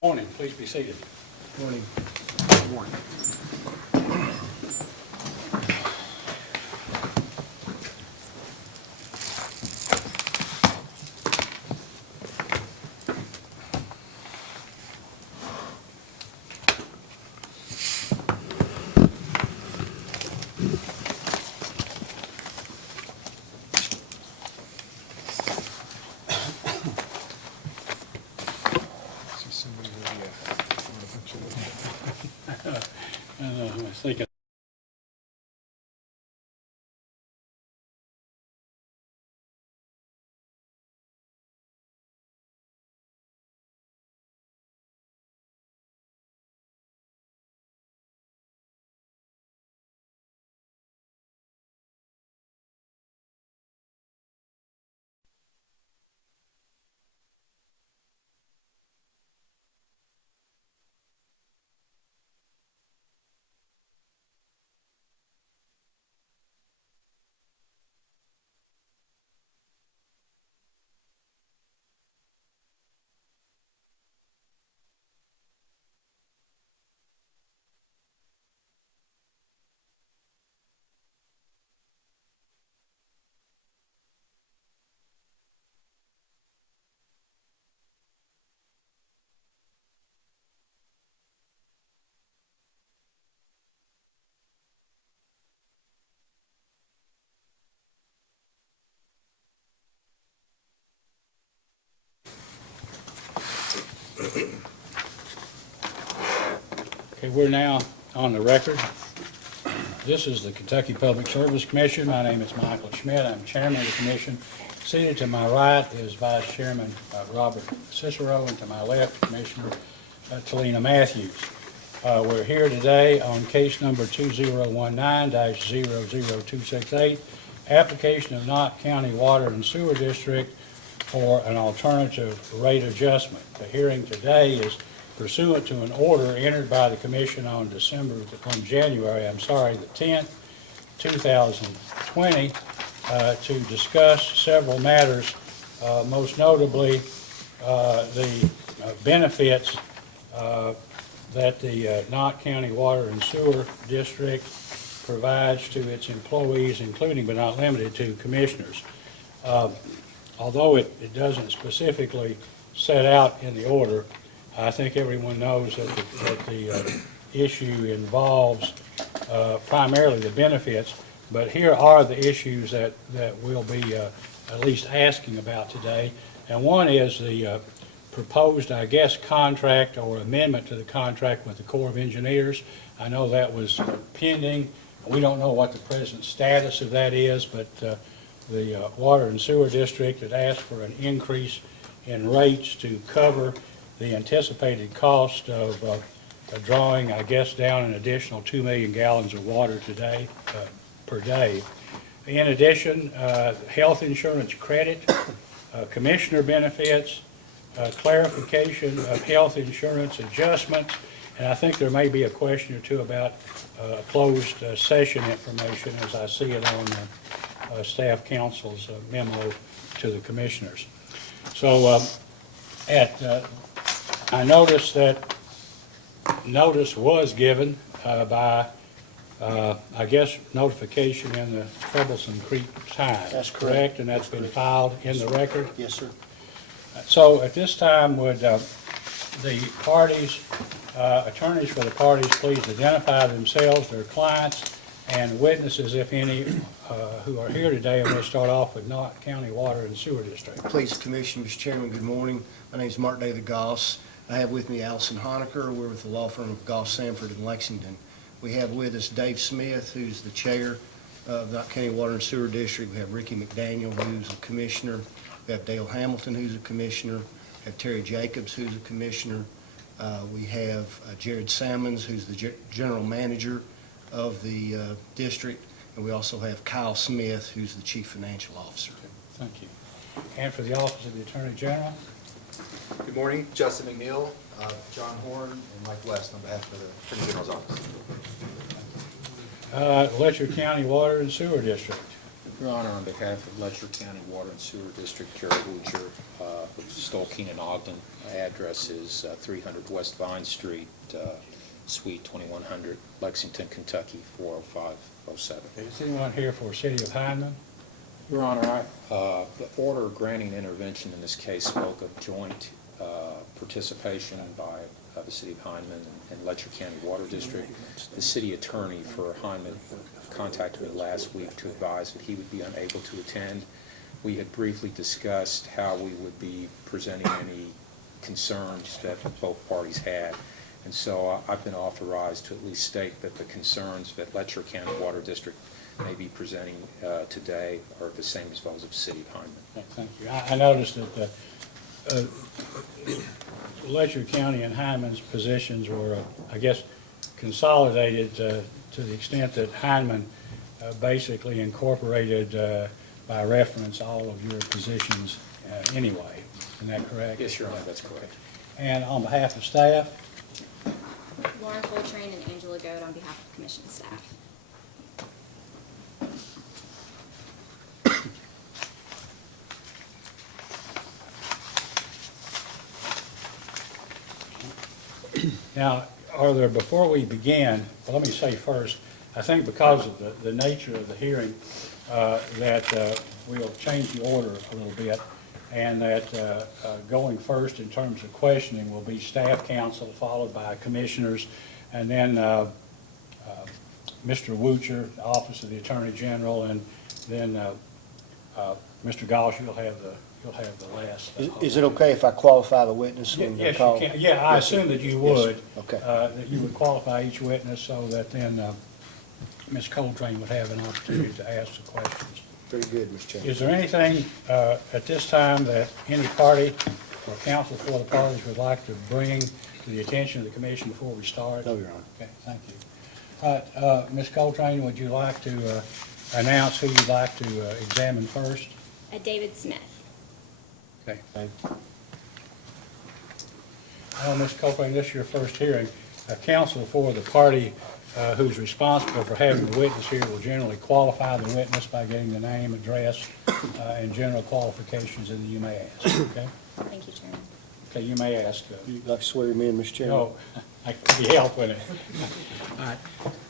Morning, please be seated. Morning. Morning. I was thinking. Okay, we're now on the record. This is the Kentucky Public Service Commission. My name is Michael Schmidt. I'm chairman of the commission. Seated to my right is Vice Chairman Robert Cicero, and to my left, Commissioner Talina Matthews. We're here today on case number 2019-00268, application of Knott County Water and Sewer District for an alternative rate adjustment. The hearing today is pursuant to an order entered by the Commission on January the 10th, 2020, to discuss several matters, most notably the benefits that the Knott County Water and Sewer District provides to its employees, including but not limited to commissioners. Although it doesn't specifically set out in the order, I think everyone knows that the issue involves primarily the benefits, but here are the issues that we'll be at least asking about today. And one is the proposed, I guess, contract or amendment to the contract with the Corps of Engineers. I know that was pending. We don't know what the present status of that is, but the Water and Sewer District had asked for an increase in rates to cover the anticipated cost of drawing, I guess, down an additional 2 million gallons of water per day. In addition, health insurance credit, commissioner benefits, clarification of health insurance adjustments, and I think there may be a question or two about closed session information as I see it on staff counsel's memo to the commissioners. So I noticed that notice was given by, I guess, notification in the Troublesome Creek Times. That's correct, and that's been filed in the record? Yes, sir. So at this time, would the parties, attorneys for the parties, please identify themselves, their clients, and witnesses, if any, who are here today. And we'll start off with Knott County Water and Sewer District. Please, Commission, Mr. Chairman, good morning. My name is Mark David Goss. I have with me Allison Honaker. We're with the law firm of Goss, Sanford in Lexington. We have with us Dave Smith, who's the chair of Knott County Water and Sewer District. We have Ricky McDaniel, who's a commissioner. We have Dale Hamilton, who's a commissioner. We have Terry Jacobs, who's a commissioner. We have Jared Sammons, who's the general manager of the district. And we also have Kyle Smith, who's the chief financial officer. Thank you. And for the Office of the Attorney General? Good morning, Justin McNeil, John Horn, and Mike West on behalf of the Attorney General's office. Letcher County Water and Sewer District. Your Honor, on behalf of Letcher County Water and Sewer District, Jerry Woocher, with Stolkeen and Ogden, my address is 300 West Vine Street, Suite 2100, Lexington, Kentucky, 40507. Is anyone here for City of Hyndman? Your Honor, the order granting intervention in this case spoke of joint participation by the City of Hyndman and Letcher County Water District. The city attorney for Hyndman contacted me last week to advise that he would be unable to attend. We had briefly discussed how we would be presenting any concerns that both parties had. And so I've been authorized to at least state that the concerns that Letcher County Water District may be presenting today are the same as those of City of Hyndman. Thank you. I noticed that Letcher County and Hyndman's positions were, I guess, consolidated to the extent that Hyndman basically incorporated by reference all of your positions anyway. Isn't that correct? Yes, Your Honor, that's correct. And on behalf of staff? Lauren Coltrane and Angela Goad on behalf of Commission staff. Now, before we begin, well, let me say first, I think because of the nature of the hearing, that we'll change the order a little bit, and that going first in terms of questioning will be staff counsel, followed by commissioners, and then Mr. Woocher, the Office of the Attorney General, and then Mr. Goss, you'll have the last. Is it okay if I qualify the witness when they're Yes, you called? can. Yeah, I assume that you Yes, would. sir. Okay. That you would qualify each witness so that then Ms. Coltrane would have an opportunity to ask the questions. Very good, Mr. Chairman. Is there anything at this time that any party or counsel for the parties would like to bring to the attention of the commission before we start? No, Your Honor. Okay, thank you. All right, Ms. Coltrane, would you like to announce who you'd like to examine first? David Smith. Okay. Well, Ms. Coltrane, this is your first hearing. Counsel for the party who's responsible for having the witness here will generally qualify the witness by getting the name, address, and general qualifications, and then you may ask, okay? Thank you, Chairman. Okay, you may ask. You'd like to swear me in, Mr. Chairman? No, I can be help with it. All right.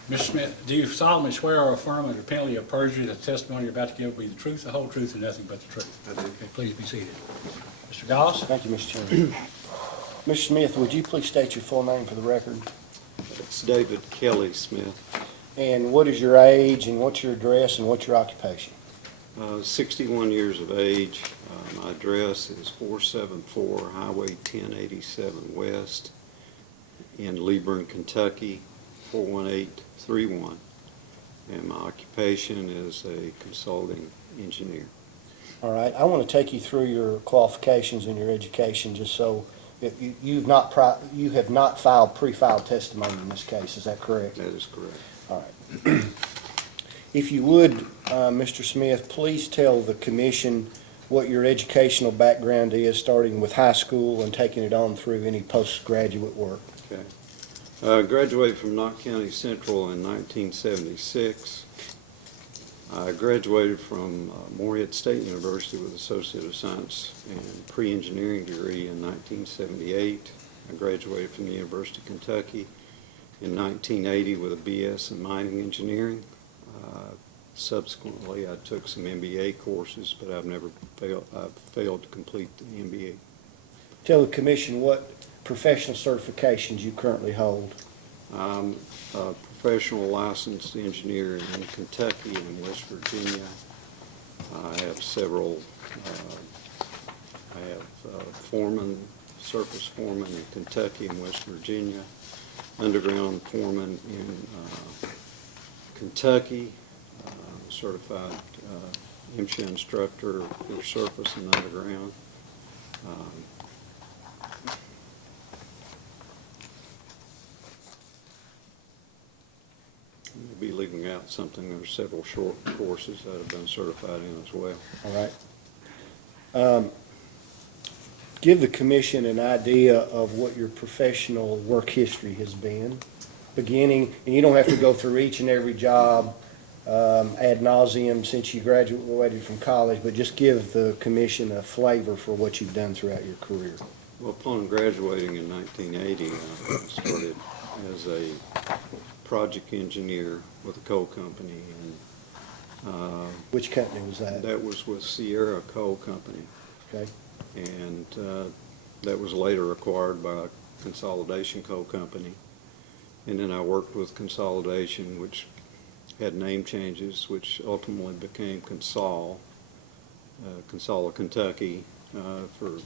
Mr. Smith, do you solemnly swear or affirm under penalty of perjury that the testimony you're about to give will be the truth, the whole truth, and nothing but the truth? I do. Okay, please be seated. Mr. Goss? Thank you, Mr. Chairman. Mr. Smith, would you please state your full name for the record? It's David Kelly Smith, And what is your age, and what's your address, and what's your occupation? 61 years of age. My address is 474 Highway 1087 West in Leeburn, Kentucky, 41831. And my occupation is a consulting engineer. All right, I want to take you through your qualifications and your education, just so you have not filed pre-filed testimony in this case, is that correct? That is correct. All right. If you would, Mr. Smith, please tell the commission what your educational background is, starting with high school and taking it on through any postgraduate work. Okay. I graduated from Knott County Central in 1976. I graduated from Morehead State University with Associate of Science and Pre-Engineering degree in 1978. I graduated from the University of Kentucky in 1980 with a BS in Mining Engineering. Subsequently, I took some MBA courses, but I've failed to complete the MBA. Tell the commission what professional certifications you currently hold. I'm a professional licensed engineer in Kentucky and West Virginia. I have several, surface foreman in Kentucky and West Virginia, underground foreman in Kentucky, certified MSHA instructor for surface and underground. Be leaving out something. There's several short courses that have been certified in as well. All right. Give the commission an idea of what your professional work history has been, beginning, and you don't have to go through each and every job ad nauseum since you graduated from college, but just give the commission a flavor for what you've done throughout your career. Well, upon graduating in 1980, I started as a project engineer with a coal company, and Which company was that? that was with Sierra Coal Company. Okay. And that was later acquired by Consolidation Coal Company. And then I worked with Consolidation, which had name changes, which ultimately became Consol of Kentucky, for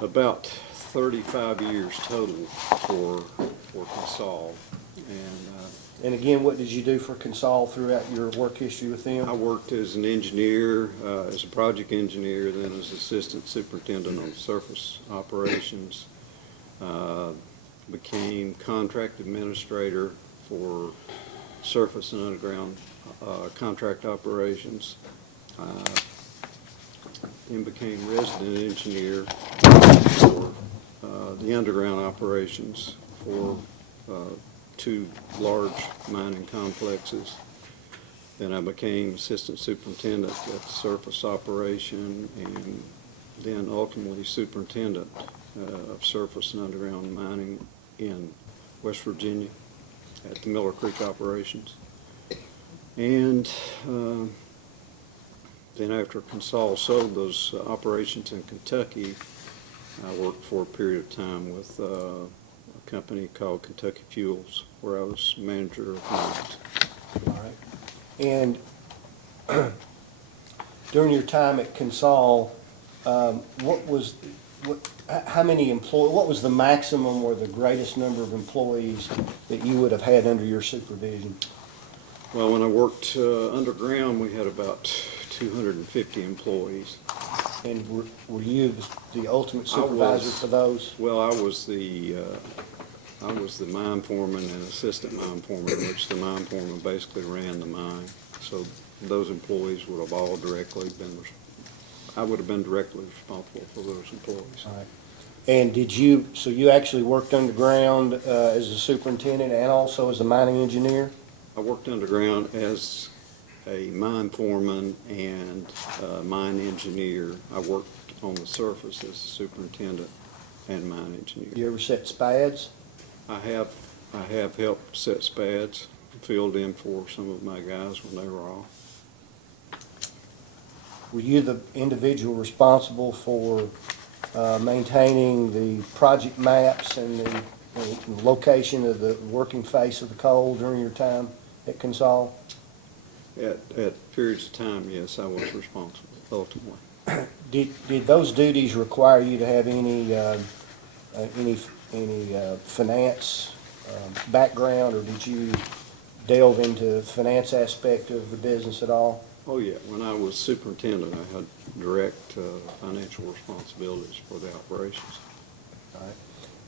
about 35 years total for Consol. And again, what did you do for Consol throughout your work history with them? I worked as an engineer, as a project engineer, then as assistant superintendent on surface operations. Became contract administrator for surface and underground contract operations. Then became resident engineer for the underground operations for two large mining complexes. Then I became assistant superintendent at the surface operation, and then ultimately superintendent of surface and underground mining in West Virginia at the Miller Creek operations. And then after Consol sold those operations in Kentucky, I worked for a period of time with a company called Kentucky Fuels, where I was manager of mines. All right. And during your time at Consol, what was the maximum or the greatest number of employees that you would have had under your supervision? Well, when I worked underground, we had about 250 employees. And were you the ultimate supervisor for those? Well, I was the mine foreman and assistant mine foreman, which the mine foreman basically ran the mine. So those employees would have all I would have been directly responsible for those employees. All right. And so you actually worked underground as a superintendent and also as a mining engineer? I worked underground as a mine foreman and mine engineer. I worked on the surface as a superintendent and mine engineer. You ever set spads? I have helped set spads, filled in for some of my guys when they were off. Were you the individual responsible for maintaining the project maps and the location of the working face of the coal during your time at Consol? At periods of time, yes, I was responsible, ultimately. Did those duties require you to have any finance background, or did you delve into the finance aspect of the business at all? Oh, yeah. When I was superintendent, I had direct financial responsibilities for the operations. All right.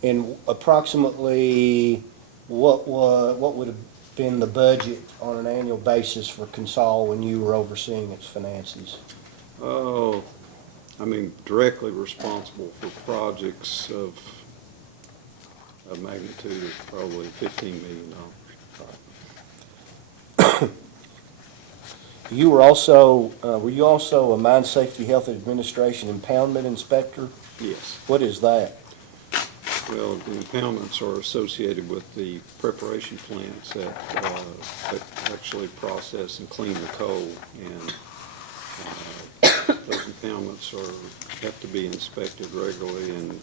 And approximately, what would have been the budget on an annual basis for Consol when you were overseeing its finances? Oh, I mean, directly responsible for projects of a magnitude of probably $15 million. Were you also a mine safety health administration impoundment inspector? Yes. What is that? Well, the impoundments are associated with the preparation plants that actually process and clean the coal, and those impoundments have to be inspected regularly, and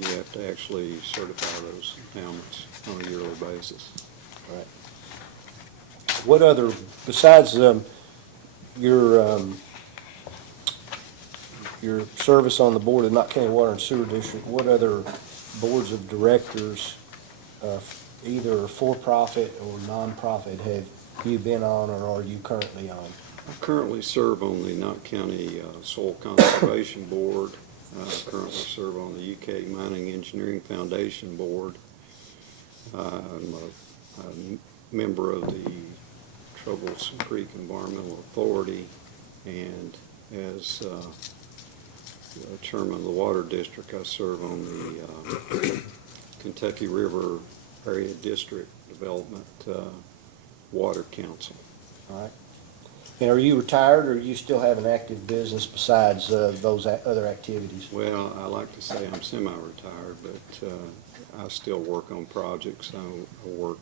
you have to actually certify those impoundments on a yearly basis. All right. What other, besides your service on the board of Knott County Water and Sewer District, what other boards of directors, either for-profit or non-profit, have you been on or are you currently on? I currently serve on the Knott County Soil Conservation Board. I currently serve on the UK Mining Engineering Foundation Board. I'm a member of the Troublesome Creek Environmental Authority, and as chairman of the Water District, I serve on the Kentucky River Area District Development Water Council. All right. And are you retired, or you still have an active business besides those other activities? Well, I like to say I'm semi-retired, but I still work on projects. I work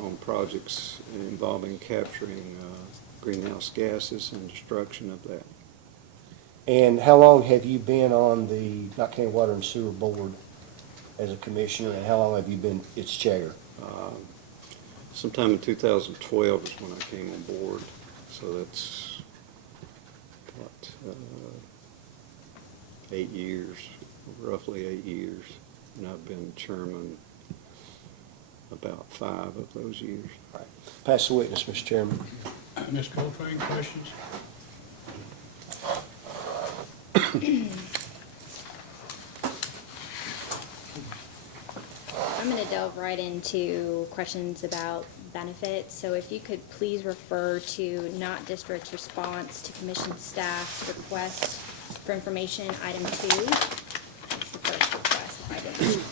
on projects involving capturing greenhouse gases and destruction of that. And how long have you been on the Knott County Water and Sewer Board as a commissioner, and how long have you been its chair? Sometime in 2012 is when I came on board, so that's, what, 8 years, roughly 8 years. And I've been chairman about 5 of those years. All right. Pass the witness, Mr. Chairman. Ms. Coltrane, questions? I'm going to delve right into questions about benefits. So if you could please refer to Knott District's response to Commission staff's request for information, item 2. It's the first request, if I didn't.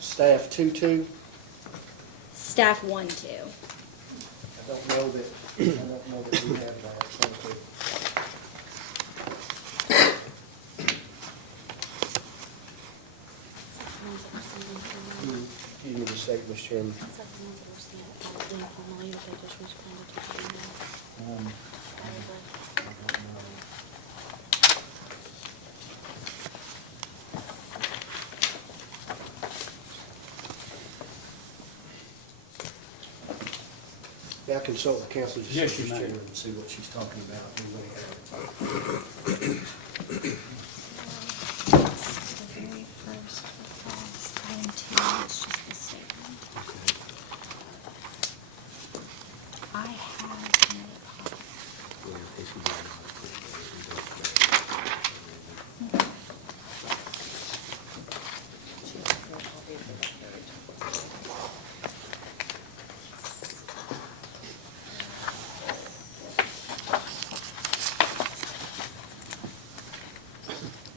Staff 2-2. Staff 1-2. I don't know that we have that. Thank you. Give me the second, Mr. Chairman. Yeah, I consult with council just Yes, you Mr. may. Chairman, and see what she's talking about. We may have it. The very first request, item 2, it's just the statement. I have another copy.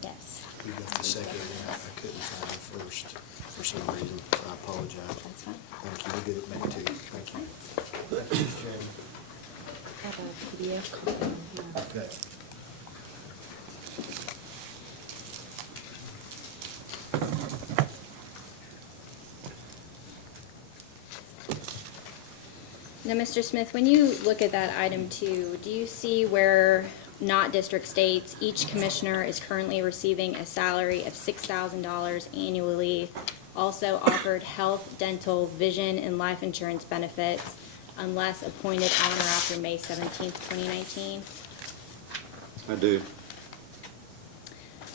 Yes. You got the second, and I couldn't find the first for some reason. I apologize. That's fine. Thank you. We'll get it back to you. Thank you. Thank you, Mr. Chairman. I have a PDF copy. Okay. Now, Mr. Smith, when you look at that item 2, do you see where Knott District states each commissioner is currently receiving a salary of $6,000 annually, also offered health, dental, vision, and life insurance benefits unless appointed on or after May 17th, 2019? I do.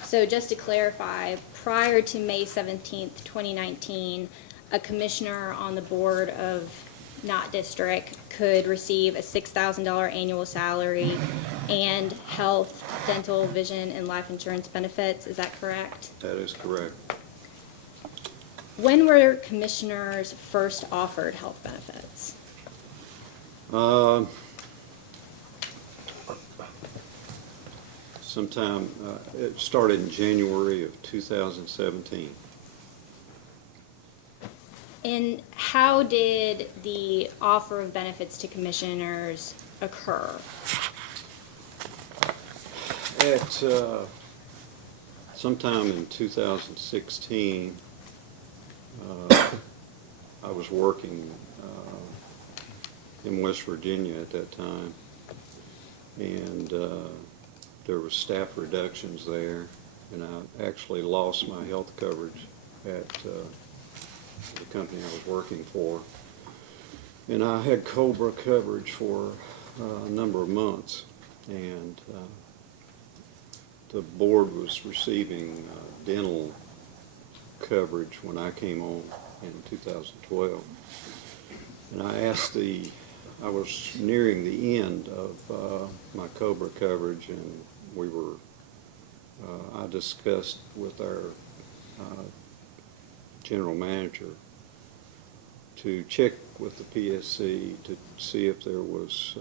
So just to clarify, prior to May 17th, 2019, a commissioner on the board of Knott District could receive a $6,000 annual salary and health, dental, vision, and life insurance benefits. Is that correct? That is correct. When were commissioners first offered health benefits? Sometime, it started in January of 2017. And how did the offer of benefits to commissioners occur? At sometime in 2016, I was working in West Virginia at that time, and there was staff reductions there, and I actually lost my health coverage at the company I was working for. And I had COBRA coverage for a number of months, and the board was receiving dental coverage when I came on in 2012. And I was nearing the end of my COBRA coverage, and I discussed with our general manager to check with the PSC to see if there was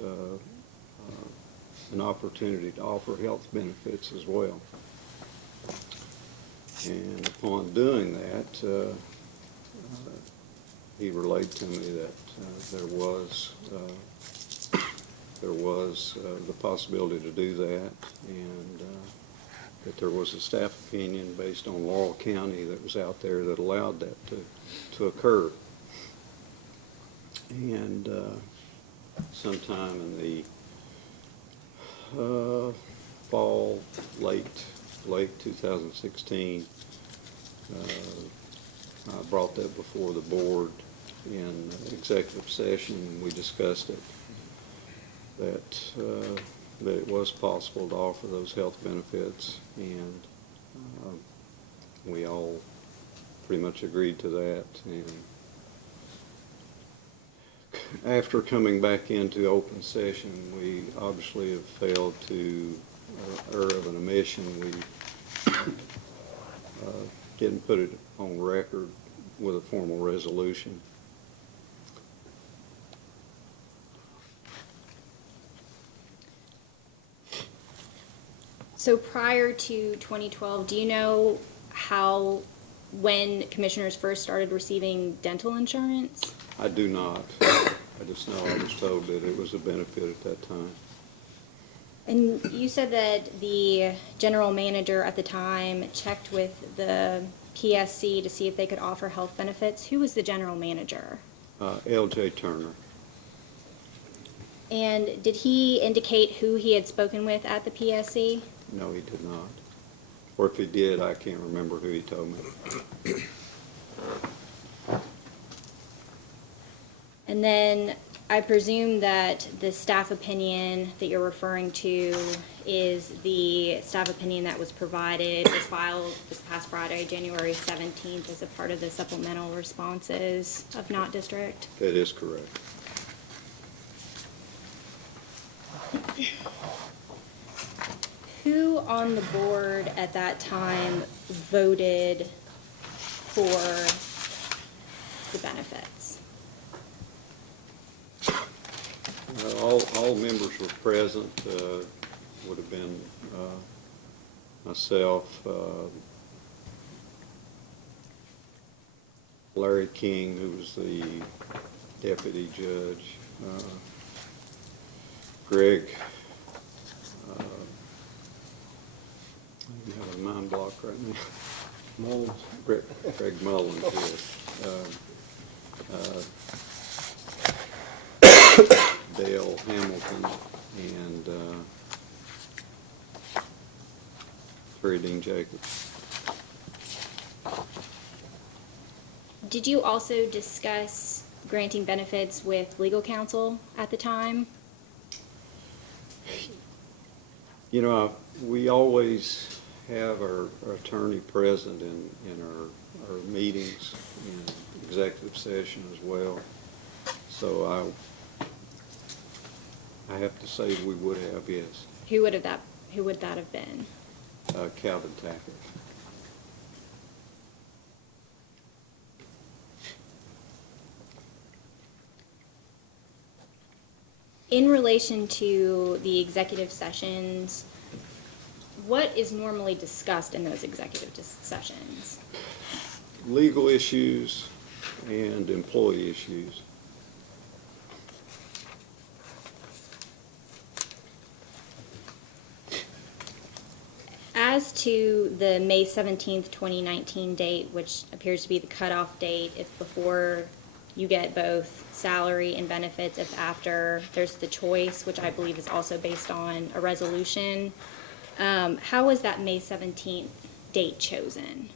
an opportunity to offer health benefits as well. And upon doing that, he relayed to me that there was the possibility to do that, and that there was a staff opinion based on Laurel County that was out there that allowed that to occur. And sometime in the fall, late 2016, I brought that before the board in executive session. We discussed it, that it was possible to offer those health benefits, and we all pretty much agreed to that. And after coming back into open session, we obviously have failed to err of an omission. We didn't put it on record with a formal resolution. So prior to 2012, do you know when commissioners first started receiving dental insurance? I do not. I just know I was told that it was a benefit at that time. And you said that the general manager at the time checked with the PSC to see if they could offer health benefits. Who was the general manager? L.J. Turner. And did he indicate who he had spoken with at the PSC? No, he did not. Or if he did, I can't remember who he told me. And then I presume that the staff opinion that you're referring to is the staff opinion that was filed this past Friday, January 17th, as a part of the supplemental responses of Knott District? That is correct. Who on the board at that time voted for the benefits? All members were present. Would have been myself, Larry King, who was the deputy judge, Greg, I have a mind block right now. Mullins. Greg Mullins, yes. Dale Hamilton, and Terry Dean Jacobs. Did you also discuss granting benefits with legal counsel at the time? You know, we always have our attorney present in our meetings, in executive session as well. So I have to say we would have, yes. Who would that have been? Calvin Tackett. In relation to the executive sessions, what is normally discussed in those executive sessions? Legal issues and employee issues. As to the May 17th, 2019 date, which appears to be the cutoff date, if before you get both salary and benefits, if after there's the choice, which I believe is also based on a resolution, how was that May 17th date chosen?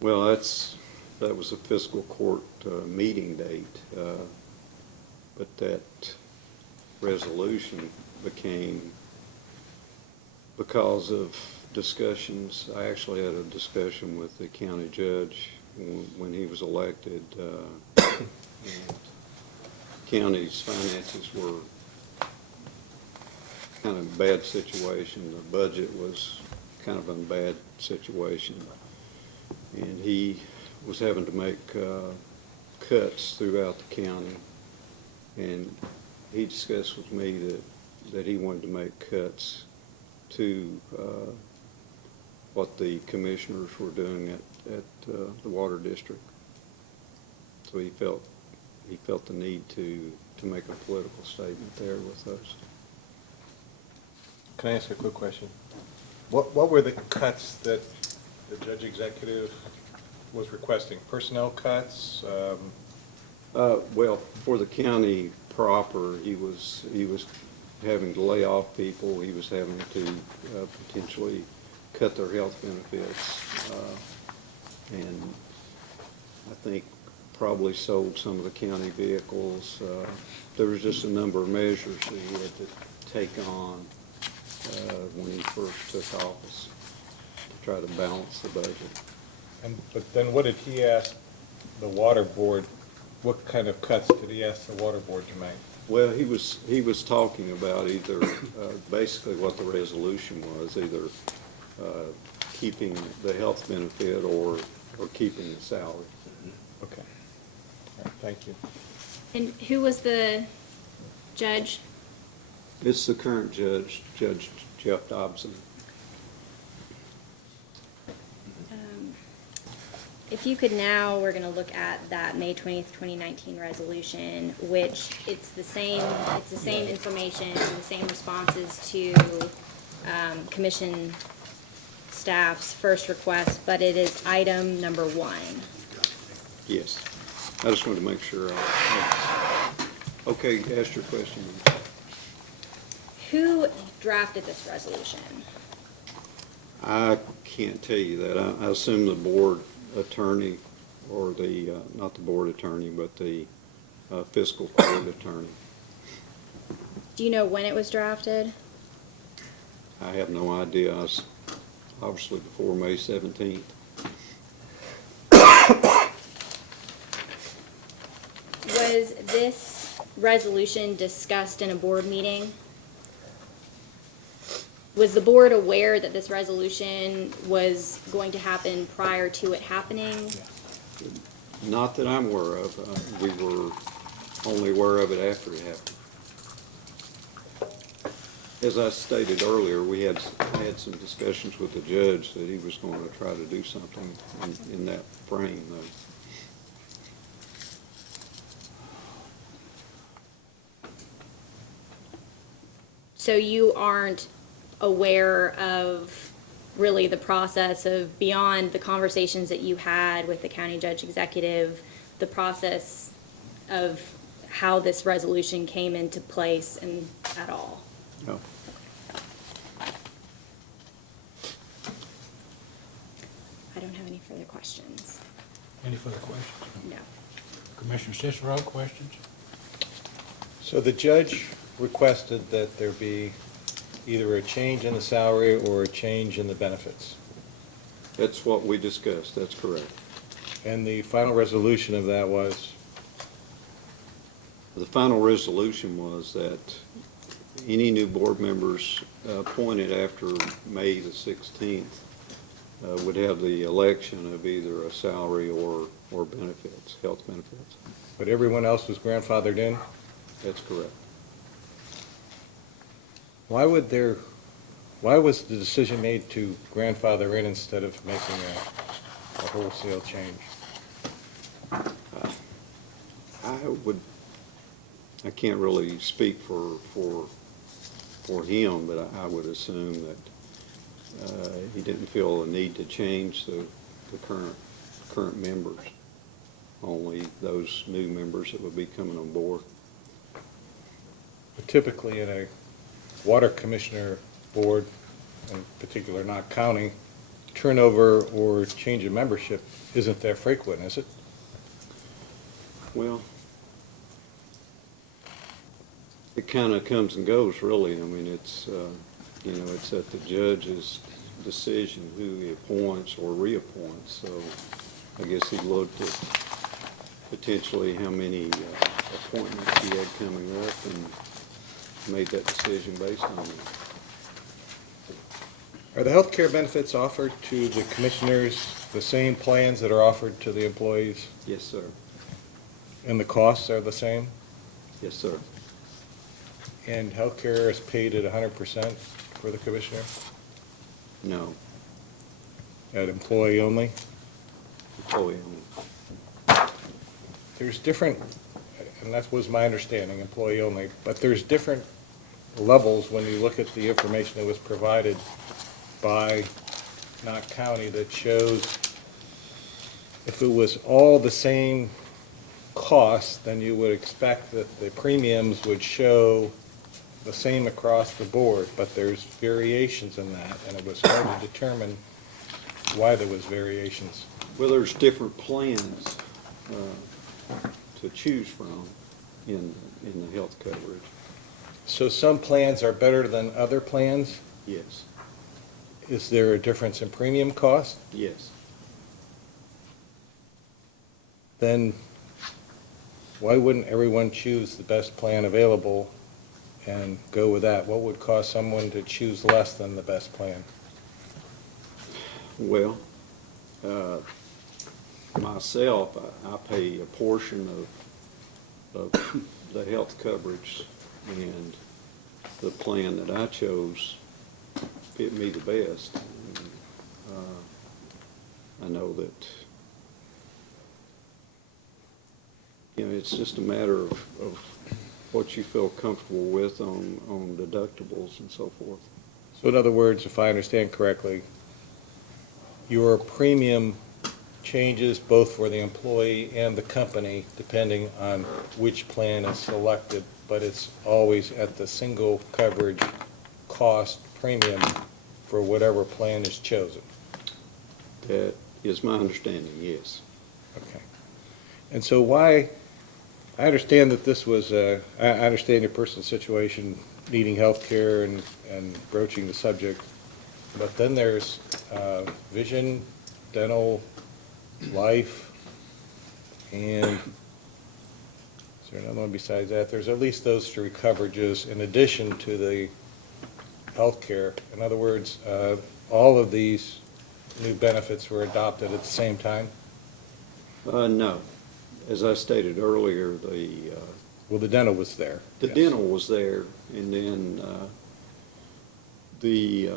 Well, that was a fiscal court meeting date, but that resolution became because of discussions. I actually had a discussion with the county judge when he was elected. And county's finances were kind of a bad situation. The budget was kind of in a bad situation. And he was having to make cuts throughout the county. And he discussed with me that he wanted to make cuts to what the commissioners were doing at the water district. So he felt the need to make a political statement there with us. Can I ask a quick question? What were the cuts that the judge executive was requesting? Personnel cuts? Well, for the county proper, he was having to lay off people. He was having to potentially cut their health benefits. And I think probably sold some of the county vehicles. There was just a number of measures that he had to take on when he first took office to try to balance the budget. But then what did he ask the water board, what kind of cuts did he ask the water board to make? Well, he was talking about either, basically what the resolution was, either keeping the health benefit or keeping the salary. Okay. All right, thank you. And who was the judge? It's the current judge, Judge Jeff Dobson. If you could now, we're gonna look at that May 20th, 2019 resolution, which it's the same information, the same responses to commission staff's first request, but it is item number 1. Yes. I just wanted to make sure. Okay, ask your question. Who drafted this resolution? I can't tell you that. I assume the board attorney, or the, not the board attorney, but the fiscal court attorney. Do you know when it was drafted? I have no idea. I was obviously before May 17th. Was this resolution discussed in a board meeting? Was the board aware that this resolution was going to happen prior to it happening? Not that I'm aware of. We were only aware of it after it happened. As I stated earlier, we had some discussions with the judge that he was going to try to do something in that frame, though. So you aren't aware of really the process of, beyond the conversations that you had with the county judge executive, the process of how this resolution came into place and at all? No. I don't have any further questions. Any further questions? No. Commissioner Cicero, questions? So the judge requested that there be either a change in the salary or a change in the benefits. That's what we discussed. That's correct. And the final resolution of that was? The final resolution was that any new board members appointed after May the 16th would have the election of either a salary or benefits, health benefits. But everyone else was grandfathered in? That's correct. Why was the decision made to grandfather in instead of making a wholesale change? I can't really speak for him, but I would assume that he didn't feel a need to change the current members, only those new members that would be coming on board. But typically in a water commissioner board, in particular Knott County, turnover or change of membership isn't that frequent, is it? Well, it kind of comes and goes, really. I mean, it's, it's at the judge's decision who he appoints or reappoints. So I guess he looked at potentially how many appointments he had coming up and made that decision based on it. Are the health care benefits offered to the commissioners the same plans that are offered to the employees? Yes, sir. And the costs are the same? Yes, sir. And health care is paid at 100% for the commissioner? No. at employee only? employee only. There's different, and that was my understanding, employee only, but there's different levels when you look at the information that was provided by Knott County that shows if it was all the same cost, then you would expect that the premiums would show the same across the board, but there's variations in that, and it was hard to determine why there was variations. Well, there's different plans to choose from in the health coverage. So some plans are better than other plans? Yes, Is there a difference in premium cost? yes. Then why wouldn't everyone choose the best plan available and go with that? What would cause someone to choose less than the best plan? Well, myself, I pay a portion of the health coverage, and the plan that I chose fit me the best. And, I know that, it's just a matter of what you feel comfortable with on deductibles and so forth. So in other words, if I understand correctly, your premium changes both for the employee and the company depending on which plan is selected, but it's always at the single coverage cost premium for whatever plan is chosen. That is my understanding, yes. Okay. And so why, I understand that this was, I understand your personal situation, needing health care and broaching the subject, but then there's vision, dental, life, and is there another one besides that? There's at least those three coverages in addition to the health care. In other words, all of these new benefits were adopted at the same time? No. As I stated earlier, Well, the dental was there. the yes. dental was there, and then the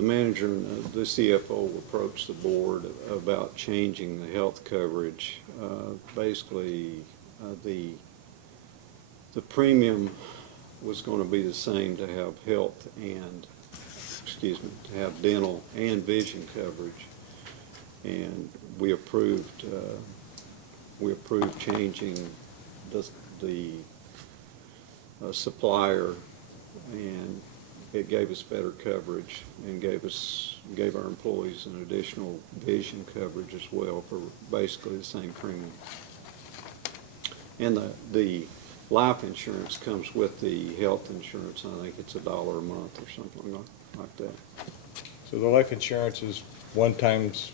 manager and the CFO approached the board about changing the health coverage. Basically, the premium was going to be the same to have health and, to have dental and vision coverage. And we approved changing the supplier, and it gave us better coverage and gave our employees an additional vision coverage as well for basically the same premium. And the life insurance comes with the health insurance. I think it's $1 a month or something like that. So the life insurance is one times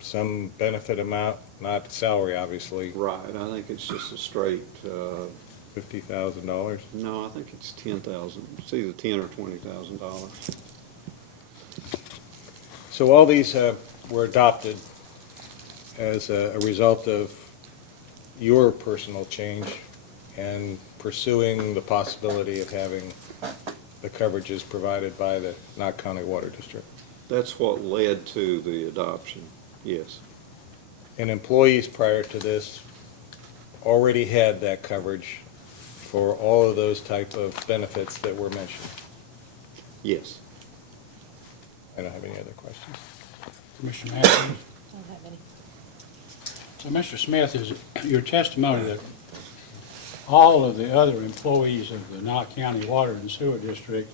some benefit amount, not salary, obviously, Right. I think it's just a straight. $50,000. No, I think it's $10,000. It's either $10,000 or $20,000. So all these were adopted as a result of your personal change and pursuing the possibility of having the coverages provided by the Knott County Water District. That's what led to the adoption. Yes. And employees prior to this already had that coverage for all of those type of benefits that were mentioned. Yes. I don't have any other questions. Commissioner Matthews? I don't have any. So, Mr. Smith, is it your testimony that all of the other employees of the Knott County Water and Sewer District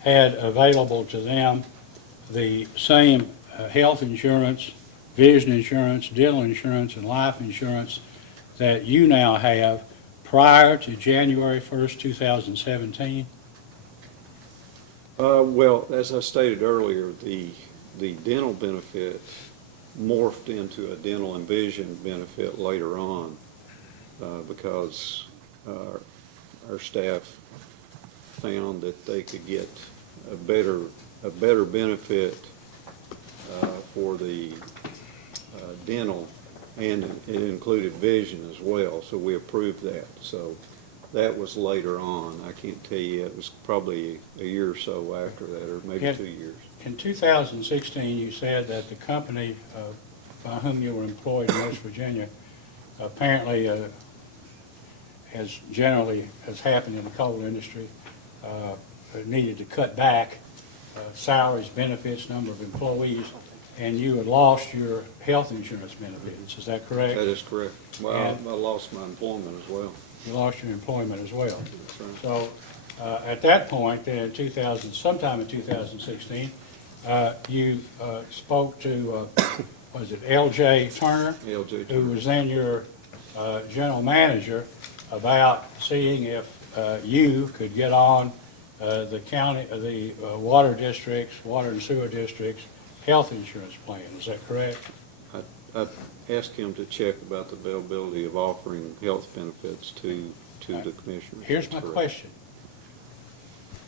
had available to them the same health insurance, vision insurance, dental insurance, and life insurance that you now have prior to January 1st, 2017? Well, as I stated earlier, the dental benefit morphed into a dental and vision benefit later on because our staff found that they could get a better benefit for the dental, and it included vision as well, so we approved that. So that was later on. I can't tell you, it was probably a year or so after that, or maybe Yeah. 2 years. in 2016, you said that the company by whom you were employed in West Virginia apparently, as generally has happened in the coal industry, needed to cut back salaries, benefits, number of employees, and you had lost your health insurance benefits. Is that correct? That is correct. Well, And- I lost my employment as well. You lost your employment as well. That's right. So at that point, then in sometime in 2016, you spoke to, was it L.J. Turner? LJ Who was then your general manager, about seeing if you could get on the county, the water districts, water and sewer districts' health insurance plan. Is that correct? I asked him to check about the availability of offering health benefits to the commissioners. Here's my That's correct. question.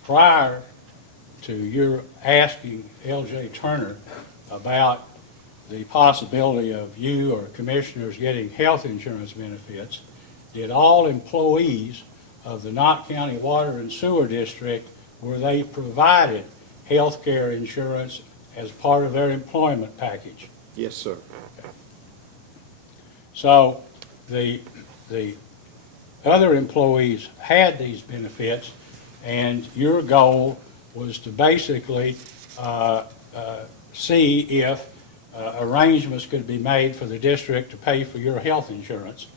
Prior to your asking L.J. Turner about the possibility of you or commissioners getting health insurance benefits, did all employees of the Knott County Water and Sewer District, were they provided health care insurance as part of their employment package? Yes, sir. So the other employees had these benefits, and your goal was to basically see if arrangements could be made for the district to pay for your health insurance,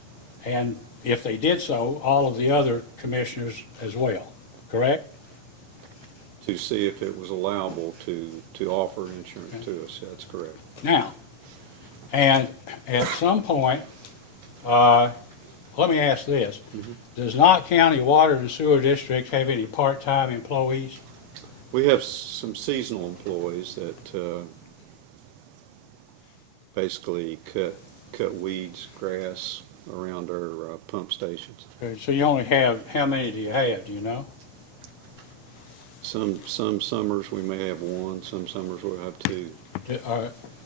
and if they did so, all of the other commissioners as well, correct? To see if it was allowable to offer insurance to us. That's correct. Now, and at some point, let me ask this. Does Knott County Water and Sewer District have any part-time employees? We have some seasonal employees that basically cut weeds, grass around our pump stations. Okay, so you only have, how many do you have, do you know? Some summers we may have one, some summers we'll have two.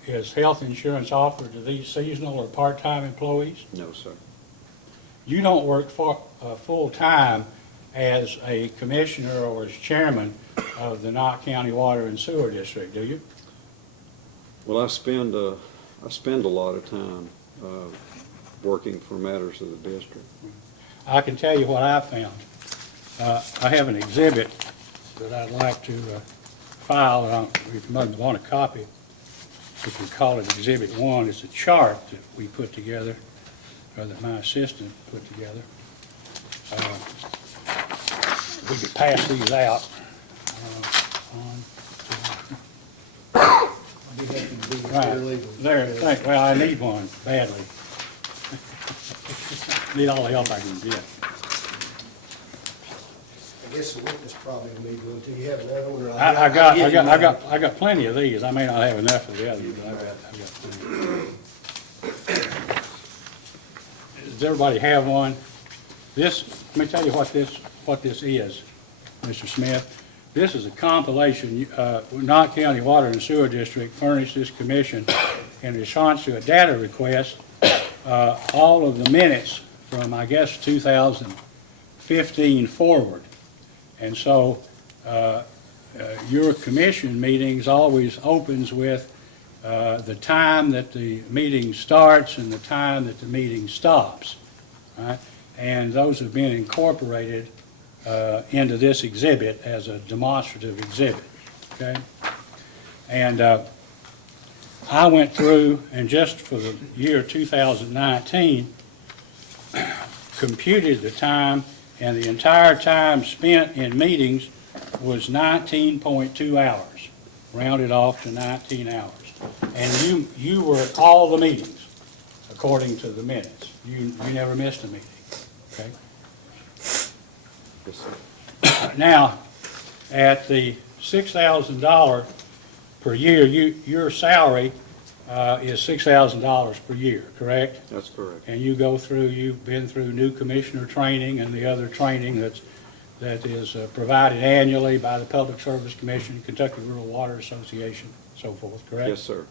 Is health insurance offered to these seasonal or part-time employees? No, sir. You don't work for, full-time as a commissioner or as chairman of the Knott County Water and Sewer District, do you? Well, I spend a lot of time working for matters of the district. I can tell you what I found. I have an exhibit that I'd like to file, and if you might want a copy, we can call it Exhibit 1. It's a chart that we put together, or that my assistant put together. We could pass these out. Right, there, well, I need one badly. Need all the help I can get. I guess the witness probably will need one too. You have another one, or I got plenty of these. I may not have enough of the others, but I've got plenty. Does everybody have one? This, let me tell you what this is, Mr. Smith. This is a compilation. Knott County Water and Sewer District furnished this commission in response to a data request, all of the minutes from, I guess, 2015 forward. And so your commission meetings always opens with the time that the meeting starts and the time that the meeting stops, right? And those have been incorporated into this exhibit as a demonstrative exhibit, okay? And I went through, and just for the year 2019, computed the time, and the entire time spent in meetings was 19.2 hours, rounded off to 19 hours. And you were at all the meetings, according to the minutes. You never missed a meeting, okay? Yes, sir. Now, at the $6,000 per year, your salary is $6,000 per year, correct? That's correct. And you've been through new commissioner training and the other training that is provided annually by the Public Service Commission, Kentucky Rural Water Association, so forth, correct? Yes, sir.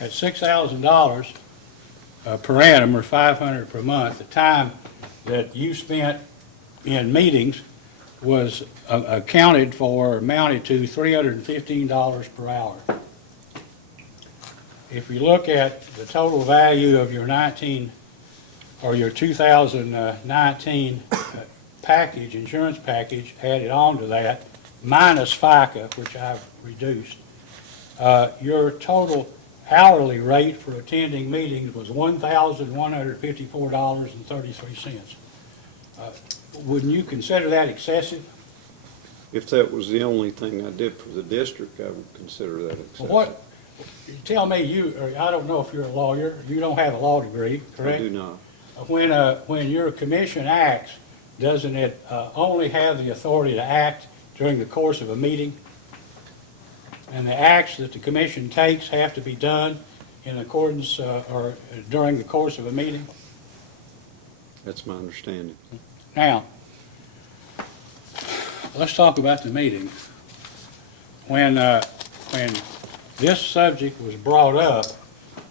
at $6,000 per annum, or $500 per month, the time that you spent in meetings was accounted for, amounted to $315 per hour. If you look at the total value of your 2019 package, insurance package, added on to that, minus FICA, which I've reduced, your total hourly rate for attending meetings was $1,154.33. Wouldn't you consider that excessive? If that was the only thing I did for the district, I would consider that excessive. What, tell me, I don't know if you're a lawyer, you don't have a law degree, I correct? do not. When your commission acts, doesn't it only have the authority to act during the course of a meeting? And the acts that the commission takes have to be done in accordance or during the course of a meeting? That's my understanding. Now, let's talk about the meeting. When this subject was brought up,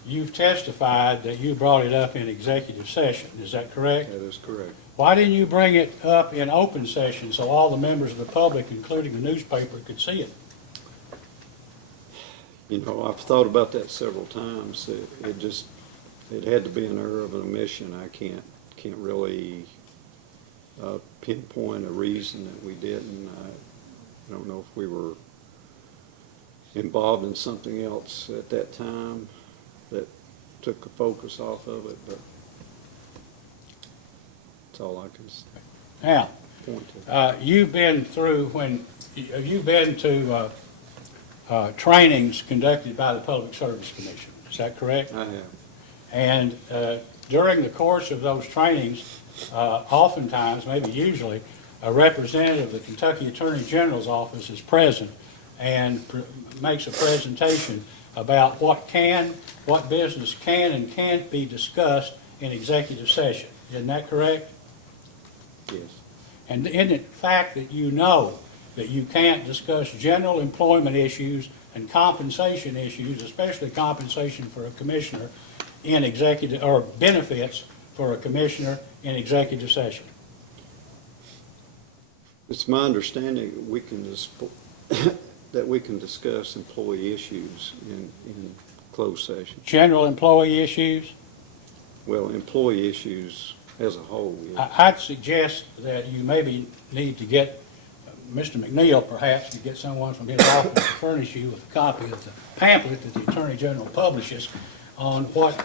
you've testified that you brought it up in executive session. Is that correct? That is correct. Why didn't you bring it up in open session so all the members of the public, including the newspaper, could see it? You know, I've thought about that several times. It had to be an error of an omission. I can't really pinpoint a reason that we didn't. I don't know if we were involved in something else at that time that took the focus off of it, but that's all I can Now, point to. you've been to trainings conducted by the Public Service Commission. Is that correct? I have. And during the course of those trainings, oftentimes, maybe usually, a representative of the Kentucky Attorney General's office is present and makes a presentation about what business can and can't be discussed in executive session. Isn't that correct? Yes. And isn't it fact that you know that you can't discuss general employment issues and compensation issues, especially compensation for a commissioner in executive, or benefits for a commissioner in executive session? It's my understanding that we can discuss employee issues in closed session. General employee issues? Well, employee issues as a whole, yes. I'd suggest that you maybe need to get Mr. McNeil, perhaps, to get someone from his office to furnish you with a copy of the pamphlet that the Attorney General publishes on what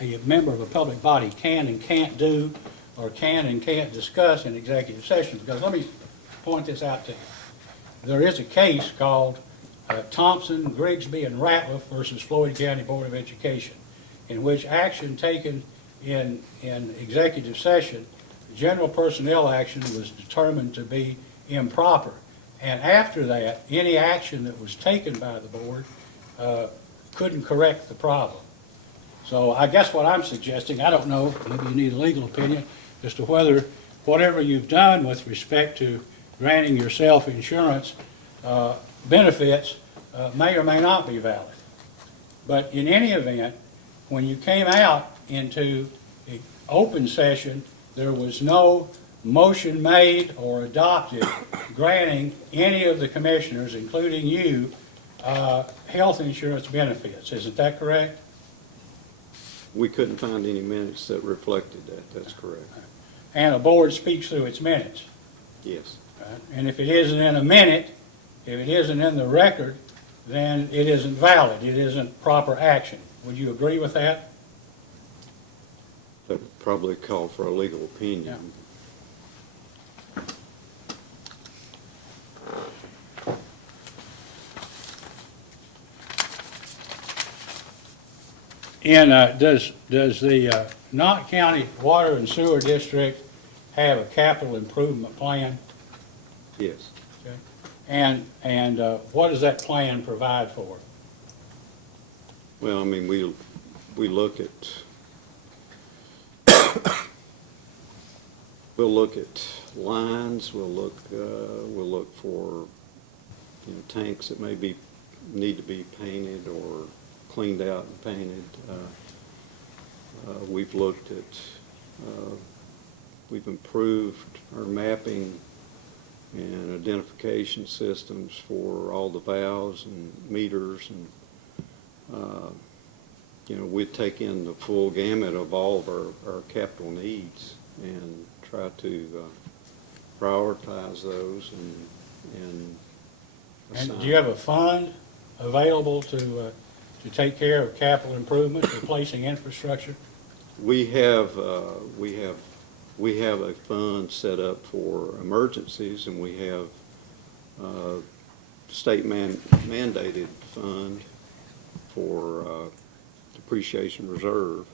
a member of a public body can and can't do, or can and can't discuss in executive session. Because let me point this out to you. There is a case called Thompson, Grigsby, and Ratliff versus Floyd County Board of Education, in which action taken in executive session, general personnel action was determined to be improper. And after that, any action that was taken by the board couldn't correct the problem. So I guess what I'm suggesting, I don't know, maybe you need a legal opinion, as to whether whatever you've done with respect to granting yourself insurance benefits may or may not be valid. But in any event, when you came out into open session, there was no motion made or adopted granting any of the commissioners, including you, health insurance benefits. Isn't that correct? We couldn't find any minutes that reflected that. That's correct. And a board speaks through its minutes. Yes. Right? And if it isn't in a minute, if it isn't in the record, then it isn't valid. It isn't proper action. Would you agree with that? That would probably call for a legal opinion. Does the Knott County Water and Sewer District have a capital improvement plan? Yes. Okay. And what does that plan provide for? Well, I mean, we look at lines. We'll look for tanks that need to be painted or cleaned out and painted. We've looked at, we've improved our mapping and identification systems for all the valves and meters, and you know, we take in the full gamut of all of our capital needs and try to prioritize those and And do you have a fund available to take care of capital improvements, replacing infrastructure? We have a fund set up for emergencies, and we have state mandated fund for depreciation reserve.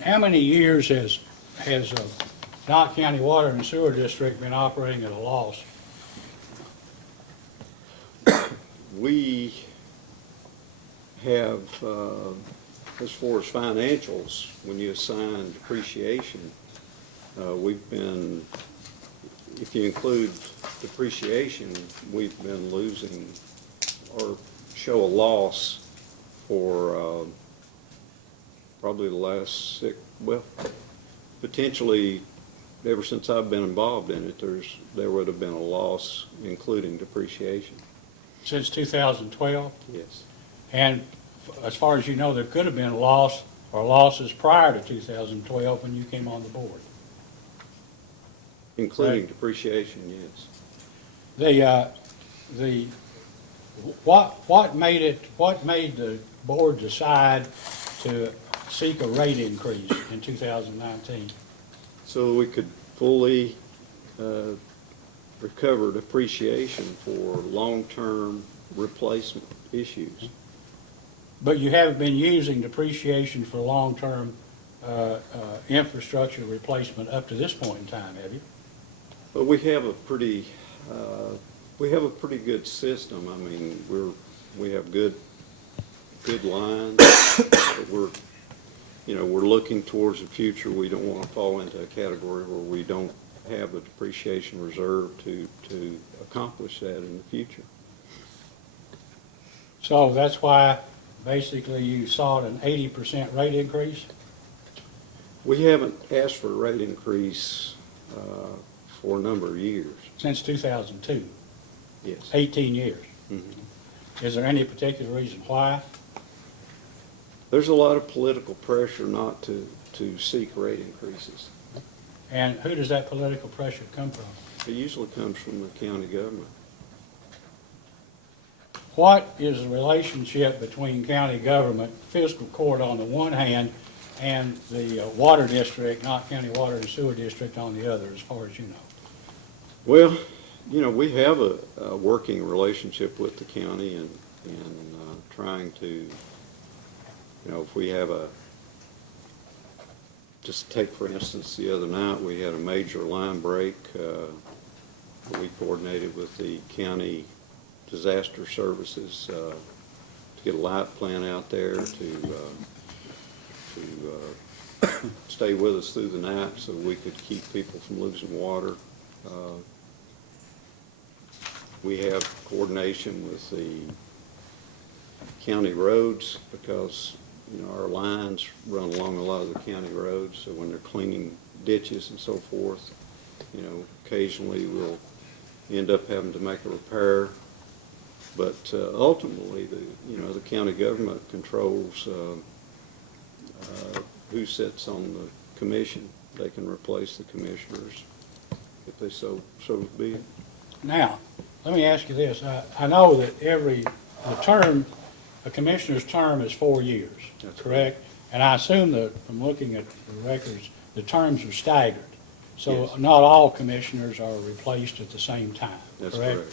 How many years has Knott County Water and Sewer District been operating at a loss? We have, as far as financials, when you assign depreciation, we've been, if you include depreciation, we've been losing or show a loss for probably the last potentially ever since I've been involved in it, there would have been a loss, including depreciation. Since 2012? Yes. And as far as you know, there could have been a loss or losses prior to 2012 when you came on the board. Including Right. depreciation, yes. What made the board decide to seek a rate increase in 2019? So we could fully recover depreciation for long-term replacement issues. But you haven't been using depreciation for long-term infrastructure replacement up to this point in time, have you? But we have a pretty good system. I mean, we have good lines. But we're looking towards the future. We don't want to fall into a category where we don't have the depreciation reserve to accomplish that in the future. So that's why basically you sought an 80% rate increase? We haven't asked for a rate increase for a number of years. Since 2002, Yes. 18 years. Mhm. Is there any particular reason why? There's a lot of political pressure not to seek rate increases. And who does that political pressure come from? It usually comes from the county government. What is the relationship between county government, fiscal court on the one hand, and the water district, Knott County Water and Sewer District on the other, as far as you know? Well, we have a working relationship with the county and trying to, if we have just take for instance, the other night we had a major line break. We coordinated with the county disaster services to get a light plant out there to stay with us through the night so we could keep people from losing water. We have coordination with the county roads because, our lines run along a lot of the county roads, so when they're cleaning ditches and so forth, occasionally we'll end up having to make a repair. But ultimately, the county government controls who sits on the commission. They can replace the commissioners if they so be. Now, let me ask you this. I know that a commissioner's term is 4 years, That's correct? And I assume that from looking at the records, the terms are staggered. So Yes. not all commissioners are replaced at the same time, That's correct?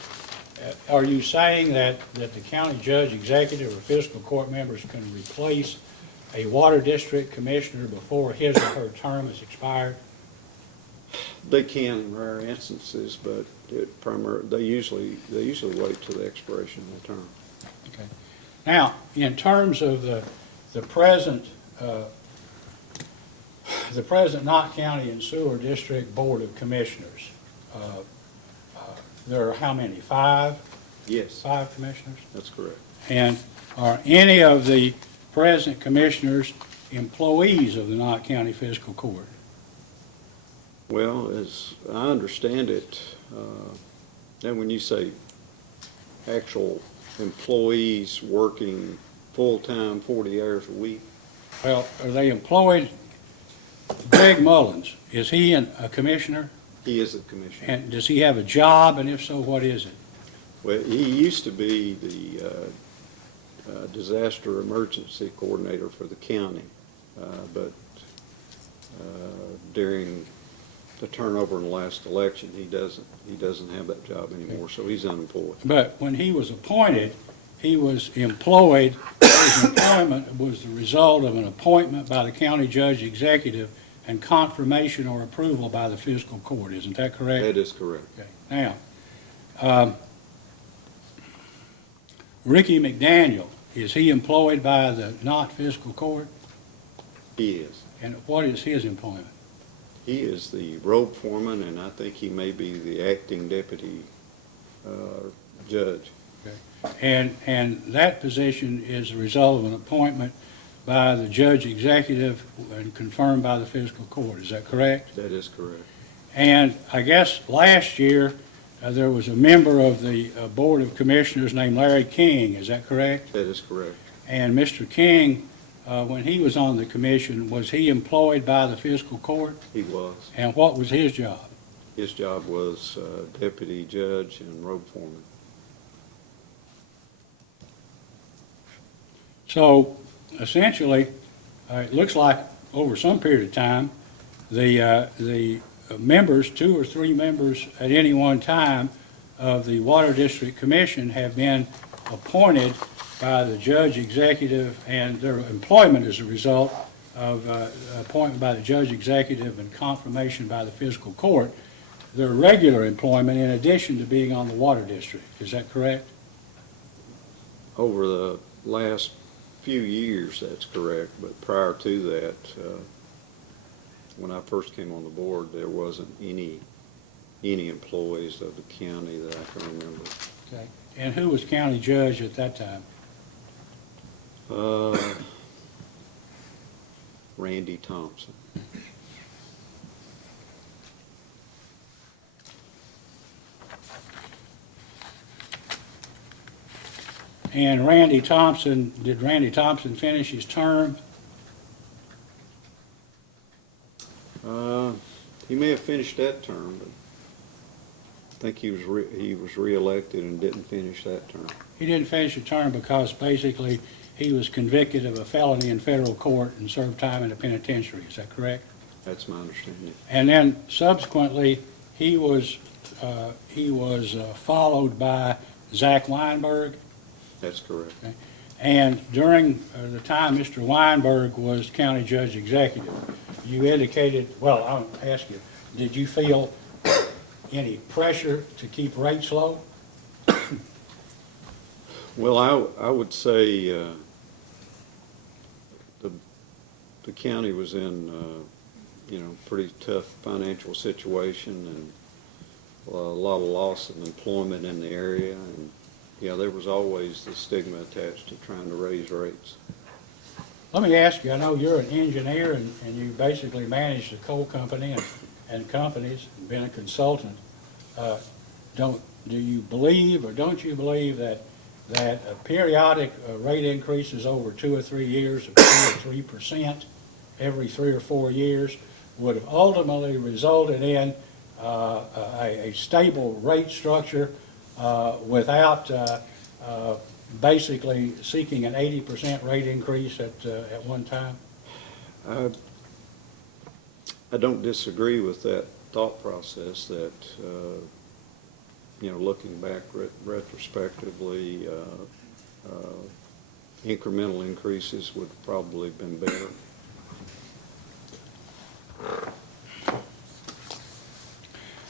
correct. Are you saying that the county judge, executive, or fiscal court members can replace a water district commissioner before his or her term is expired? They can in rare instances, but they usually wait till the expiration of the term. Okay. Now, in terms of the present Knott County and Sewer District Board of Commissioners, there are how many? 5? Yes, 5 commissioners? that's correct. And are any of the present commissioners employees of the Knott County Fiscal Court? Well, as I understand it, and when you say actual employees working full-time, 40 hours a week, Well, are they employed? Greg Mullins, is he a commissioner? he is the commissioner. And does he have a job, and if so, what is it? Well, he used to be the disaster emergency coordinator for the county, but during the turnover in the last election, he doesn't have that job anymore, so he's unemployed. But when he was appointed, he was employed, his employment was the result of an appointment by the county judge executive and confirmation or approval by the fiscal court, isn't that correct? That is correct. Okay. Now, Ricky McDaniel, is he employed by the Knott Fiscal Court? He is. And what is his employment? He is the road foreman, and I think he may be the acting deputy judge. And that position is the result of an appointment by the judge executive and confirmed by the fiscal court, is that correct? That is correct. And I guess last year, there was a member of the Board of Commissioners named Larry King, is that correct? That is correct. And Mr. King, when he was on the commission, was he employed by the fiscal court? He was. And what was his job? His job was deputy judge and road foreman. So essentially, it looks like over some period of time, the members, 2 or 3 members at any one time of the Water District Commission have been appointed by the judge executive, and their employment as a result of appointment by the judge executive and confirmation by the fiscal court, their regular employment in addition to being on the Water District. Is that correct? Over the last few years, that's correct, but prior to that, when I first came on the board, there wasn't any employees of the county that I can remember. Okay. And who was county judge at that time? Randy Thompson. And did Randy Thompson finish his term? He may have finished that term, but I think he was reelected and didn't finish that term. He didn't finish the term because basically he was convicted of a felony in federal court and served time in a penitentiary. Is that correct? That's my understanding. And then subsequently, he was followed by Zach Weinberg. That's correct. And during the time Mr. Weinberg was county judge executive, you indicated, well, I'll ask you, did you feel any pressure to keep rates low? Well, I would say the county was in pretty tough financial situation and a lot of loss of employment in the area, and there was always the stigma attached to trying to raise rates. Let me ask you, I know you're an engineer and you basically manage the coal company and companies, been a consultant. Do you believe or don't you believe that periodic rate increases over 2 or 3 years of 2 or 3% every 3 or 4 years would have ultimately resulted in a stable rate structure without basically seeking an 80% rate increase at one time? I don't disagree with that thought process that, looking back retrospectively, incremental increases would have probably been better.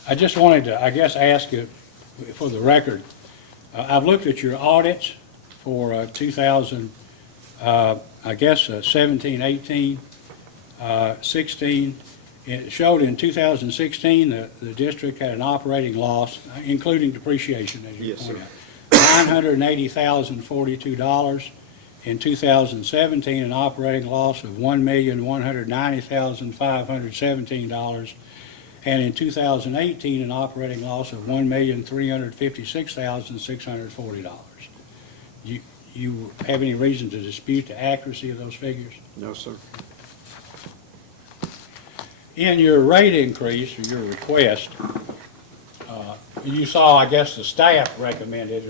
I just wanted to, I guess, ask you for the record, I've looked at your audits for 17, 18, 16. It showed in 2016 the district had an operating loss, including depreciation, as you Yes, point sir. $980,042. In 2017, an operating loss of $1,190,517. And in 2018, an operating loss of $1,356,640. You have any reason to dispute the accuracy of those figures? No, sir. In your rate increase, or your request, you saw, I guess, the staff recommended,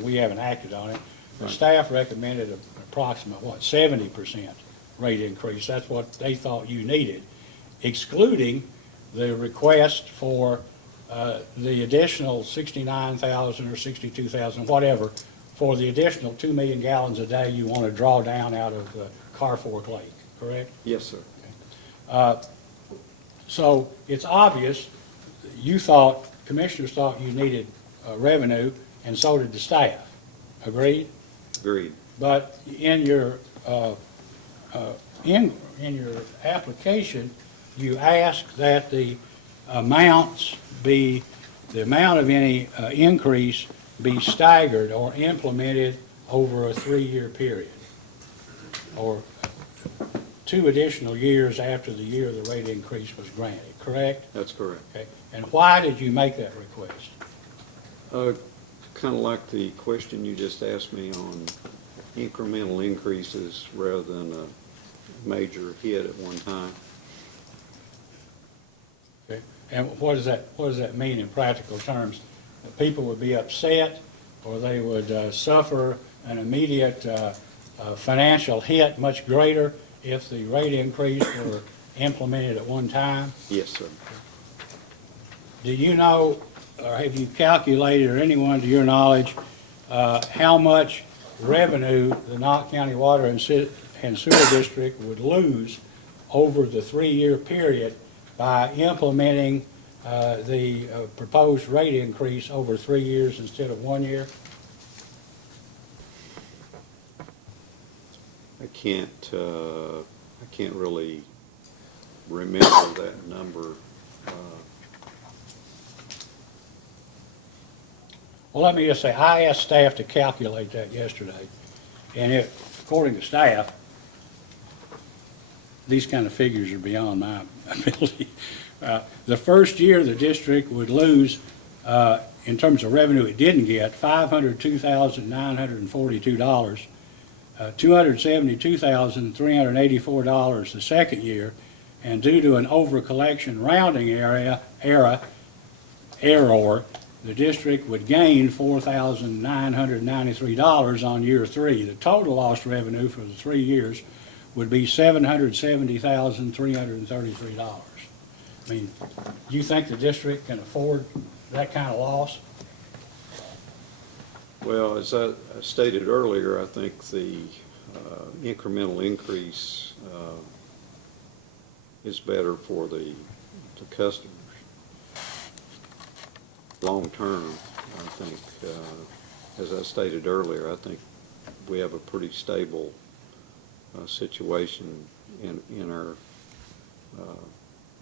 we haven't acted on it, the Right. staff recommended an approximate, 70% rate increase. That's what they thought you needed, excluding the request for the additional 69,000 or 62,000, whatever, for the additional 2 million gallons a day you want to draw down out of Carfork Lake, correct? Yes, sir. So it's obvious, you thought, commissioners thought you needed revenue, and so did the staff. Agreed? Agreed. But in your, in your application, you asked that the amounts be, the amount of any increase be staggered or implemented over a 3-year period, or 2 additional years after the year the rate increase was granted, correct? That's correct. Okay. And why did you make that request? Kind of like the question you just asked me on incremental increases rather than a major hit at one time. Okay. And what does that mean in practical terms? That people would be upset, or they would suffer an immediate financial hit much greater if the rate increase were implemented at one time? Yes, sir. Do you know, or have you calculated, or anyone to your knowledge, how much revenue the Knott County Water and Sewer District would lose over the 3-year period by implementing the proposed rate increase over 3 years instead of 1 year? I can't really remember that number. Well, let me just say, I asked staff to calculate that yesterday, and according to staff, these kind of figures are beyond my ability. The first year, the district would lose, in terms of revenue it didn't get, $502,942, $272,384 the second year, and due to an over-collection rounding error, the district would gain $4,993 on year 3. The total lost revenue for the 3 years would be $770,333. I mean, do you think the district can afford that kind of loss? Well, as I stated earlier, I think the incremental increase is better for the customers. Long term, I think, as I stated earlier, I think we have a pretty stable situation in our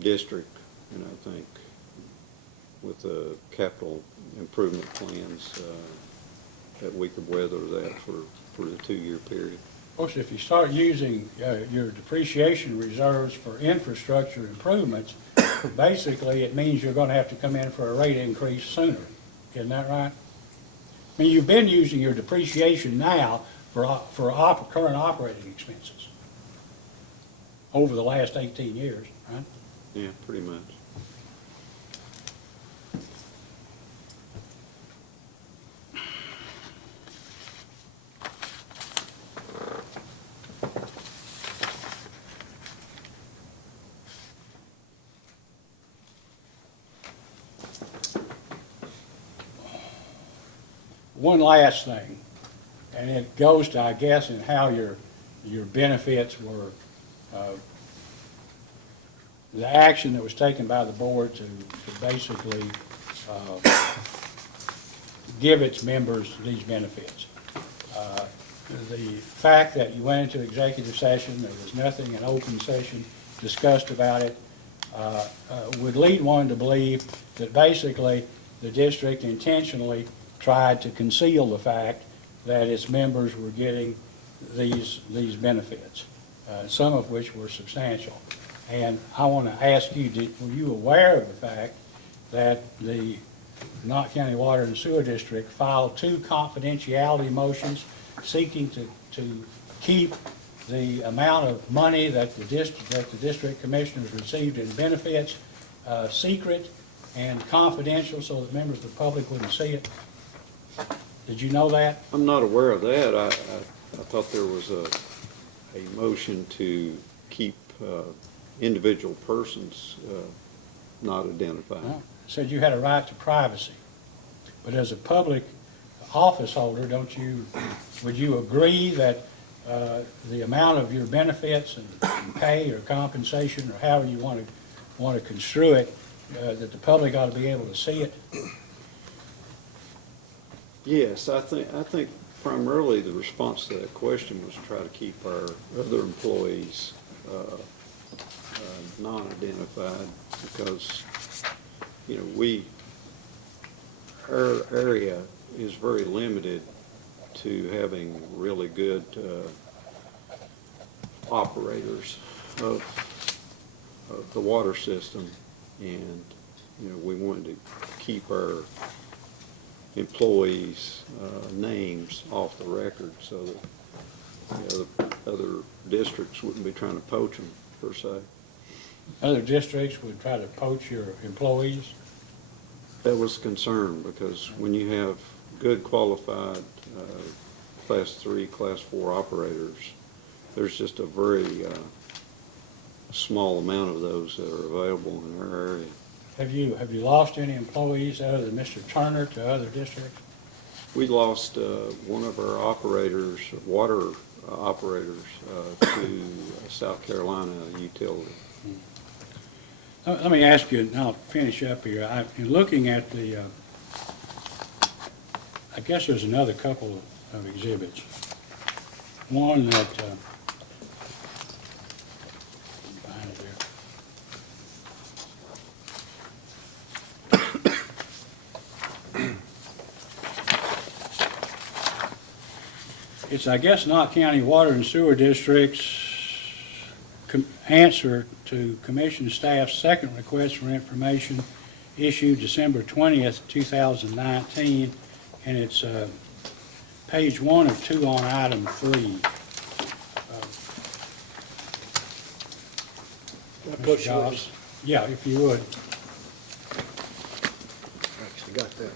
district, and I think with the capital improvement plans that we could weather that for the 2-year period. Of course, if you start using your depreciation reserves for infrastructure improvements, basically it means you're going to have to come in for a rate increase sooner. Isn't that right? I mean, you've been using your depreciation now for current operating expenses over the last 18 years, right? Yeah, pretty much. One last thing, and it goes to, I guess, in how your benefits were, the action that was taken by the board to basically give its members these benefits. The fact that you went into executive session, there was nothing in open session discussed about it, would lead one to believe that basically the district intentionally tried to conceal the fact that its members were getting these benefits, some of which were substantial. And I want to ask you, were you aware of the fact that the Knott County Water and Sewer District filed 2 confidentiality motions seeking to keep the amount of money that the district commissioners received in benefits secret and confidential so that members of the public wouldn't see it? Did you know that? I'm not aware of that. I thought there was a motion to keep individual persons not identified. Well, it said you had a right to privacy. But as a public office holder, would you agree that the amount of your benefits and pay or compensation, or however you want to construe it, that the public ought to be able to see it? Yes, I think primarily the response to that question was to try to keep our other employees non-identified because, you know, our area is very limited to having really good operators of the water system, and, you know, we wanted to keep our employees' names off the record so that, you know, the other districts wouldn't be trying to poach them, per se. Other districts would try to poach your employees? That was a concern, because when you have good qualified Class 3, Class 4 operators, there's just a very small amount of those that are available in our area. Have you lost any employees other than Mr. Turner to other districts? We lost one of our operators, water operators, to South Carolina utility. Let me ask you, and I'll finish up here. In looking at the, I guess there's another couple of exhibits. One that, find it here. It's, I guess, Knott County Water and Sewer District's answer to Commission staff's second request for information issued December 20th, 2019, and it's page 1 of 2 on item 3. Mr. Goss. Yeah, if you would. Actually got that.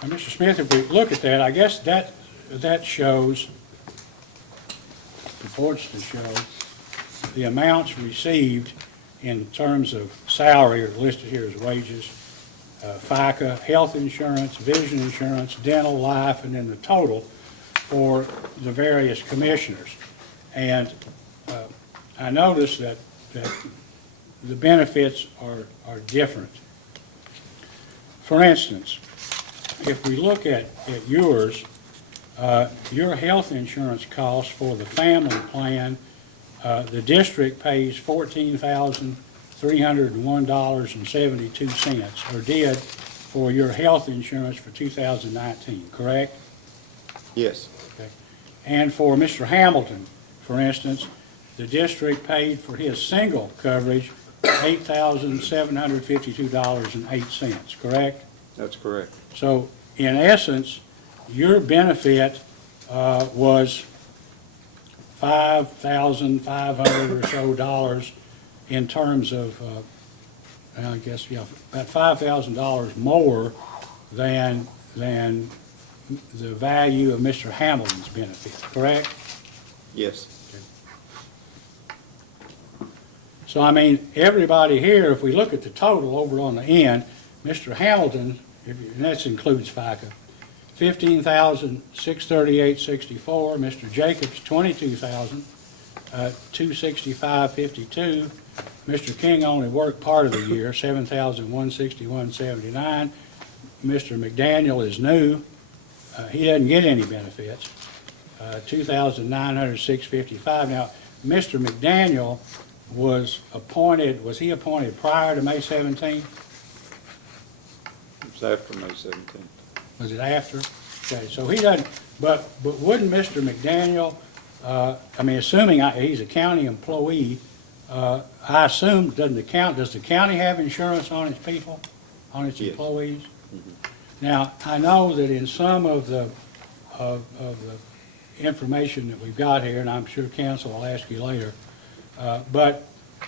Now, Mr. Smith, if we look at that, I guess that shows, purports to show, the amounts received in terms of salary are listed here as wages, FICA, health insurance, vision insurance, dental, life, and then the total for the various commissioners. And I noticed that the benefits are different. For instance, if we look at yours, your health insurance costs for the family plan, the district pays $14,301.72, or did, for your health insurance for 2019, correct? Yes. Okay. And for Mr. Hamilton, for instance, the district paid for his single coverage $8,752.08, correct? That's correct. So, in essence, your benefit was $5,500 or so dollars in terms of, I guess, yeah, about $5,000 more than the value of Mr. Hamilton's benefit, correct? Yes. So, I mean, everybody here, if we look at the total over on the end, Mr. Hamilton, and that includes FICA, $15,638.64. Mr. Jacobs, $22,265.52. Mr. King only worked part of the year, $7,161.79. Mr. McDaniel is new. He doesn't get any benefits, $2,906.55. Now, Mr. McDaniel was he appointed prior to May 17th? It was after May 17th. Was it after? Okay, so he doesn't, but wouldn't Mr. McDaniel, assuming he's a county employee, I assume, does the county have insurance on its people, on its Yes. employees? Now, I know that in some of the information that we've got here, and I'm sure council will ask you later, but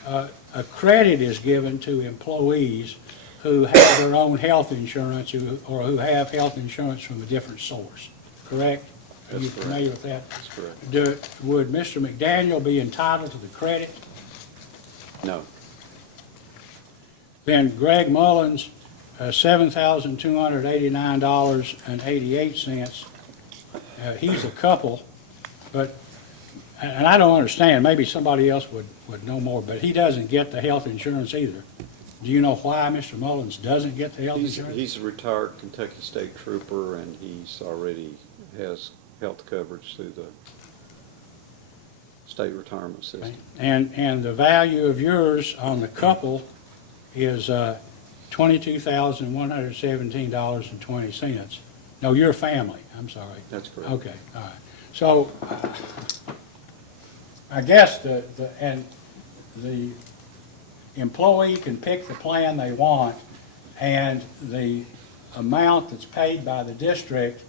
a credit is given to employees who have their own health insurance or who have health insurance from a different source, correct? Are you That's correct. familiar with that? That's correct. Would Mr. McDaniel be entitled to the credit? No. Then Greg Mullins, $7,289.88. He's a couple, but, and I don't understand, maybe somebody else would know more, but he doesn't get the health insurance either. Do you know why Mr. Mullins doesn't get the health insurance? He's a retired Kentucky State Trooper, and he's already has health coverage through the state retirement system. And the value of yours on the couple is $22,117.20. No, your family, I'm sorry. That's correct. Okay, all right. So, I guess the employee can pick the plan they want, and the amount that's paid by the district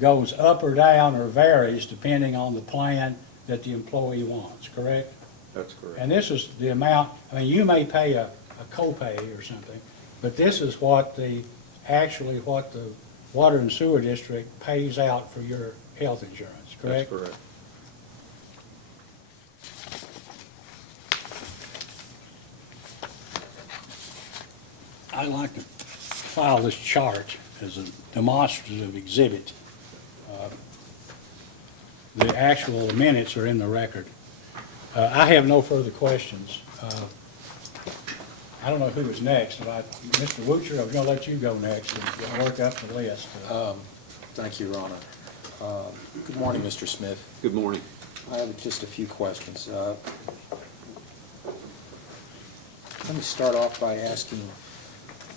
goes up or down or varies depending on the plan that the employee wants, correct? That's correct. And this is the amount, you may pay a copay or something, but this is what the water and sewer district pays out for your health insurance, correct? That's correct. I'd like to file this chart as a demonstrative exhibit. The actual minutes are in the record. I have no further questions. I don't know who was next. Mr. Wutcher, I was going to let you go next and work up the list. Thank you, Your Honor. Good morning, Mr. Smith. Good morning. I have just a few questions. Let me start off by asking,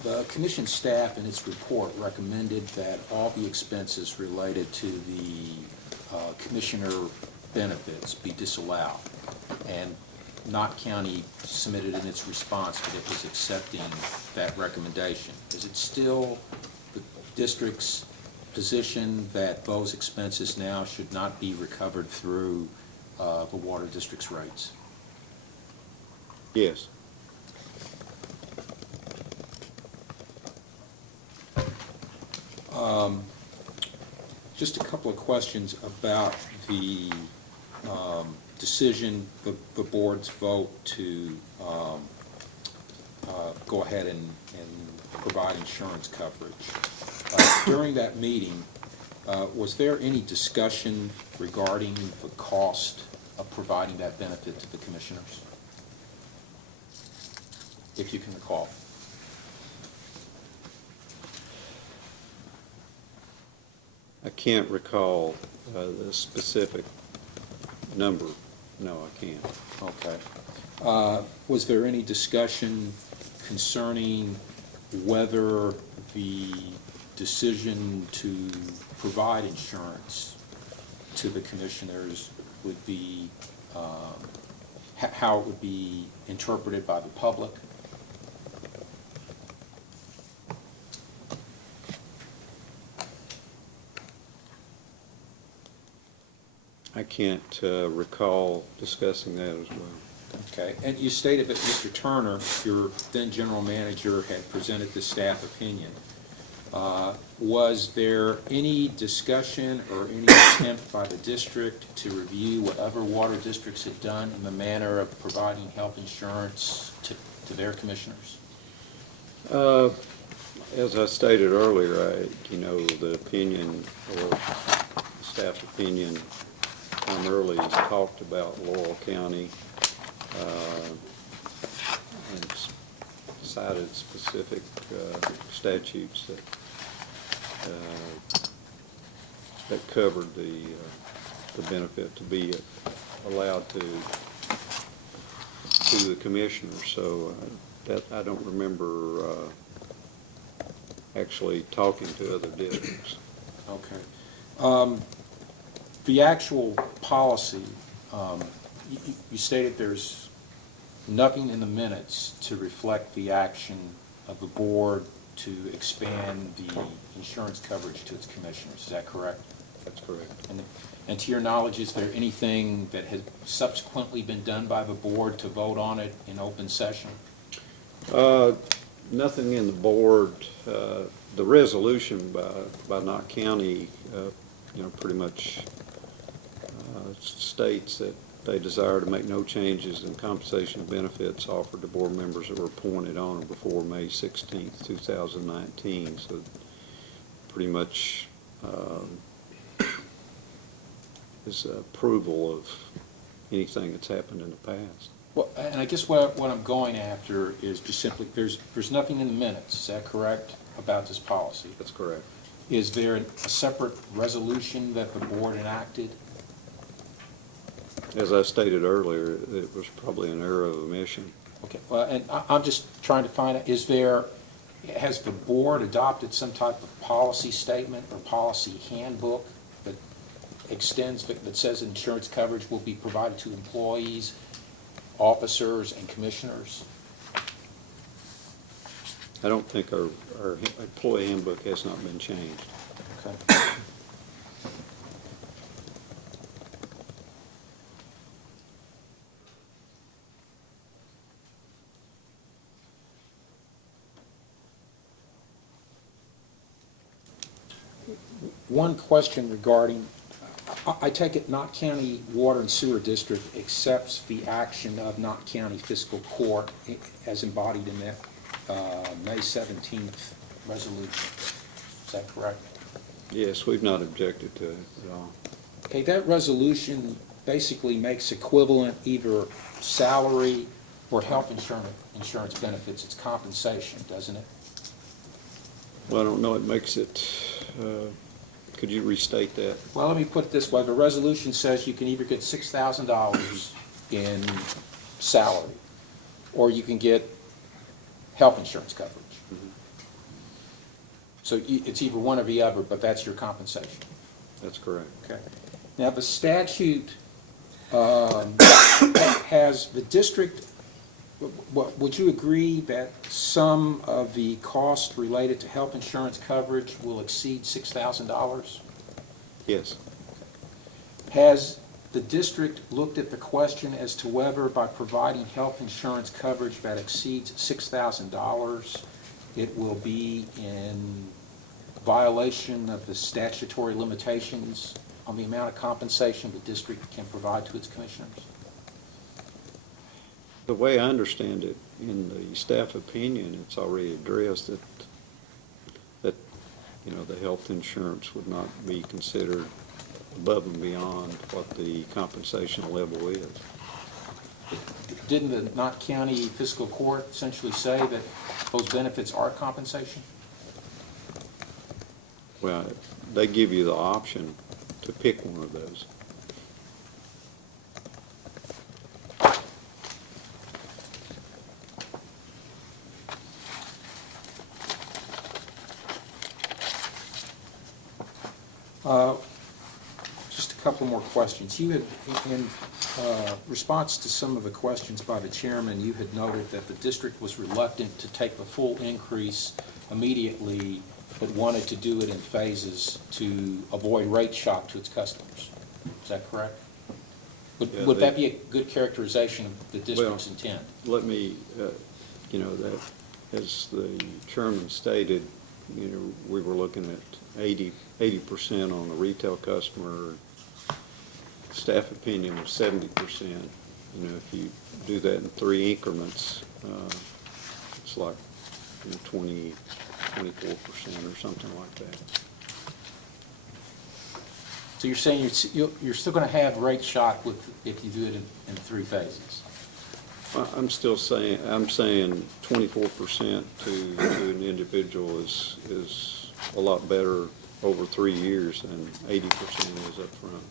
the commission staff in its report recommended that all the expenses related to the commissioner benefits be disallowed, and Knott County submitted in its response that it was accepting that recommendation. Is it still the district's position that those expenses now should not be recovered through the water district's rates? Yes. Just a couple of questions about the decision, the board's vote to go ahead and provide insurance coverage. During that meeting, was there any discussion regarding the cost of providing that benefit to the commissioners? If you can recall. I can't recall the specific number. No, I can't. Okay. Was there any discussion concerning whether the decision to provide insurance to the commissioners would be, how it would be interpreted by the public? I can't recall discussing that as well. Okay, and you stated that Mr. Turner, your then general manager, had presented the staff opinion. Was there any discussion or any attempt by the district to review what other water districts had done in the manner of providing health insurance to their commissioners? As I stated earlier, the opinion or the staff's opinion primarily is talked about Laurel County and cited specific statutes that covered the benefit to be allowed to the commissioners, so that, I don't remember actually talking to other districts. Okay. The actual policy, you stated there's nothing in the minutes to reflect the action of the board to expand the insurance coverage to its commissioners. Is that correct? That's correct. And to your knowledge, is there anything that has subsequently been done by the board to vote on it in open session? Nothing in the board, the resolution by Knott County, pretty much states that they desire to make no changes in compensation and benefits offered to board members that were appointed on or before May 16th, 2019. So pretty much is approval of anything that's happened in the past. Well, and I guess what I'm going after is just simply, there's nothing in the minutes, is that correct, about this policy? That's correct. Is there a separate resolution that the board enacted? As I stated earlier, it was probably an error of omission. Okay, well, and I'm just trying to find out, has the board adopted some type of policy statement or policy handbook that extends, that says insurance coverage will be provided to employees, officers, and commissioners? I don't think our employee handbook has not been changed. Okay. One question regarding, I take it Knott County Water and Sewer District accepts the action of Knott County Fiscal Court as embodied in that May 17th resolution. Is that correct? Yes, we've not objected to it at all. Okay, that resolution basically makes equivalent either salary or health insurance benefits its compensation, doesn't it? Well, I don't know, it makes it, could you restate that? Well, let me put it this way. The resolution says you can either get $6,000 in salary, or you can get health insurance coverage. So it's either one or the other, but that's your compensation. That's correct. Okay. Now, the statute has the district, would you agree that some of the costs related to health insurance coverage will exceed $6,000? Yes. Has the district looked at the question as to whether by providing health insurance coverage that exceeds $6,000, it will be in violation of the statutory limitations on the amount of compensation the district can provide to its commissioners? The way I understand it, in the staff opinion, it's already addressed that the health insurance would not be considered above and beyond what the compensation level is. Didn't the Knott County Fiscal Court essentially say that those benefits are compensation? Well, they give you the option to pick one of those. Just a couple more questions. You had, in response to some of the questions by the chairman, you had noted that the district was reluctant to take the full increase immediately, but wanted to do it in phases to avoid rate shock to its customers. Is that correct? Would that be a good characterization of the district's intent? Let me, that, as the chairman stated, we were looking at 80% on the retail customer. Staff opinion was 70%. If you do that in 3 increments, it's like 24% or something like that. So you're saying you're still going to have rate shock if you do it in 3 phases? I'm saying 24% to an individual is a lot better over 3 years than 80% is up front.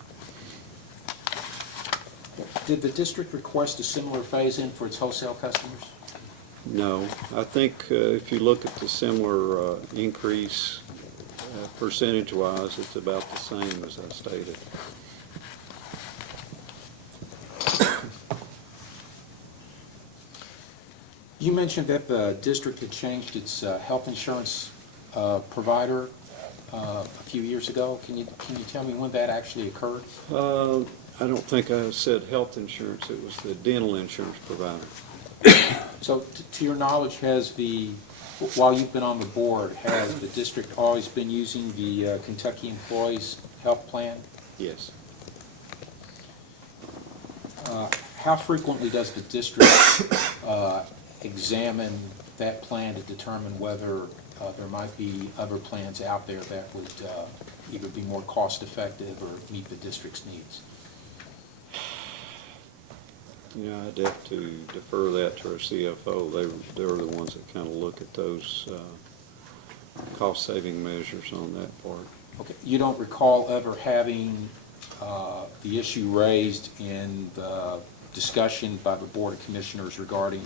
Did the district request a similar phase-in for its wholesale customers? No, I think if you look at the similar increase percentage-wise, it's about the same as I stated. You mentioned that the district had changed its health insurance provider a few years ago. Can you tell me when that actually occurred? I don't think I said health insurance, it was the dental insurance provider. So to your knowledge, while you've been on the board, has the district always been using the Kentucky Employees Health Plan? Yes. How frequently does the district examine that plan to determine whether there might be other plans out there that would either be more cost-effective or meet the district's needs? You know, I'd have to defer that to our CFO. They're the ones that kind of look at those cost-saving measures on that part. Okay, you don't recall ever having the issue raised in the discussion by the Board of Commissioners regarding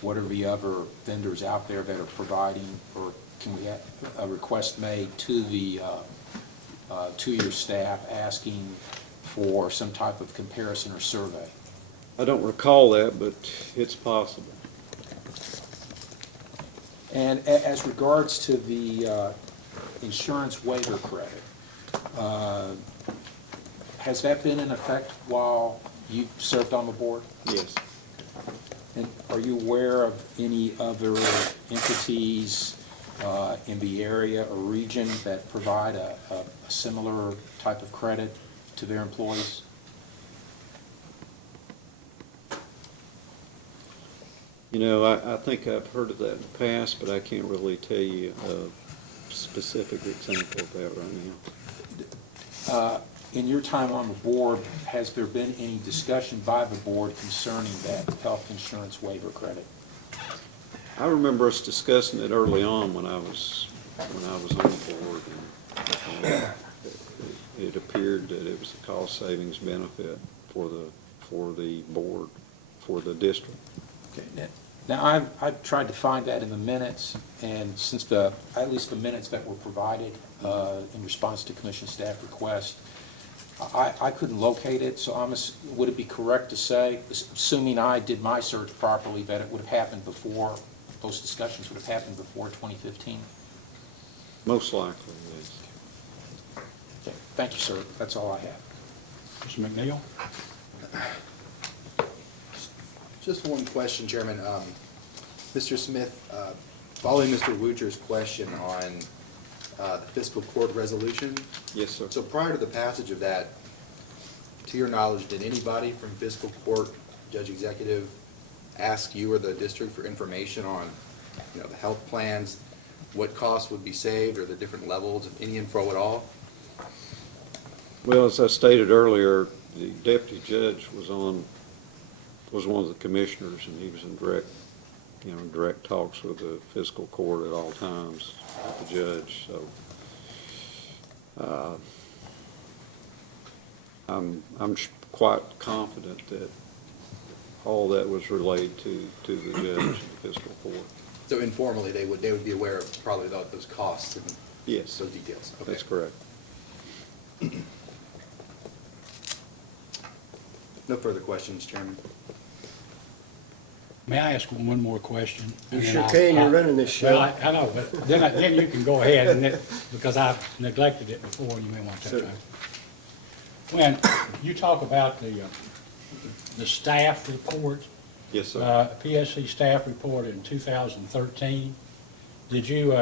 what are the other vendors out there that are providing, or can we have a request made to the to your staff asking for some type of comparison or survey? I don't recall that, but it's possible. And as regards to the insurance waiver credit, has that been in effect while you served on the board? Yes. And are you aware of any other entities in the area or region that provide a similar type of credit to their employees? You know, I think I've heard of that in the past, but I can't really tell you a specific example of that right now. In your time on the board, has there been any discussion by the board concerning that health insurance waiver credit? I remember us discussing it early on when I was on the board. And, it appeared that it was a cost savings benefit for the board, for the district. Okay. Now, I've tried to find that in the minutes, and since at least the minutes that were provided in response to commission staff request, I couldn't locate it, so would it be correct to say, assuming I did my search properly, that it would have happened before, those discussions would have happened before 2015? Most likely, yes. Okay. Thank you, sir. That's all I have. Mr. McNeil? Just one question, Chairman. Mr. Smith, following Mr. Woocher's question on the fiscal court resolution. Yes, sir. So prior to the passage of that, to your knowledge, did anybody from fiscal court, judge executive, ask you or the district for information on, the health plans, what costs would be saved, or the different levels of any info at all? Well, as I stated earlier, the deputy judge was one of the commissioners, and he was in direct talks with the fiscal court at all times with the judge. So I'm quite confident that all that was relayed to the judge and the fiscal court. So informally, they would be aware of probably those costs and Yes, those details. Okay. that's correct. No further questions, Chairman. May I ask one more question? You And then sure I'll- can, you're I'll- running this Well, show. I know, but then you can go ahead, and because I've neglected it before, and you may want to touch on it. When you talk about the staff report, Yes, sir. PSC staff report in 2013, did you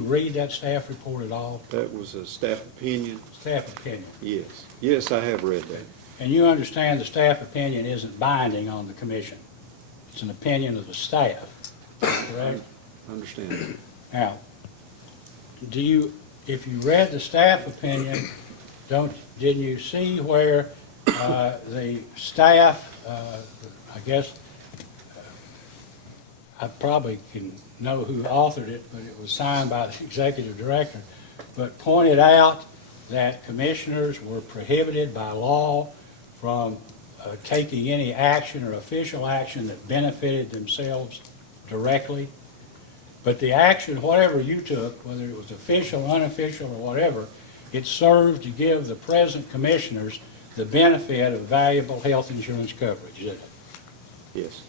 read that staff report at all? That was a staff opinion. Staff opinion. Yes. Yes, I have read that. And you understand the staff opinion isn't binding on the commission. It's an opinion of the staff, correct? I understand. Now, if you read the staff opinion, didn't you see where the staff, I guess, I probably can know who authored it, but it was signed by the executive director, but pointed out that commissioners were prohibited by law from taking any action or official action that benefited themselves directly. But the action, whatever you took, whether it was official, unofficial, or whatever, it served to give the present commissioners the benefit of valuable health insurance coverage, didn't it? Yes.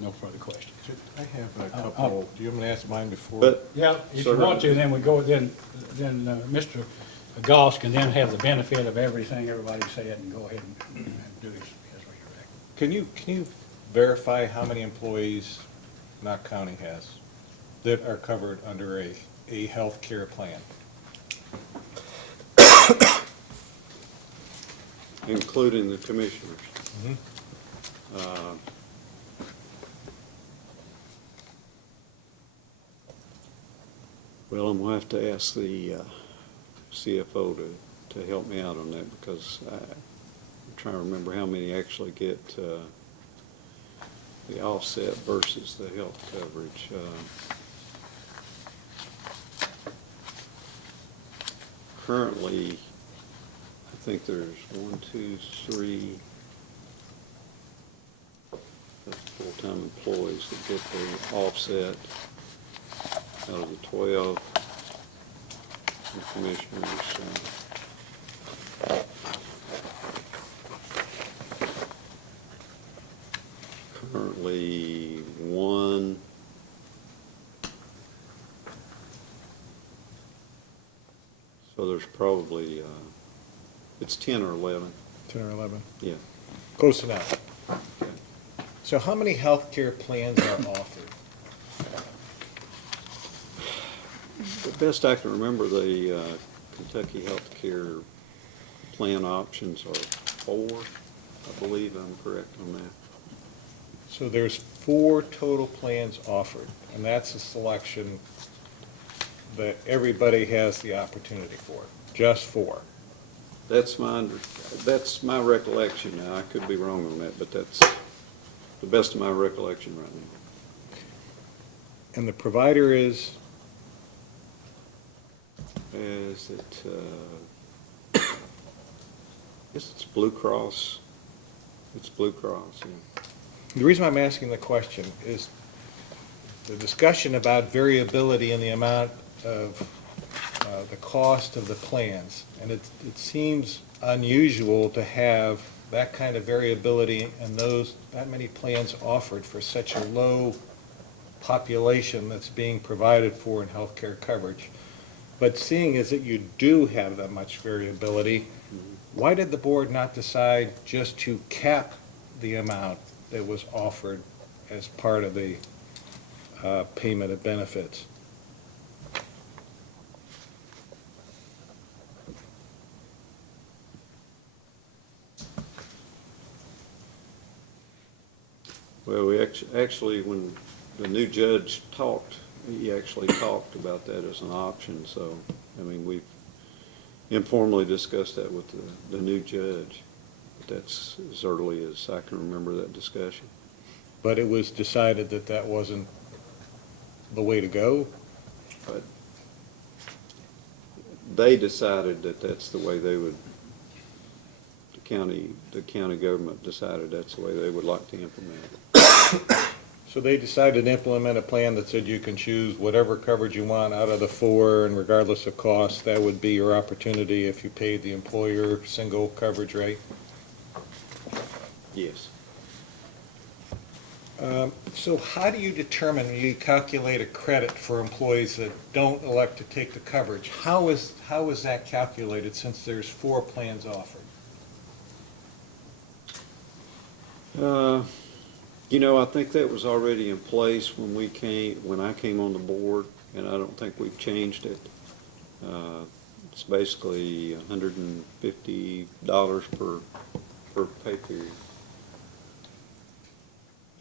No further questions. I have a couple, do you want me to ask mine before? But, Yeah, if you Sir, want to, then we go, then Mr. Goss can then have the benefit of everything everybody said and go ahead and do his redirect. Can you verify how many employees Knott County has that are covered under a health care plan? including the commissioners. Mhm. Uh, Well, I'm gonna have to ask the CFO to help me out on that, because I'm trying to remember how many actually get the offset versus the health coverage. Currently, I think there's 1, 2, 3 full-time employees that get the offset out of the 12 commissioners. Currently, 1. So there's probably, it's 10 or 11, 10 or 11? yeah. Close enough. So how many health care plans are offered? The best I can remember, the Kentucky Health Care plan options are 4. I believe I'm correct on that. So there's 4 total plans offered, and that's a selection that everybody has the opportunity for, just 4. That's my recollection. Now, I could be wrong on that, but that's the best of my recollection right now. And the provider is, Is it, I guess it's Blue Cross. It's Blue Cross, yeah. the reason I'm asking the question is the discussion about variability in the amount of the cost of the plans. And it seems unusual to have that kind of variability and that many plans offered for such a low population that's being provided for in healthcare coverage. But seeing as that you do have that much variability, why did the board not decide just to cap the amount that was offered as part of the payment of benefits? Well, we actually, when the new judge talked, he actually talked about that as an option, so, I mean, we've informally discussed that with the new judge. But that's as early as I can remember that discussion. But it was decided that that wasn't the way to go? But they decided that that's the way they would, the county government decided that's the way they would like to implement it. So they decided to implement a plan that said you can choose whatever coverage you want out of the 4, and regardless of cost, that would be your opportunity if you paid the employer single coverage rate? Yes. So how do you determine, when you calculate a credit for employees that don't elect to take the coverage? How is that calculated, since there's 4 plans offered? You know, I think that was already in place when I came on the board, and I don't think we've changed it. It's basically $150 per pay period.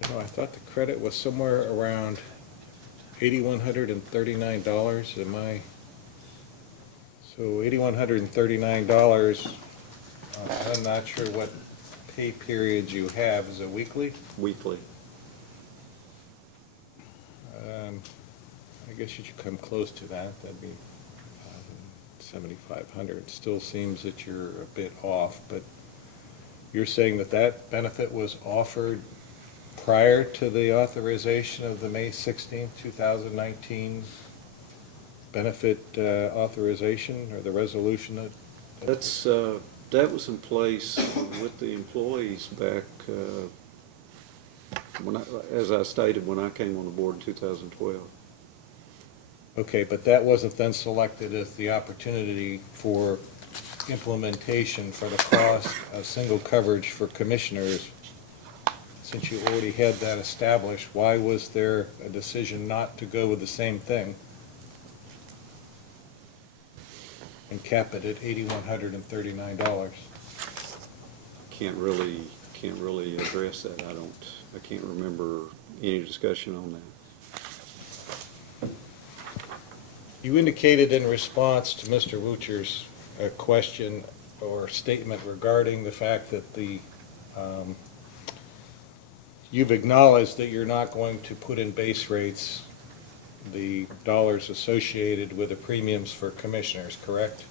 You know, I thought the credit was somewhere around $8,139. So $8,139, I'm not sure what pay periods you have. Is it weekly? Weekly. I guess you should come close to that. That'd be $7,500. Still seems that you're a bit off, but you're saying that that benefit was offered prior to the authorization of the May 16th, 2019 benefit authorization, or the resolution that? That was in place with the employees back, as I stated, when I came on the board in 2012. Okay, but that wasn't then selected as the opportunity for implementation for the cost of single coverage for commissioners. Since you already had that established, why was there a decision not to go with the same thing and cap it at $8,139? Can't really address that. I can't remember any discussion on that. You indicated in response to Mr. Wucher's question or statement regarding the fact that you've acknowledged that you're not going to put in base rates the dollars associated with the premiums for commissioners, correct?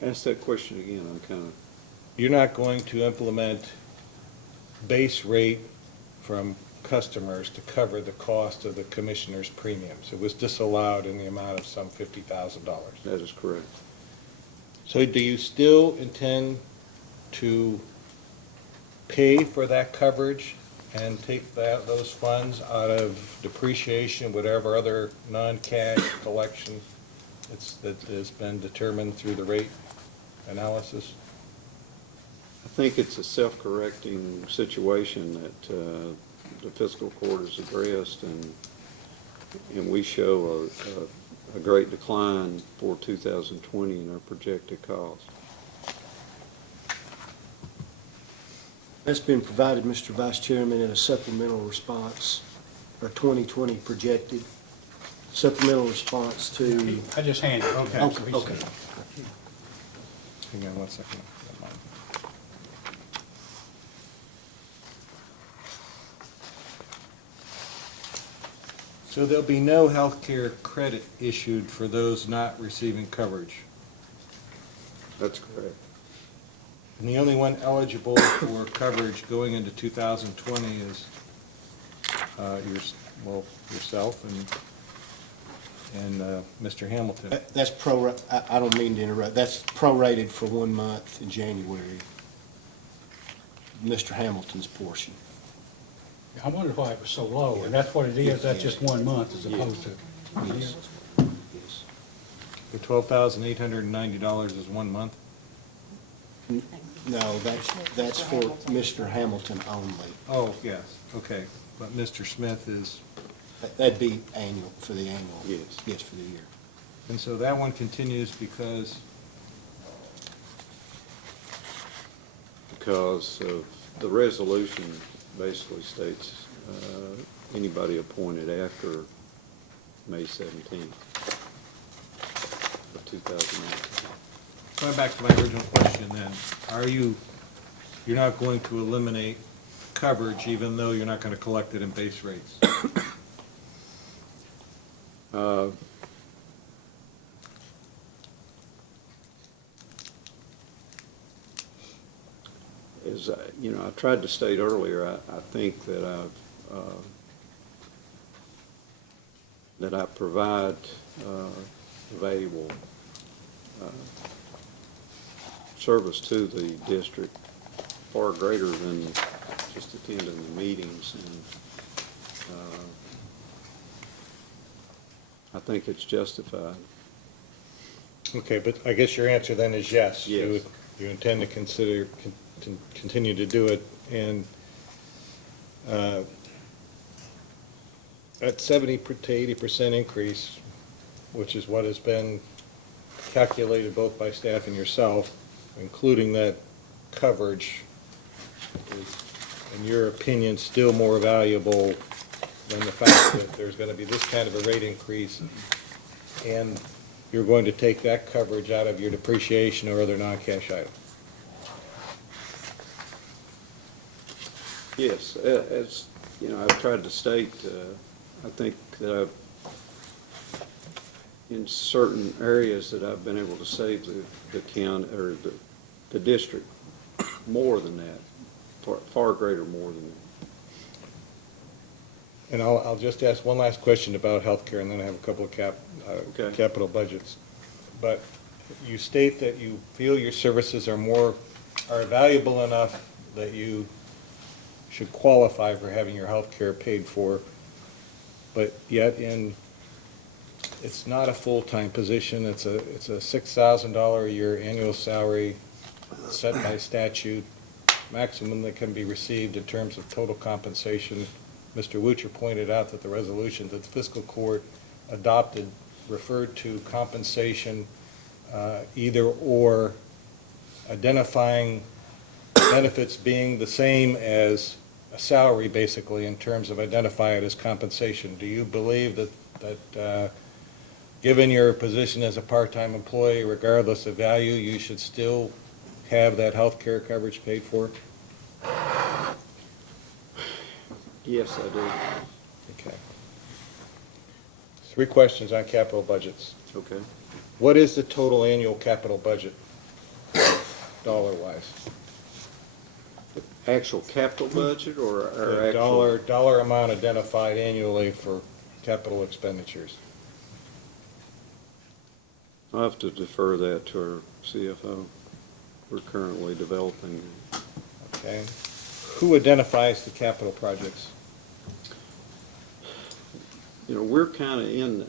Ask that question again. I'm kind of. You're not going to implement base rate from customers to cover the cost of the commissioner's premiums. It was disallowed in the amount of some $50,000. That is correct. So do you still intend to pay for that coverage and take those funds out of depreciation, whatever other non-cash collection that has been determined through the rate analysis? I think it's a self-correcting situation that the fiscal court has addressed, and we show a great decline for 2020 in our projected cost. That's been provided, Mr. Vice Chairman, in a supplemental response, or 2020 projected supplemental response to. I just handed it. Okay. Hang on one second. So there'll be no health care credit issued for those not receiving coverage. That's correct. And the only one eligible for coverage going into 2020 is yourself and Mr. Hamilton. That's I don't mean to interrupt, that's prorated for 1 month in January, Mr. Hamilton's portion. I wondered why it was so low, and that's what it is, that's just 1 month as opposed to. Yes. Yes. The $12,890 is 1 month? No, that's for Mr. Hamilton only. Oh, yes, okay. But Mr. Smith is, That'd be annual, for the annual. Yes. Yes, for the year. and so that one continues because, Of the resolution basically states anybody appointed after May 17th of 2019. going back to my original question then, you're not going to eliminate coverage even though you're not going to collect it in base rates? As I tried to state earlier, I think that I provide valuable service to the district, far greater than just attending the meetings, and I think it's justified. Okay, but I guess your answer then is yes. Yes. You intend to continue to do it, and at 70 to 80% increase, which is what has been calculated both by staff and yourself, including that coverage, is, in your opinion, still more valuable than the fact that there's going to be this kind of a rate increase, and you're going to take that coverage out of your depreciation or other non-cash item? Yes, as I've tried to state, I think that in certain areas that I've been able to save the county or the the district more than that, far greater more than that. And I'll just ask one last question about healthcare, and then I have a couple of Okay. capital budgets. But you state that you feel your services are valuable enough that you should qualify for having your healthcare paid for, but yet it's not a full-time position. It's a $6,000 a year annual salary set by statute, maximum that can be received in terms of total compensation. Mr. Wucher pointed out that the resolution that the fiscal court adopted referred to compensation either or, identifying benefits being the same as a salary, basically, in terms of identify it as compensation. Do you believe that given your position as a part-time employee, regardless of value, you should still have that health care coverage paid for? Yes, I do. Okay. 3 questions on capital budgets. Okay. What is the total annual capital budget, dollar-wise? Actual capital budget or our The actual? dollar amount identified annually for capital expenditures. I'll have to defer that to our CFO. We're currently developing. Okay. Who identifies the capital projects? You know, we're kind of in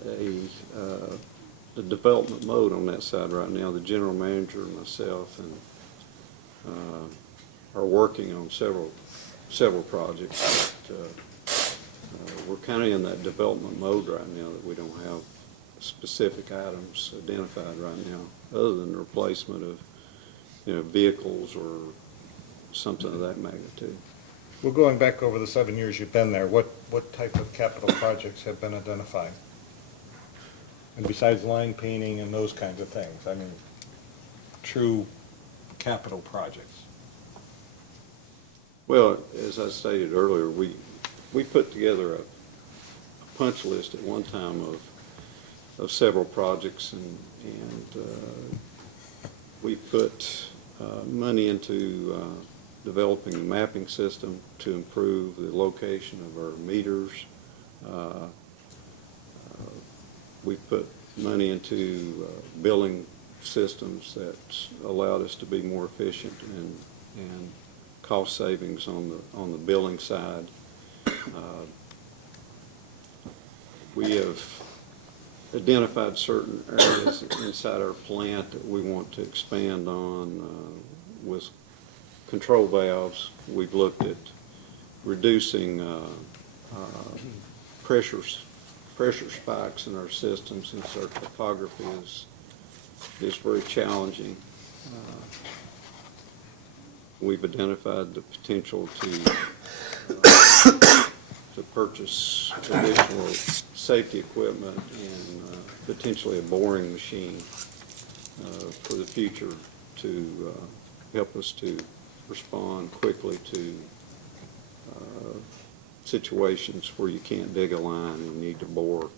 a development mode on that side right now. The general manager and myself and are working on several projects. But, we're kind of in that development mode right now that we don't have specific items identified right now, other than the replacement of, vehicles or something of that magnitude. Well, going back over the 7 years you've been there, what type of capital projects have been identified? And besides line painting and those kinds of things, I mean, true capital projects. Well, as I stated earlier, we put together a punch list at one time of several projects, and we put money into developing a mapping system to improve the location of our meters. We put money into billing systems that allowed us to be more efficient and cost savings on the billing side. We have identified certain areas inside our plant that we want to expand on with control valves. We've looked at reducing pressure spikes in our system, since our topography is very challenging. We've identified the potential to purchase additional safety equipment and potentially a boring machine for the future to help us to respond quickly to situations where you can't dig a line and need to bore.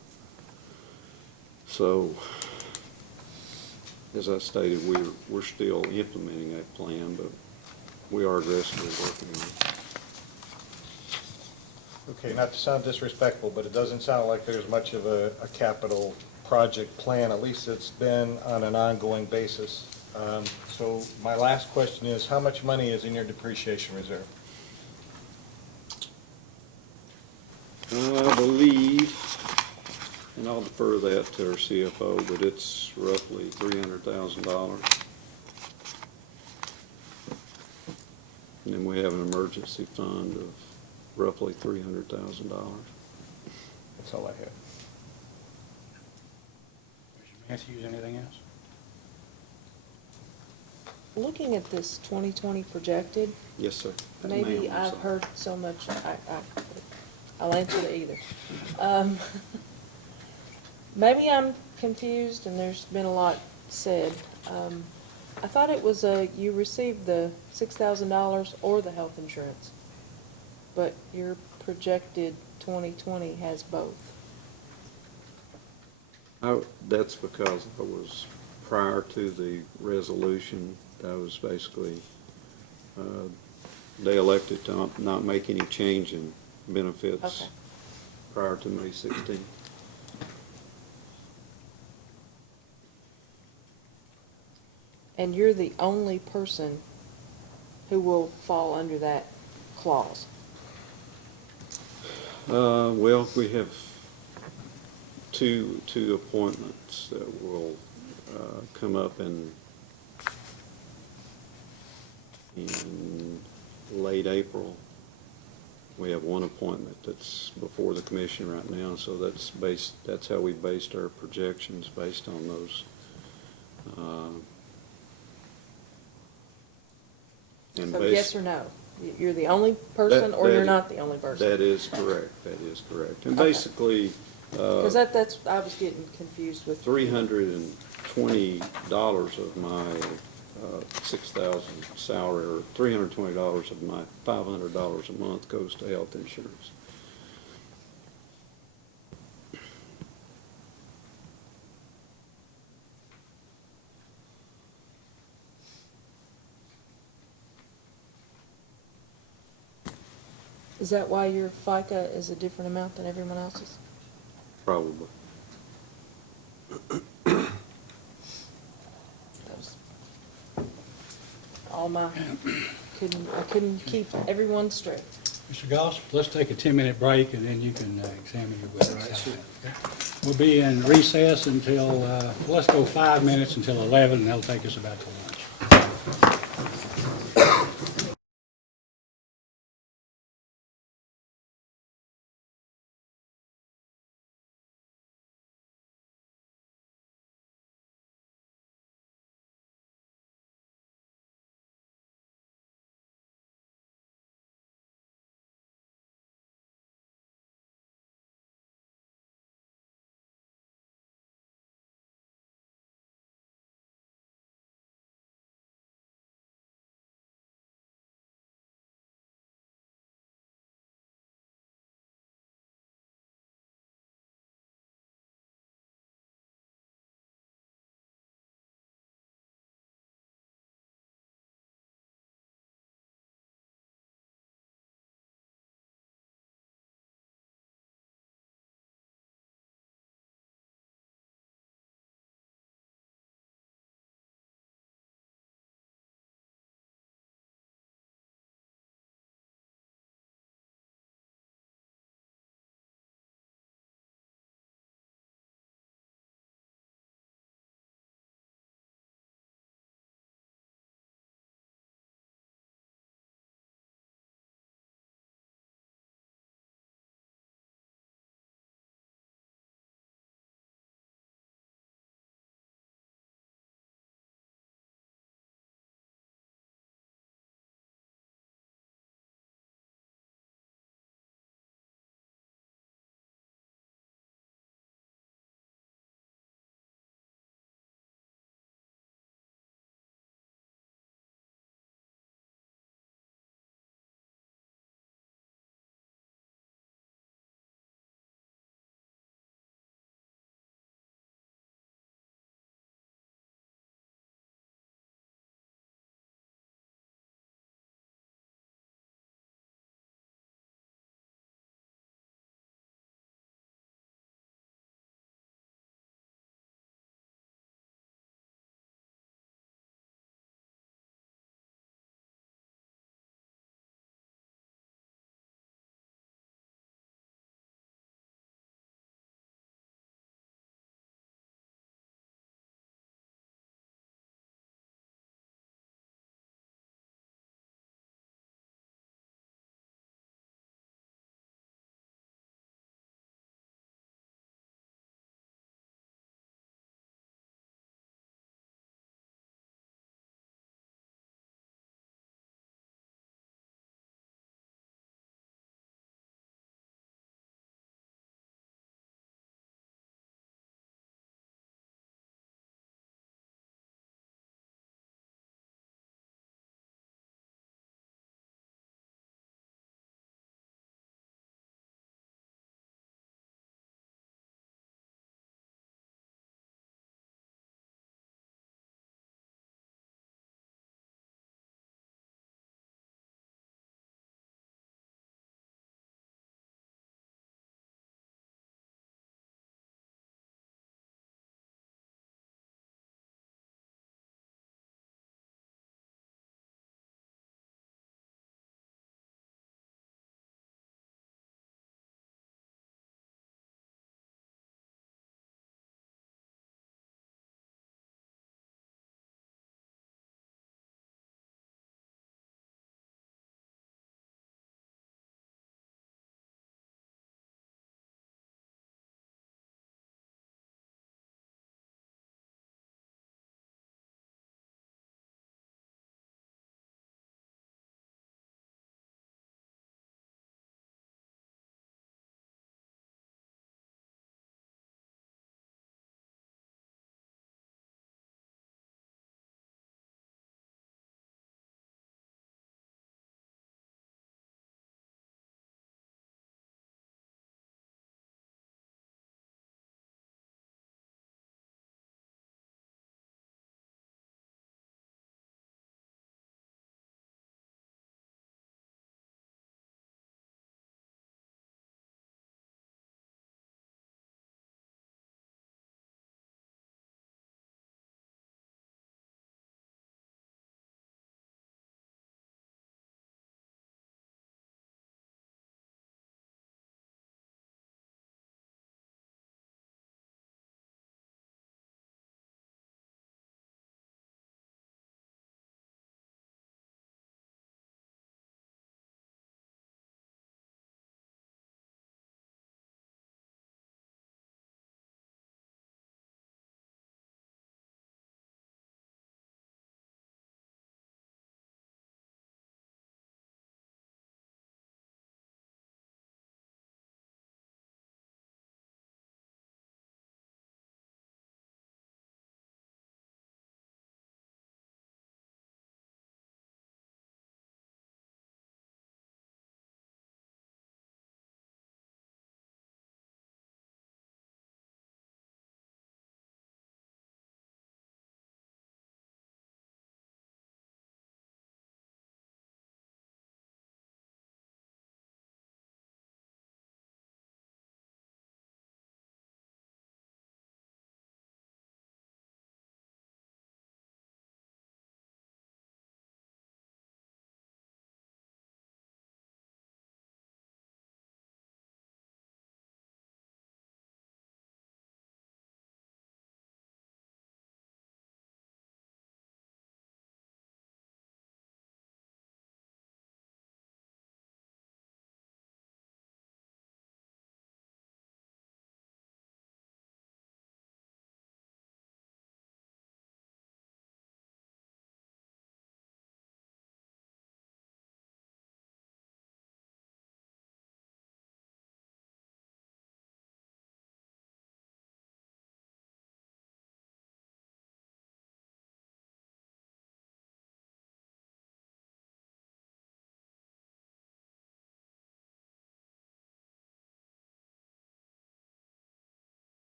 So, as I stated, we're still implementing that plan, but we are aggressively working on it. Okay, not to sound disrespectful, but it doesn't sound like there's much of a capital project plan, at least it's been on an ongoing basis. So my last question is, how much money is in your depreciation reserve? I believe, and I'll defer that to our CFO, but it's roughly $300,000. And then we have an emergency fund of roughly $300,000. That's all I have. Nancy, use anything else? Looking at this 2020 projected, Yes, sir. maybe Ma'am, I'm I've sorry. heard so much, I'll answer to either. Maybe I'm confused and there's been a lot said. I thought it was you received the $6,000 or the health insurance, but your projected 2020 has both. That's because I was, prior to the resolution, That was basically, they elected to not make any change in benefits Okay. prior to May 16th. And you're the only person who will fall under that clause? Well, we have two appointments that will come up in late April. We have one appointment that's before the commission right now, so that's how we based our projections, based on those. And So based- yes or no? You're the only person, or you're not the only person? That is correct, that is correct. And Okay. basically, Because that's, I was getting confused with. $320 of my 6,000 salary, or $320 of my $500 a month goes to health insurance. Is that why your FICA is a different amount than everyone else's? Probably. That was all my, I couldn't keep everyone straight. Mr. Goss, let's take a 10-minute break, and then you can examine your witness. Okay? We'll be in recess until, let's go 5 minutes until 11, and that'll take us about to lunch.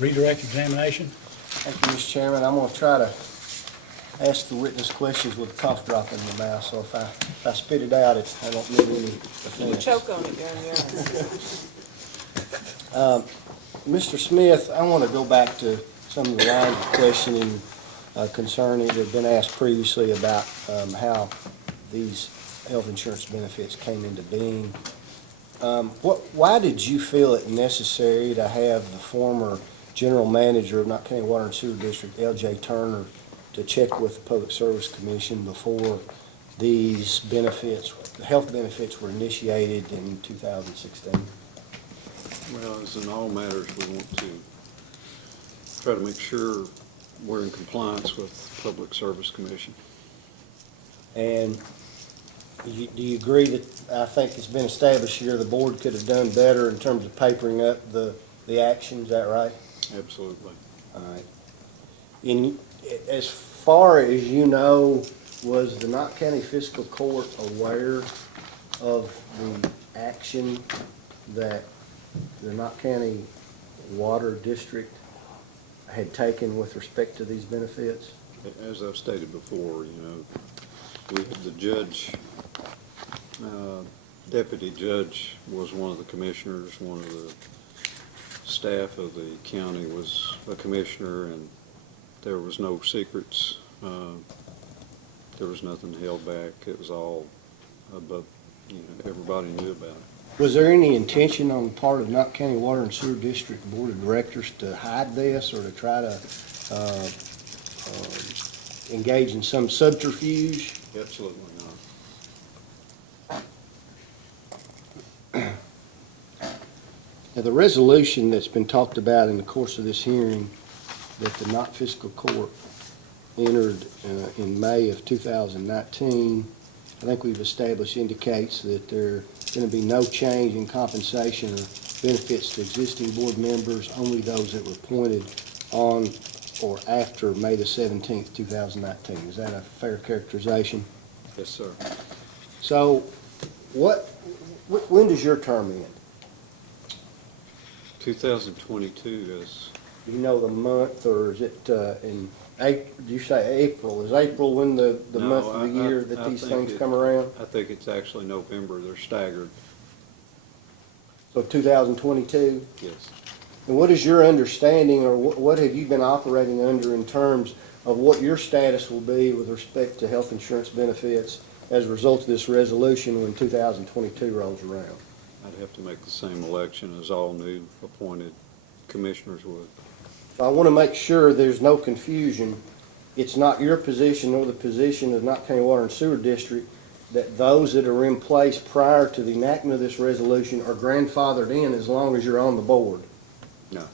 redirect examination. Thank you, Mr. Chairman. I'm going to try to ask the witness questions with a cough drop in my mouth, so if I spit it out, I don't mean any You offense. choke on it during your Mr. Smith, I want to go back to some of the lines of questioning concerning that have been asked previously about how these health insurance benefits came into being. Why did you feel it necessary to have the former general manager of Knott County Water and Sewer District, L.J. Turner, to check with the Public Service Commission before these benefits, the health benefits were initiated in 2016? Well, as in all matters, we want to try to make sure we're in compliance with the Public Service Commission. And do you agree that, I think it's been established here, the board could have done better in terms of papering up the action, is that right? Absolutely. All right. As far as you know, was the Knott County Fiscal Court aware of the action that the Knott County Water District had taken with respect to these benefits? As I've stated before, we had the judge, deputy judge was one of the commissioners, one of the staff of the county was a commissioner, and there was no secrets. There was nothing held back. It was all above, everybody knew about it. Was there any intention on the part of Knott County Water and Sewer District Board of Directors to hide this or to try to engage in some subterfuge? Absolutely not. Now, the resolution that's been talked about in the course of this hearing that the Knott Fiscal Court entered in May of 2019, I think we've established indicates that there's going to be no change in compensation or benefits to existing board members, only those that were appointed on or after May the 17th, 2019. Is that a fair characterization? Yes, sir. So when does your term end? 2022 is, Do you know the month, or is it in April? Do you say April? Is April when the No, month of the year I that these think things it- come around? I think it's actually November. They're staggered. So 2022? Yes. And what is your understanding, or what have you been operating under in terms of what your status will be with respect to health insurance benefits as a result of this resolution when 2022 rolls around? I'd have to make the same election as all new appointed commissioners would. So I want to make sure there's no confusion. It's not your position nor the position of Knott County Water and Sewer District that those that are in place prior to the enactment of this resolution are grandfathered in as long as you're on the board. No.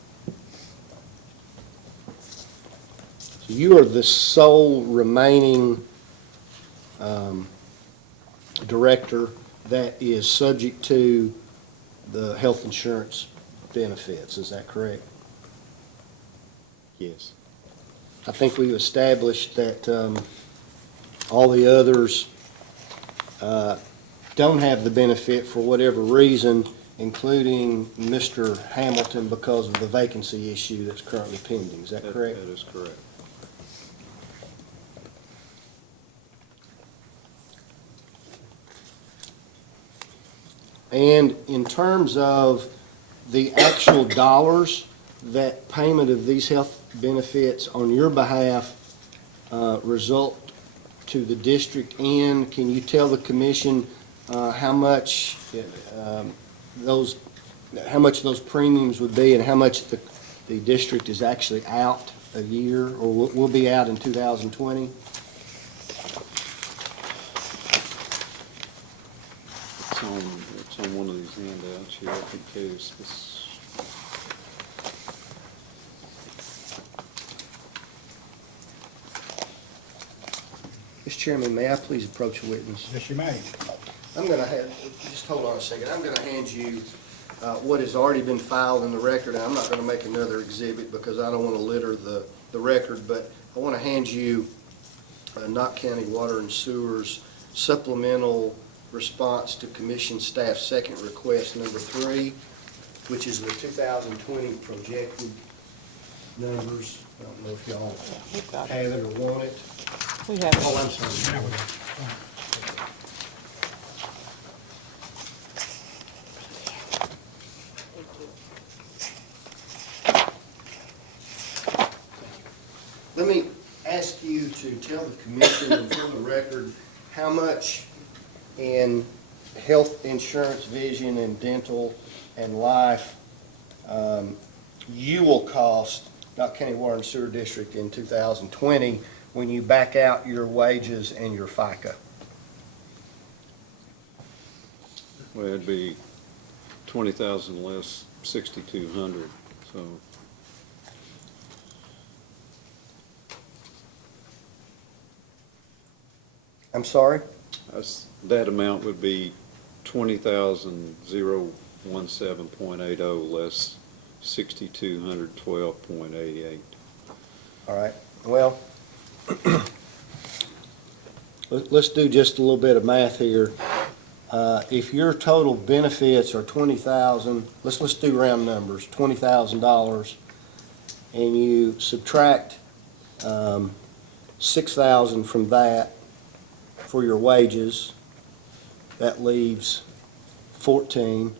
So you are the sole remaining director that is subject to the health insurance benefits. Is that correct? Yes. I think we've established that all the others don't have the benefit for whatever reason, including Mr. Hamilton because of the vacancy issue that's currently pending. Is that correct? That is correct. And in terms of the actual dollars that payment of these health benefits on your behalf result to the district in, can you tell the commission how much those premiums would be and how much the district is actually out a year or will be out in 2020? It's on one of these handouts here. I can tell you Mr. Chairman, may I please approach the witness? Yes, you may. I'm going to have, just hold on a second. I'm going to hand you what has already been filed in the record, and I'm not going to make another exhibit because I don't want to litter the record, but I want to hand you Knott County Water and Sewer's supplemental response to commission staff second request number 3, which is the 2020 projected numbers. I don't know if y'all We've got it. have it or want it. We have it. Oh, I'm sorry. Let me ask you to tell the commission and for the record, how much in health insurance, vision, and dental, and life you will cost Knott County Water and Sewer District in 2020 when you back out your wages and your FICA? Well, it'd be 20,000 less 6,200, so I'm sorry? that amount would be 20,017.80 less 6,212.88. All right, well, let's do just a little bit of math here. If your total benefits are 20,000, let's do round numbers, $20,000, and you subtract 6,000 from that for your wages, that leaves 14,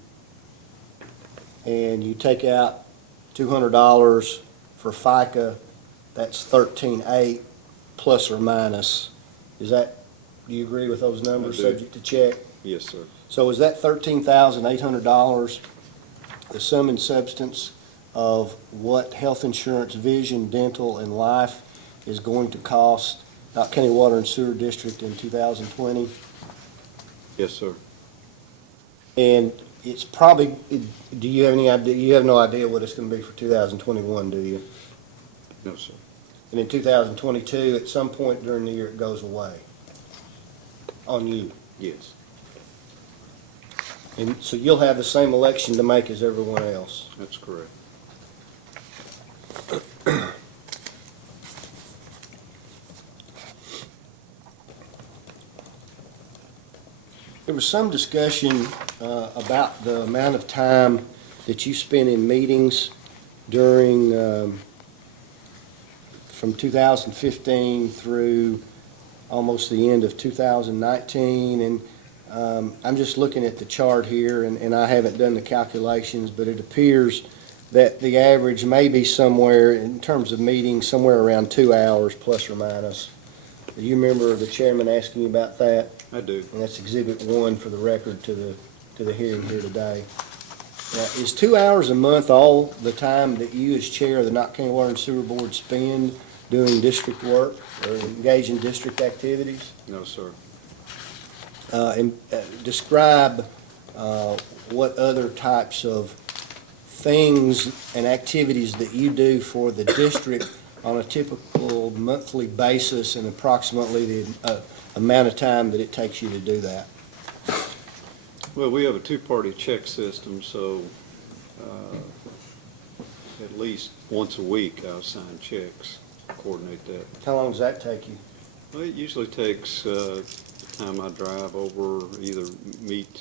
and you take out $200 for FICA, that's 13.8 plus or minus. Is that, do you agree with those numbers, I do. subject to check? Yes, sir. So is that $13,800 the sum and substance of what health insurance, vision, dental, and life is going to cost Knott County Water and Sewer District in 2020? Yes, sir. And it's probably, do you have any idea, you have no idea what it's going to be for 2021, do you? No, sir. And in 2022, at some point during the year, it goes away on you. Yes. And so you'll have the same election to make as everyone else. That's correct. There was some discussion about the amount of time that you spent in meetings during, from 2015 through almost the end of 2019. And I'm just looking at the chart here, and I haven't done the calculations, but it appears that the average may be somewhere, in terms of meetings, somewhere around 2 hours plus or minus. Do you remember the chairman asking you about that? I do. And that's Exhibit 1 for the record to the hearing here today. Now, is 2 hours a month all the time that you as chair of the Knott County Water and Sewer Board spend doing district work or engage in district activities? No, sir. Describe what other types of things and activities that you do for the district on a typical monthly basis and approximately the amount of time that it takes you to do that. Well, we have a two-party check system, so at least once a week I sign checks, coordinate that. How long does that take you? Well, it usually takes the time I drive over, either meet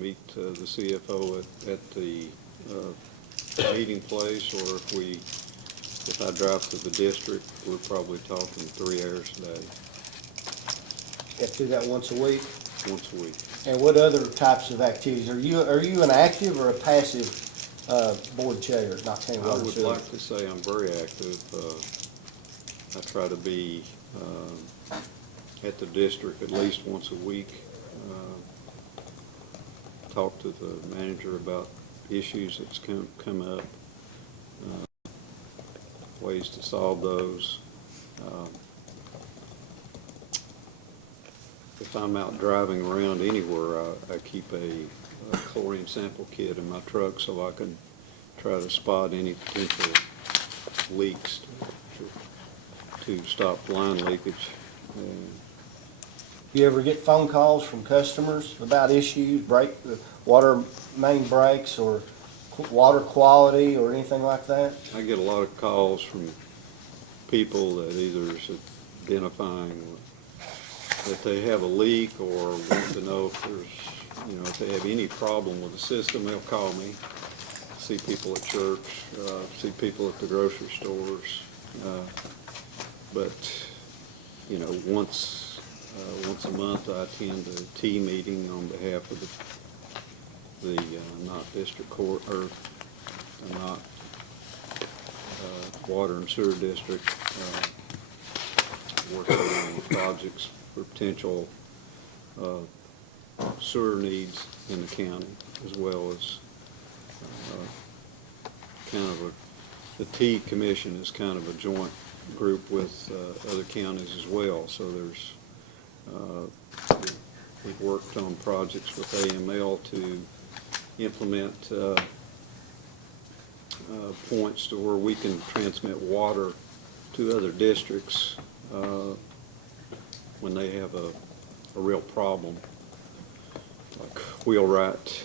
the CFO at the meeting place, or if I drive to the district, we're probably talking 3 hours a day, You have to do that once a week? once a week. And what other types of activities? Are you an active or a passive board chair at Knott County I Water and would Sewer? like to say I'm very active. I try to be at the district at least once a week, talk to the manager about issues that's come up, ways to solve those. If I'm out driving around anywhere, I keep a chlorine sample kit in my truck so I can try to spot any potential leaks to stop line leakage. You ever get phone calls from customers about issues, water main breaks or water quality or anything like that? I get a lot of calls from people that either is identifying that they have a leak or want to know if there's, if they have any problem with the system, they'll call me. see people at church, see people at the grocery stores. But, you know, once a month, I attend a tea meeting on behalf of the Knott District Court, or Knott Water and Sewer District, working on projects for potential sewer needs in the county, as well as the T Commission is kind of a joint group with other counties as well. So there's, we've worked on projects with AML to implement points to where we can transmit water to other districts when they have a real problem. Like Wheelwright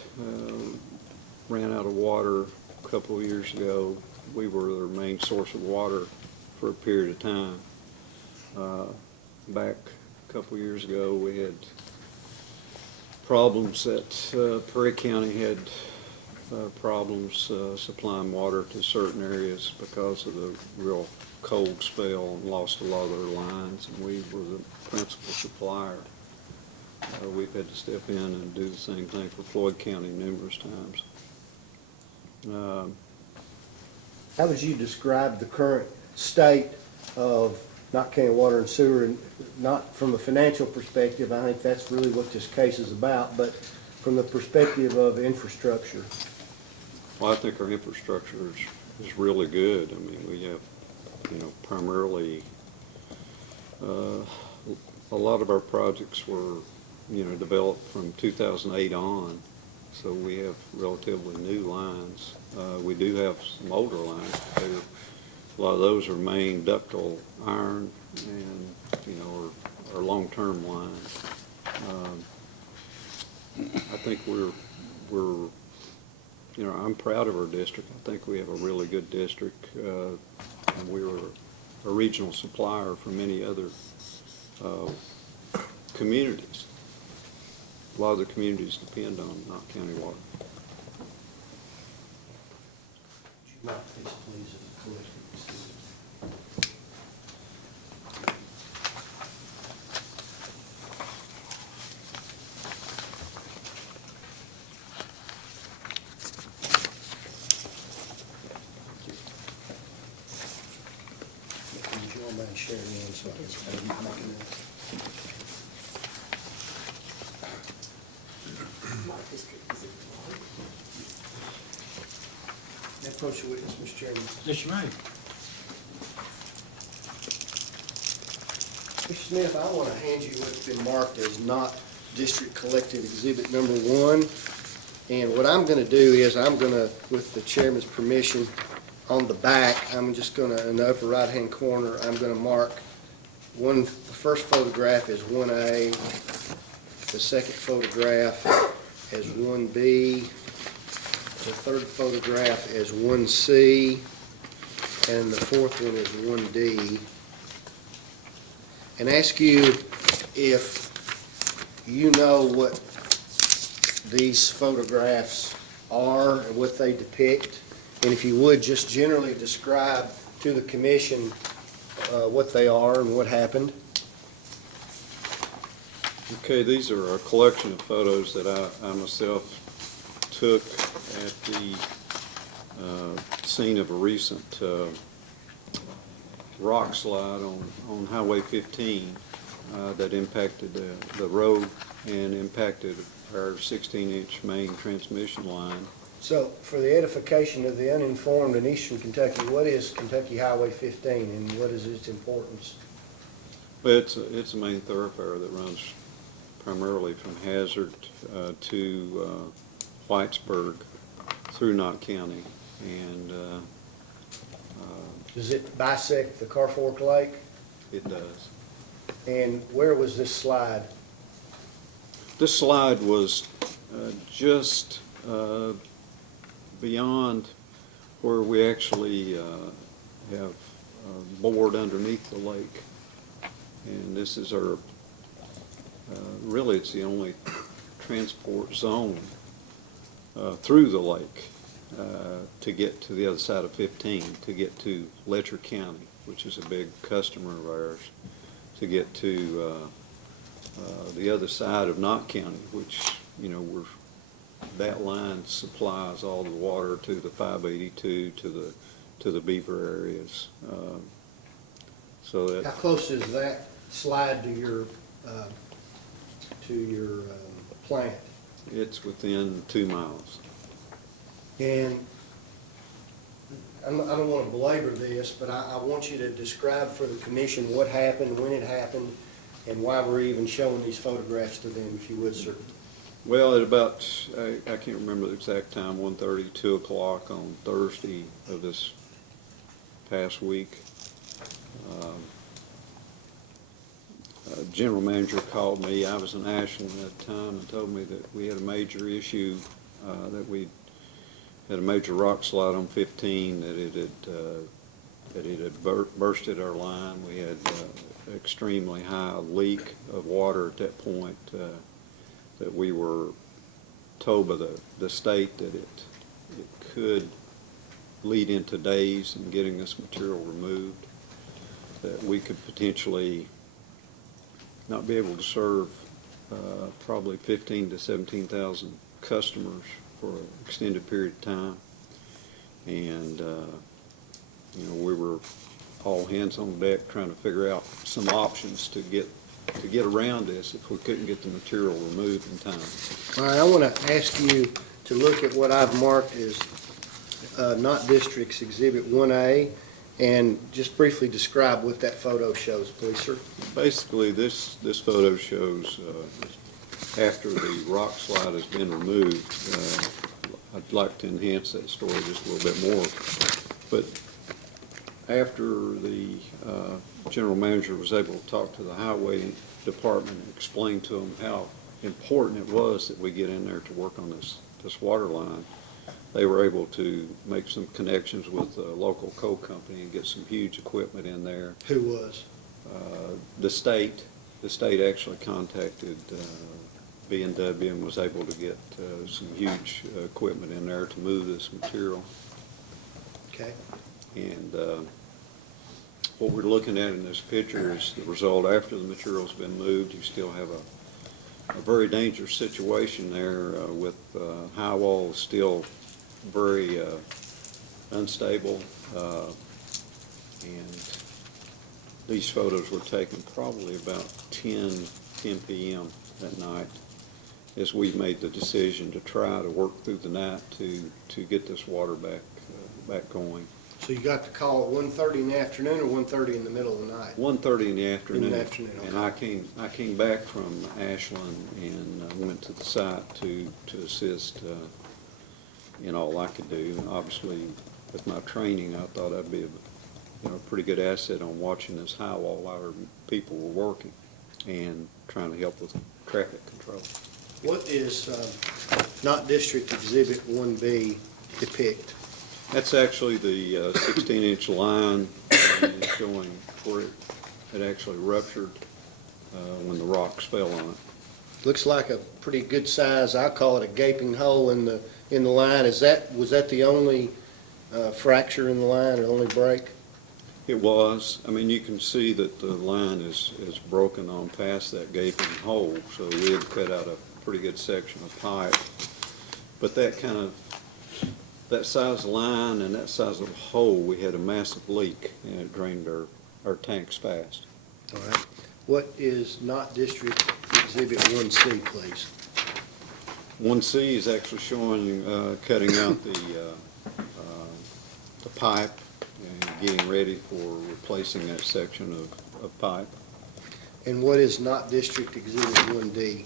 ran out of water a couple of years ago. We were their main source of water for a period of time. Back a couple of years ago, we had problems that Perry County had problems supplying water to certain areas because of the real cold spell, and lost a lot of their lines, and we were the principal supplier. We've had to step in and do the same thing for Floyd County numerous times. How would you describe the current state of Knott County Water and Sewer, and not from a financial perspective, I think that's really what this case is about, but from the perspective of infrastructure? Well, I think our infrastructure is really good. I mean, we have, you know, primarily, a lot of our projects were, you know, developed from 2008 on, so we have relatively new lines. We do have some older lines, but a lot of those are main ductile iron and, you know, are long-term lines. I think we're, you know, I'm proud of our district. I think we have a really good district, and we were a regional supplier for many other communities. A lot of the communities depend on Knott County water. Sharing in, so I can make it. Approach the witness, Mr. Chairman. Yes, you may. Mr. Smith, I want to hand you what's been marked as Knott District Collected Exhibit Number 1. And what I'm going to do is I'm going to, with the chairman's permission, on the back, I'm just going to, in the upper right-hand corner, I'm going to mark the first photograph as 1A, the second photograph as 1B, the third photograph as 1C, and the fourth one is 1D. And ask you if you know what these photographs are and what they depict, and if you would just generally describe to the commission what they are and what happened. Okay, these are a collection of photos that I myself took at the scene of a recent rock slide on Highway 15 that impacted the road and impacted our 16-inch main transmission line. So, for the edification of the uninformed in eastern Kentucky, what is Kentucky Highway 15 and what is its importance? Well, it's a main thoroughfare that runs primarily from Hazard to Whitesburg through Knott County, and Does it bisect the Carfork Lake? it does. And where was this slide? This slide was just beyond where we actually have bored underneath the lake. And this is our, really it's the only transport zone through the lake. to get to the other side of 15, to get to Letcher County, which is a big customer of ours, to get to the other side of Knott County, which, you know, that line supplies all the water to the 582, to the Beaver areas. So How that, close is that slide to your plant? it's within 2 miles. And I don't want to belabor this, but I want you to describe for the commission what happened, when it happened, and why we're even showing these photographs to them, if you would, sir. Well, at about, I can't remember the exact time, 1:30, 2 o'clock on Thursday of this past week, general manager called me. I was in Ashland at the time and told me that we had a major issue, that we had a major rock slide on 15, that it had bursted our line. We had an extremely high leak of water at that point, that we were told by the state that it could lead into days in getting this material removed, that we could potentially not be able to serve probably 15 to 17,000 customers for an extended period of time. And, you know, we were all hands on deck trying to figure out some options to get around this if we couldn't get the material removed in time. All right, I want to ask you to look at what I've marked as Knott District's Exhibit 1A, and just briefly describe what that photo shows, please, sir. Basically, this photo shows after the rock slide has been removed. I'd like to enhance that story just a little bit more. But after the general manager was able to talk to the highway department and explain to them how important it was that we get in there to work on this water line, they were able to make some connections with a local coal company and get some huge equipment in there. Who was? The state actually contacted B&W and was able to get some huge equipment in there to move this material. Okay. And what we're looking at in this picture is the result after the material's been moved. You still have a very dangerous situation there with high walls still very unstable. And these photos were taken probably about 10 p.m. that night, as we made the decision to try to work through the night to get this water back going. So you got the call at 1:30 in the afternoon or 1:30 in the middle of the night? 1:30 in the afternoon. In the afternoon, okay. And I came back from Ashland and went to the site to assist in all I could do. And obviously, with my training, I thought I'd be a pretty good asset on watching this high wall while our people were working and trying to help with traffic control. What is Knott District Exhibit 1B depict? That's actually the 16-inch line showing where it had actually ruptured when the rocks fell on it. Looks like a pretty good size, I call it a gaping hole in the line. Was that the only fracture in the line, or only break? It was. I mean, you can see that the line is broken on past that gaping hole, so we had cut out a pretty good section of pipe. But that size of line and that size of hole, we had a massive leak, and it drained our tanks fast. All right. What is Knott District Exhibit 1C, please? 1C is actually showing cutting out the pipe and getting ready for replacing that section of pipe. And what is Knott District Exhibit 1D?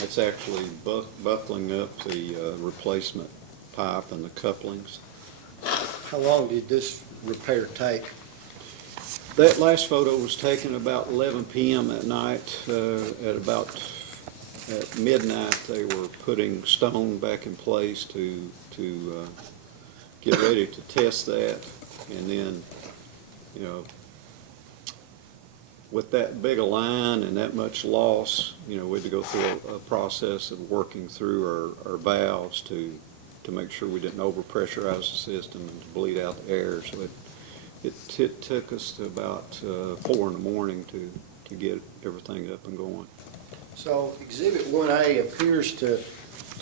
That's actually buckling up the replacement pipe and the couplings. How long did this repair take? That last photo was taken about 11 p.m. that night. At midnight, they were putting stone back in place to get ready to test that. And then, with that big a line and that much loss, we had to go through a process of working through our valves to to make sure we didn't overpressurize the system and to bleed out the air. So it took us to about 4 in the morning to get everything up and going. So Exhibit 1A appears to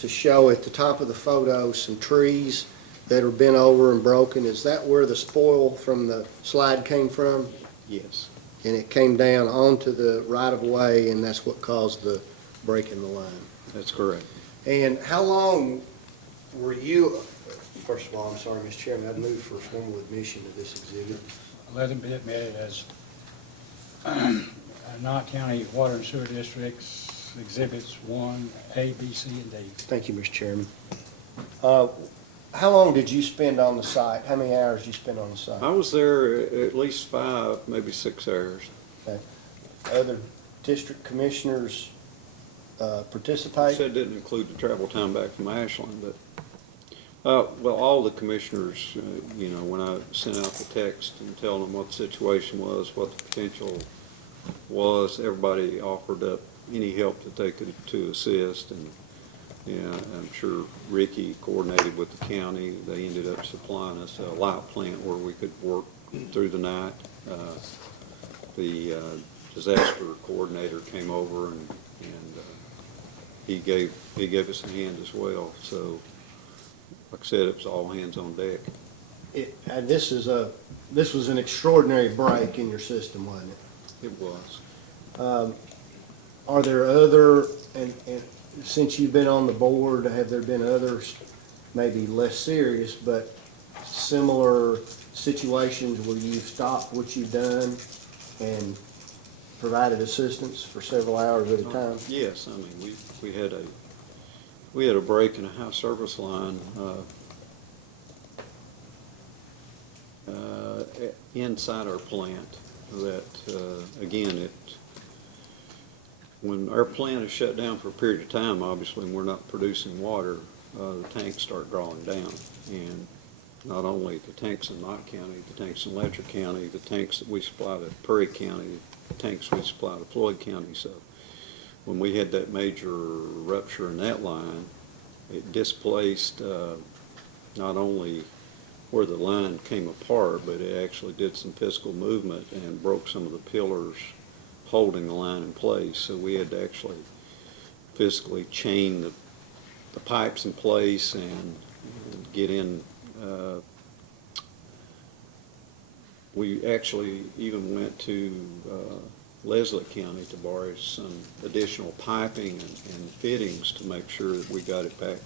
show at the top of the photo some trees that are bent over and broken. Is that where the spoil from the slide came from? Yes. And it came down onto the right-of-way, and that's what caused the break in the line? That's correct. And how long were you, first of all, I'm sorry, Mr. Chairman, I'd move for formal admission of this exhibit. Let it be admitted as Knott County Water and Sewer Districts Exhibits 1, A, B, C, and D. Thank you, Mr. Chairman. How long did you spend on the site? How many hours did you spend on the site? I was there at least 5, maybe 6 hours. Okay. Other district commissioners participate? Said didn't include the travel time back from Ashland, but, well, all the commissioners, when I sent out the text and telling them what the situation was, what the potential was, everybody offered up any help that they could to assist, and I'm sure Ricky coordinated with the county. They ended up supplying us a light plant where we could work through the night. The disaster coordinator came over and he gave us a hand as well. So, like I said, it was all hands on deck. This was an extraordinary break in your system, wasn't it? It was. Are there other, and since you've been on the board, have there been others, maybe less serious, but similar situations where you've stopped what you've done and provided assistance for several hours at a time? Yes, I mean, we had a break in a house service line inside our plant that, again, when our plant is shut down for a period of time, obviously, and we're not producing water, the tanks start drawing down. And not only the tanks in Knott County, the tanks in Letcher County, the tanks that we supply to Perry County, the tanks we supply to Floyd County. So when we had that major rupture in that line, it displaced not only where the line came apart, but it actually did some physical movement and broke some of the pillars holding the line in place. So we had to actually physically chain the pipes in place and get in. We actually even went to Leslie County to borrow some additional piping and fittings to make sure that we got it back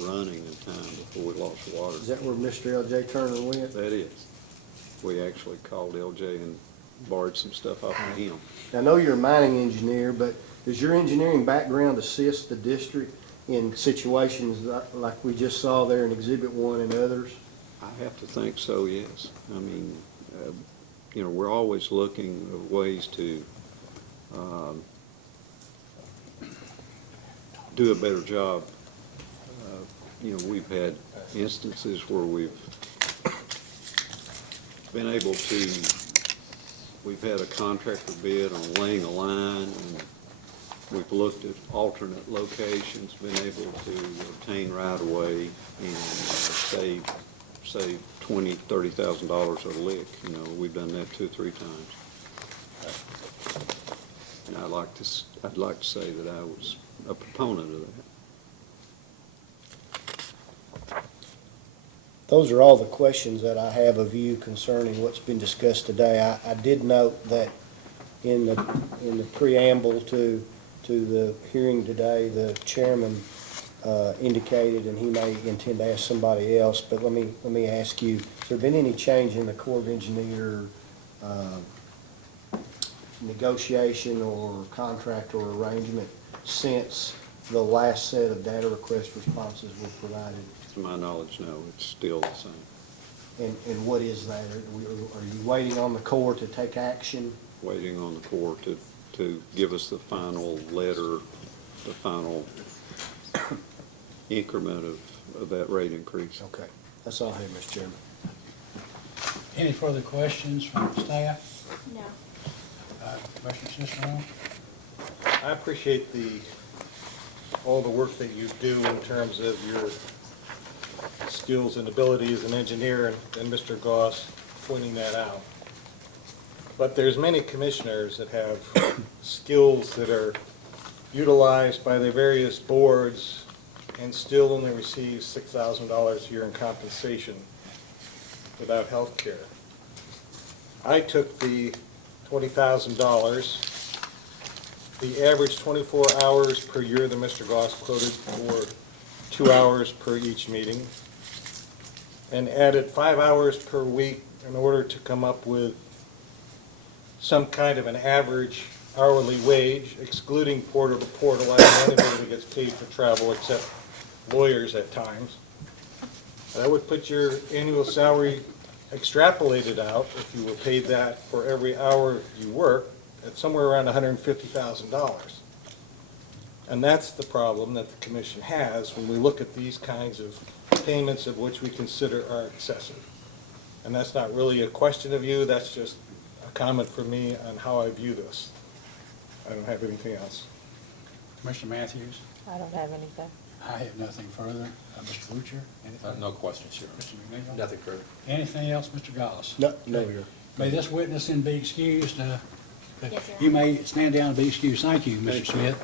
running in time before we lost water. Is that where Mr. L.J. Turner went? That is. We actually called LJ and borrowed some stuff off of him. I know you're a mining engineer, but does your engineering background assist the district in situations like we just saw there in Exhibit 1 and others? I have to think so, yes. I mean, we're always looking at ways to do a better job. We've had instances where we've been able to, we've had a contractor bid on laying a line, and we've looked at alternate locations, been able to obtain right-of-way and save $20,000, $30,000 a lick. We've done that 2 or 3 times. And I'd like to say that I was a proponent of that. Those are all the questions that I have of you concerning what's been discussed today. I did note that in the preamble to the hearing today, the chairman indicated, and he may intend to ask somebody else, but let me ask you, has there been any change in the Corps of Engineer negotiation or contract or arrangement since the last set of data request responses were provided? To my knowledge, no, it's still the same. And what is that? Are you waiting on the Corps to take action? Waiting on the Corps to give us the final letter, the final increment of that rate increase. Okay, that's all I have, Mr. Chairman. Any further questions from staff? No. Commissioner Cicero? I appreciate all the work that you do in terms of your skills and ability as an engineer, and Mr. Goss pointing that out. But there's many commissioners that have skills that are utilized by the various boards and still only receive $6,000 a year in compensation without health care. I took the $20,000, the average 24 hours per year that Mr. Goss quoted for 2 hours per each meeting, and added 5 hours per week in order to come up with some kind of an average hourly wage, excluding portal to portal. I don't know anybody that gets paid for travel except lawyers at times. That would put your annual salary extrapolated out, if you were paid that for every hour you work, at somewhere around $150,000. And that's the problem that the commission has when we look at these kinds of payments of which we consider are excessive. And that's not really a question of you, that's just a comment for me on how I view this. I don't have anything else. Commissioner Matthews? I don't have anything. I have nothing further. Mr. Butcher? Anything? No questions, Your Honor. Mr. McNeil? Nothing further. Anything else, Mr. Goss? No, Your May this witness then be excused. Yes, Your You Honor. may stand down and be excused. Thank you, Mr. Smith.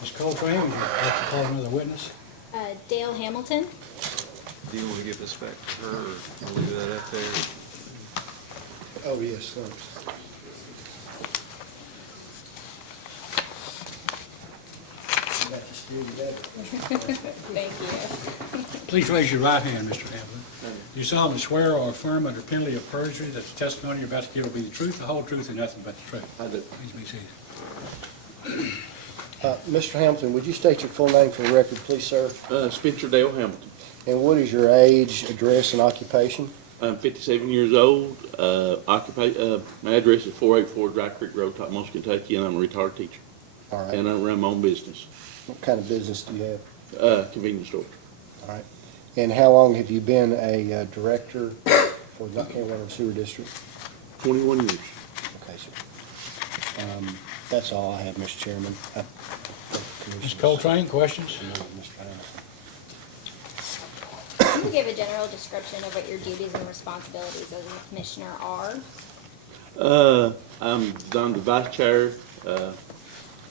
Ms. Coltrane, would you like to call another witness? Dale Hamilton? Do you want to give this back to her, or I'll leave that up there? Oh, yes, thanks. You got to steal together. Thank you. Please raise your right hand, Mr. Hamilton. Do you solemnly swear or affirm under penalty of perjury that the testimony you're about to give will be the truth, the whole truth, and nothing but the truth? I do. Please be seated. Mr. Hamilton, would you state your full name for the record, please, sir? Spencer Dale Hamilton. And what is your age, address, and occupation? I'm 57 years old. My address is 484 Dry Creek Road, Topmost, Kentucky, and I'm a retired teacher. All right. And I run my own business, What kind of business do you have? convenience store. All right. And how long have you been a director for the Knott County Water and Sewer District? 21 years. Okay, sir. That's all I have, Mr. Chairman. Ms. Coltrane, questions? No, Mr. Hamilton. Can you give a general description of what your duties and responsibilities as a commissioner are? I'm the vice chair.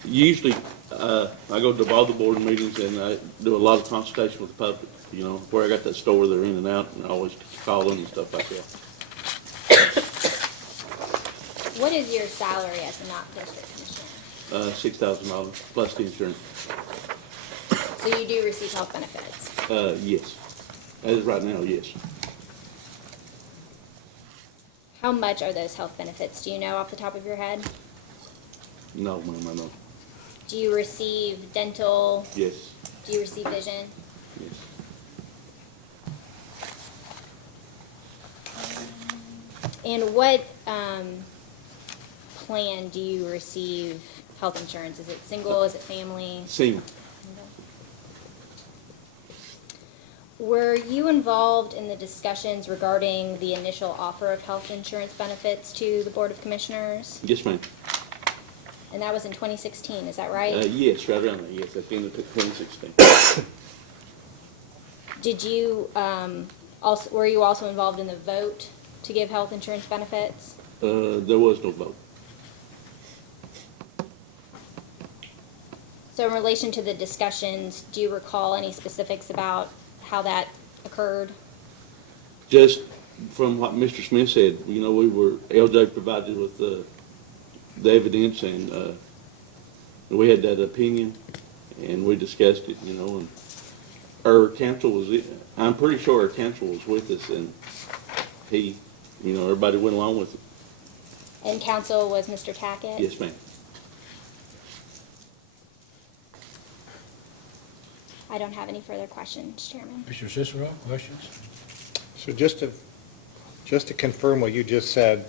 Usually, I go to all the board meetings and I do a lot of consultation with the public. You know, where I got that store, they're in and out, and I always call them and stuff like that. What is your salary as a Knott District Commissioner? $6,000 plus the insurance. So you do receive health benefits? Yes. As of right now, yes. How much are those health benefits? Do you know off the top of your head? No, ma'am, I don't. Do you receive dental? Yes, Do you receive vision? yes. And what plan do you receive health insurance? Is it single? Is it family? Single. Were you involved in the discussions regarding the initial offer of health insurance benefits to the Board of Commissioners? Yes, ma'am. And that was in 2016, is that right? Yes, right around there, yes, at the end of 2016. Did you, were you also involved in the vote to give health insurance benefits? There was no vote. So in relation to the discussions, do you recall any specifics about how that occurred? Just from what Mr. Smith said, you know, LJ provided with the evidence, and we had that opinion, and we discussed it, you know, and our counsel I'm pretty sure our counsel was with us, and he, you know, everybody went along with it. And counsel was Mr. Tackett? Yes, ma'am. I don't have any further questions, Chairman. Mr. Cicero, questions? So just to confirm what you just said,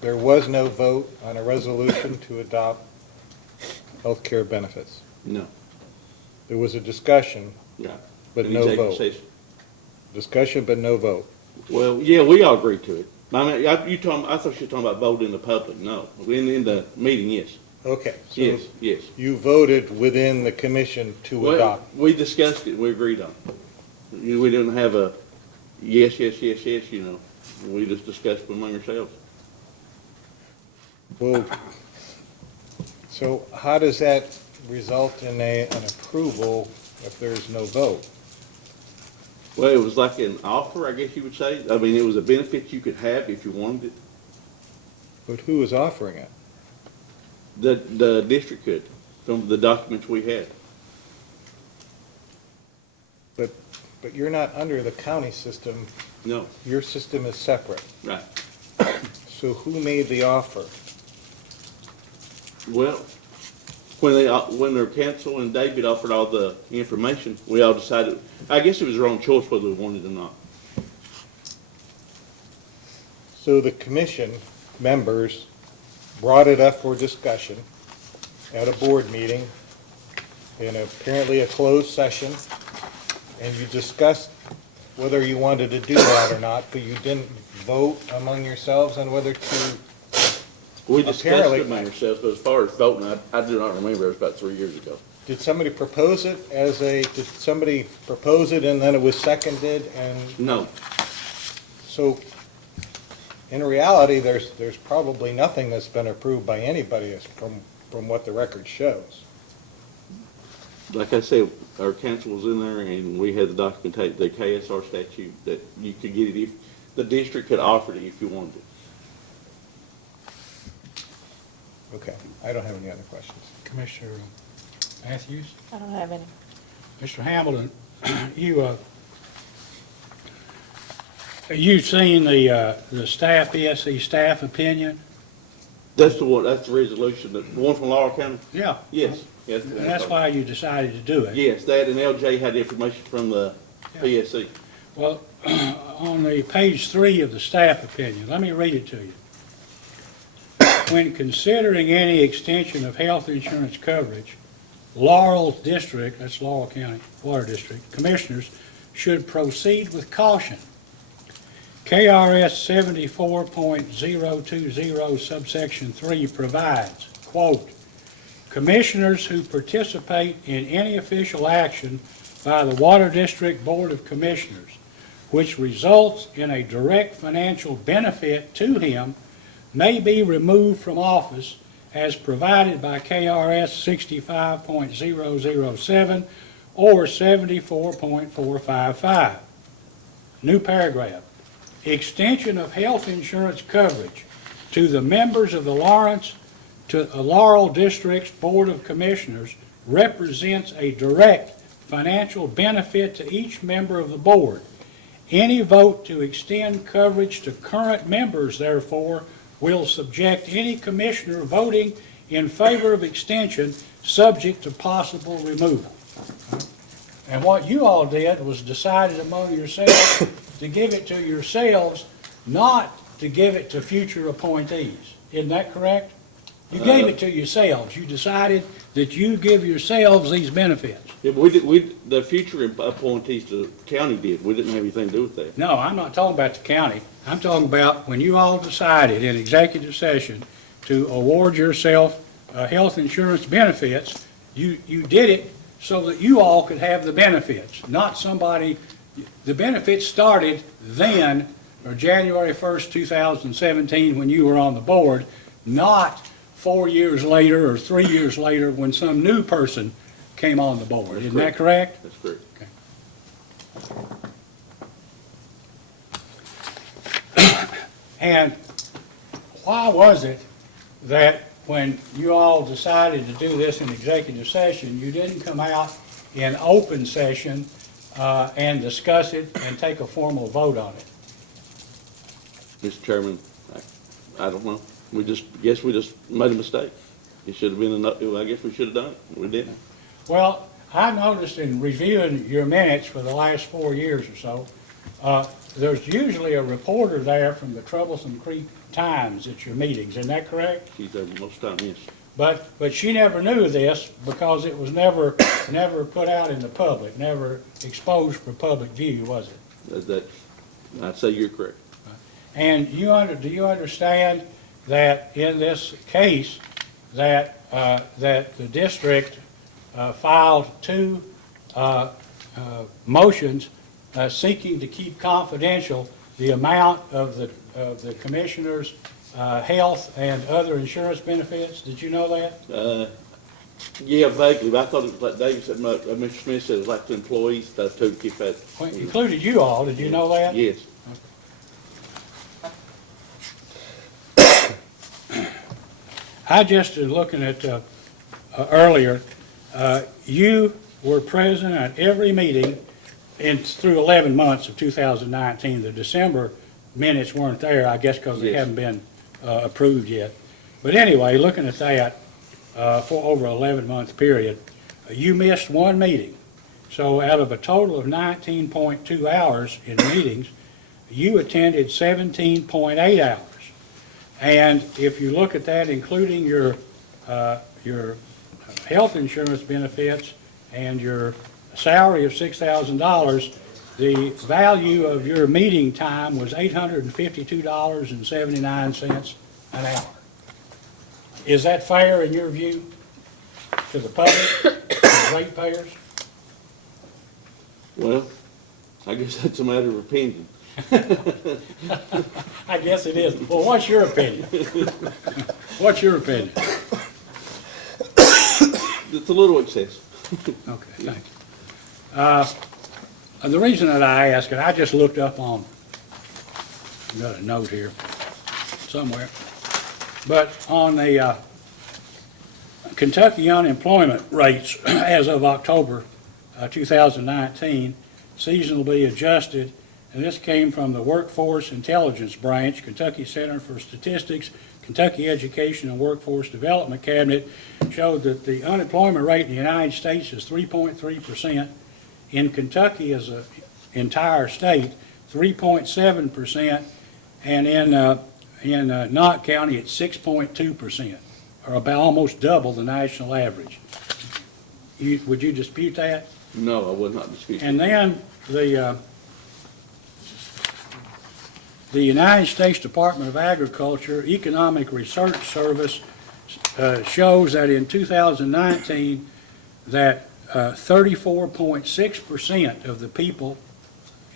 there was no vote on a resolution to adopt health care benefits. No. There was a discussion, Yeah. but An no executive vote. session. Discussion, but no vote. Well, yeah, we all agreed to it. I mean, I thought you were talking about voting in the public. No, in the meeting, yes. Okay. so Yes, yes. You voted within the commission to Well, adopt. we discussed it, we agreed on it. We didn't have a yes, yes, yes, yes, you know. We just discussed among ourselves. Well, so how does that result in an approval if there's no vote? Well, it was like an offer, I guess you would say. I mean, it was a benefit you could have if you wanted it. But who is offering it? The district could, from the documents we had. But you're not under the county system. No, Your system is separate. right. So who made the offer? Well, when their council and David offered all the information, we all decided, I guess it was our own choice whether we wanted it or not. So the commission members brought it up for discussion at a board meeting in apparently a closed session, and you discussed whether you wanted to do that or not, but you didn't vote among yourselves on whether to. We discussed Apparently- it among ourselves, but as far as voting, I do not remember. It was about 3 years ago. Did somebody propose it did somebody propose it and then it was seconded and? No, So, in reality, there's probably nothing that's been approved by anybody from what the record shows. like I said, our council was in there and we had the documentation, the KSR statute that you could get it if, the district could offer it if you wanted it. Okay, I don't have any other questions. Commissioner Matthews? I don't have any. Mr. Hamilton, you've seen the staff, PSC staff opinion? That's the resolution, the one from Laurel County? Yeah. Yes. Yes. And that's why you decided to do it? Yes, that and LJ had information from the Yeah. PSC. Well, on the page 3 of the staff opinion, let me read it to you. When considering any extension of health insurance coverage, Laurel District, that's Laurel County Water District, commissioners should proceed with caution. KRS 74.020 subsection 3 provides, quote, "Commissioners who participate in any official action by the Water District Board of Commissioners, which results in a direct financial benefit to him, may be removed from office as provided by KRS 65.007 or 74.455. New paragraph. Extension of health insurance coverage to the members of the Laurel District's Board of Commissioners represents a direct financial benefit to each member of the board. Any vote to extend coverage to current members, therefore, will subject any commissioner voting in favor of extension subject to possible removal." And what you all did was decided among yourselves to give it to yourselves, not to give it to future appointees. Isn't that correct? You gave it to yourselves. You decided that you give yourselves these benefits. Yeah, but the future appointees to the county did. We didn't have anything to do with that. No, I'm not talking about the county. I'm talking about when you all decided in executive session to award yourself health insurance benefits, you did it so that you all could have the benefits, not somebody. The benefits started then, or January 1st, 2017, when you were on the board, not 4 years later or 3 years later when some new person came on the board. Isn't that correct? That's correct. And why was it that when you all decided to do this in executive session, you didn't come out in open session and discuss it and take a formal vote on it? Mr. Chairman, I don't know. We just made a mistake. It should have been enough, I guess we should have done it. We didn't. Well, I noticed in reviewing your minutes for the last 4 years or so, there's usually a reporter there from the Troublesome Creek Times at your meetings. Isn't that correct? She's there most of the time, yes. But she never knew this because it was never put out in the public, never exposed for public view, was it? I'd say you're correct. And do you understand that in this case, that the district filed two motions seeking to keep confidential the amount of the commissioner's health and other insurance benefits. Did you know that? Yeah, vaguely, but I thought it was like David said, Mr. Smith said it was like the employees stuff too, keep that. Well, included you all. Did you know that? Yes. I just was looking at earlier, you were present at every meeting through 11 months of 2019. The December minutes weren't there, I guess because they Yes. haven't been approved yet. But anyway, looking at that for over an 11-month period, you missed one meeting. So out of a total of 19.2 hours in meetings, you attended 17.8 hours. And if you look at that, including your health insurance benefits and your salary of $6,000, the value of your meeting time was $852.79 an hour. Is that fair in your view to the public, to the ratepayers? Well, I guess that's a matter of opinion. I guess it is. Well, what's your opinion? What's your opinion? It's a little excessive. Okay, thank you. The reason that I ask it, I just looked up on, I've got a note here somewhere, but on the Kentucky unemployment rates as of October 2019, seasonally adjusted, and this came from the Workforce Intelligence Branch, Kentucky Center for Statistics, Kentucky Education and Workforce Development Cabinet, showed that the unemployment rate in the United States is 3.3%. In Kentucky as an entire state, 3.7%, and in Knott County, it's 6.2%, or about almost double the national average. Would you dispute that? No, I would not dispute. And then the United States Department of Agriculture Economic Research Service shows that in 2019 that 34.6% of the people,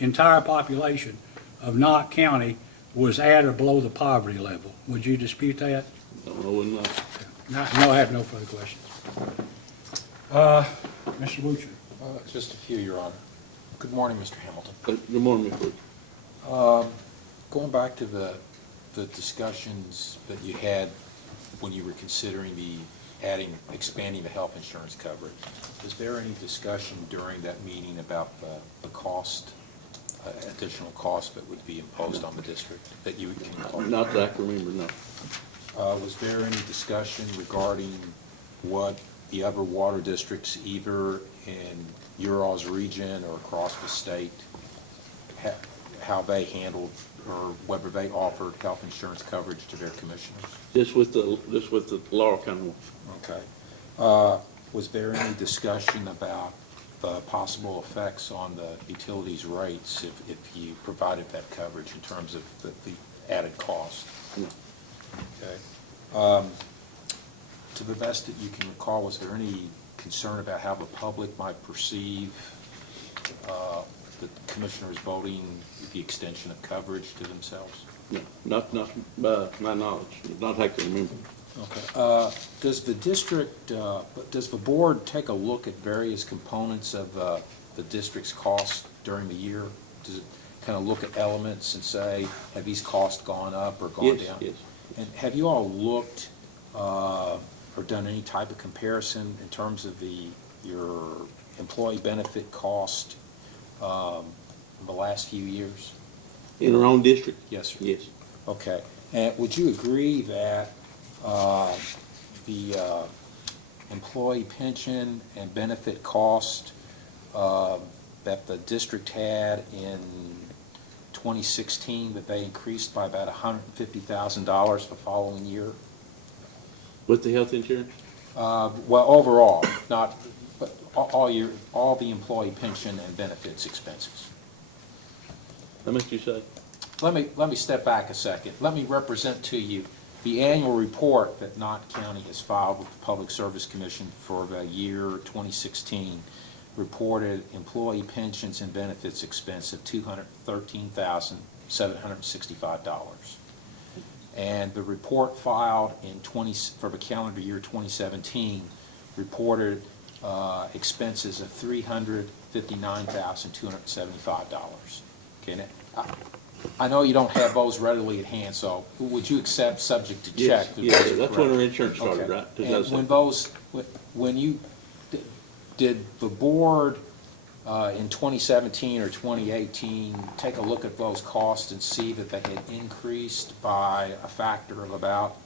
entire population of Knott County, was at or below the poverty level. Would you dispute that? No, I would not. No, I have no further questions. Mr. Butcher. Just a few, Your Honor. Good morning, Mr. Hamilton. Good morning, Mr. Wood. Going back to the discussions that you had when you were considering expanding the health insurance coverage, was there any discussion during that meeting about the cost, additional cost that would be imposed on the district that you can include? Not that I can remember, no. Was there any discussion regarding what the other water districts, either in your all's region or across the state, how they handled or whether they offered health insurance coverage to their commissioners? Just with the Laurel County one. Okay. Was there any discussion about the possible effects on the utilities rates if you provided that coverage in terms of the added cost? No. Okay. To the best that you can recall, was there any concern about how the public might perceive the commissioners voting the extension of coverage to themselves? No, not my knowledge, not I can remember. Okay. Does the district, does the board take a look at various components of the district's costs during the year? Does it kind of look at elements and say, have these costs gone up or gone down? Yes. And have you all looked or done any type of comparison in terms of your employee benefit cost in the last few years? In our own district? Yes, sir. Yes. Okay. And would you agree that the employee pension and benefit cost that the district had in 2016, that they increased by about $150,000 the following year? With the health insurance? Well, overall, not, but all the employee pension and benefits expenses. How much you say? Let me step back a second. Let me represent to you The annual report that Knott County has filed with the Public Service Commission for the year 2016 reported employee pensions and benefits expense of $213,765. And the report filed for the calendar year 2017 reported expenses of $359,275. Okay, now, I know you don't have those readily at hand, so would you accept, subject to check? Yes, yes, that's when our insurance started, Okay. right? And when you, did the board in 2017 or 2018 take a look at those costs and see that they had increased by a factor of about,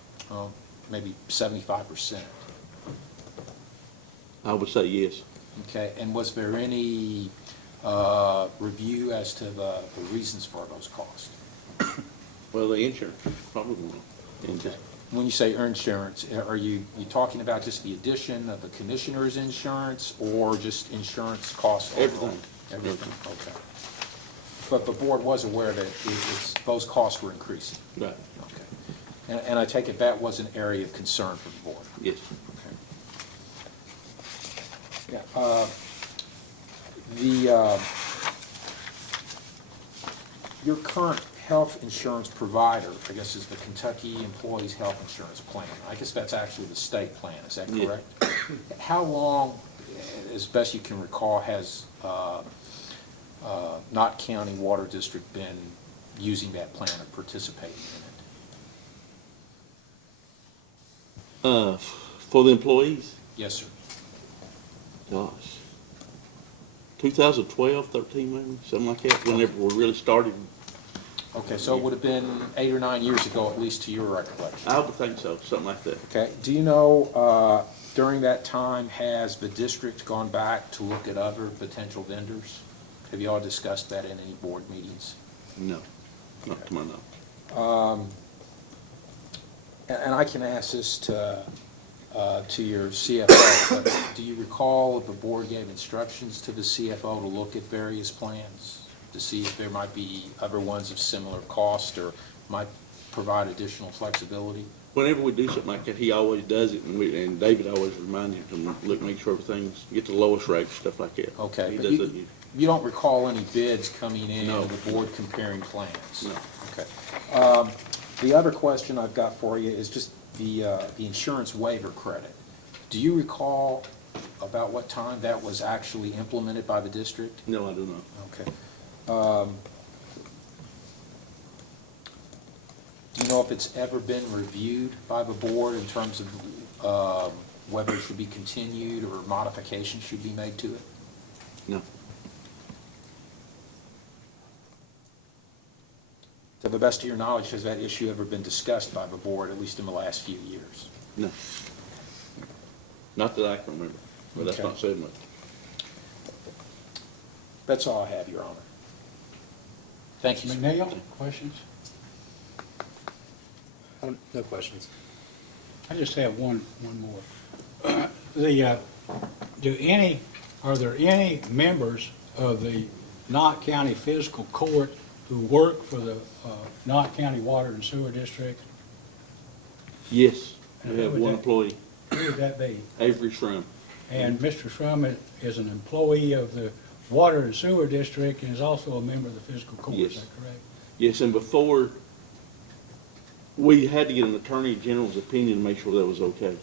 maybe 75%? I would say yes. Okay, and was there any review as to the reasons for those costs? Well, the insurance, probably won't. Okay. When you say insurance, are you talking about just the addition of the commissioner's insurance or just insurance costs overall? Everything. Everything, okay. But the board was aware that those costs were increasing? Right, Okay. And I take it that was an area of concern for the board? yes. Okay. Your current health insurance provider, I guess, is the Kentucky Employees Health Insurance Plan. I guess that's actually the state plan, is that Yeah. correct? How long, as best you can recall, has Knott County Water District been using that plan or participating in it? For the employees, Yes, sir. gosh, 2012, 13 maybe, something like that, whenever we really started. Okay, so it would have been 8 or 9 years ago, at least to your recollection. I would think so, something like that. Okay, do you know, during that time, has the district gone back to look at other potential vendors? Have you all discussed that in any board meetings? No, not to my knowledge. And I can ask this to your CFO, but do you recall if the board gave instructions to the CFO to look at various plans to see if there might be other ones of similar cost or might provide additional flexibility? Whenever we do something like that, he always does it, and David always reminds him to look, make sure everything's, get the lowest rate, stuff like that. Okay, He but does that. you don't recall any bids coming in, No. the board comparing plans? No. Okay. The other question I've got for you is just the insurance waiver credit. Do you recall about what time that was actually implemented by the district? No, I do not. Okay. Do you know if it's ever been reviewed by the board in terms of whether it should be continued or modifications should be made to it? No. To the best of your knowledge, has that issue ever been discussed by the board, at least in the last few years? No. Not that I can remember, but that's Okay. not saying much. That's all I have, Your Honor. Thank you, sir. McNeil, questions? No questions. I just have one more. Are there any members of the Knott County Fiscal Court who work for the Knott County Water and Sewer District? Yes, And we have who would one that- employee, Who would that be? Avery Shrum. And Mr. Shrum is an employee of the Water and Sewer District and is also a member of the Fiscal Court, is Yes. that correct? Yes, and before, we had to get an Attorney General's opinion to make sure that was okay.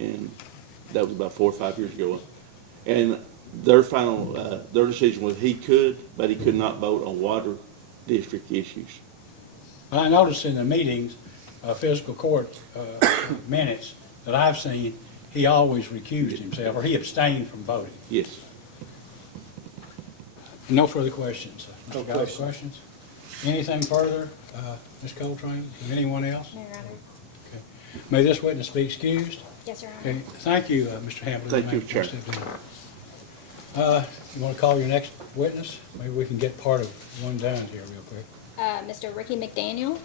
And that was about 4 or 5 years ago. And their final, their decision was he could, but he could not vote on water district issues. I noticed in the meetings, Fiscal Court minutes that I've seen, he always recused himself, or he abstained from voting. Yes. No further questions. No Mr. Giles, questions? Anything further? Ms. Coltrane, or anyone else? No, Your Honor. Okay. May this witness be excused? Yes, Your Honor. Okay, thank you, Mr. Hamlin. Thank you, Chair. You want to call your next witness? Maybe we can get part of one down here real quick. Mr. Ricky McDaniel.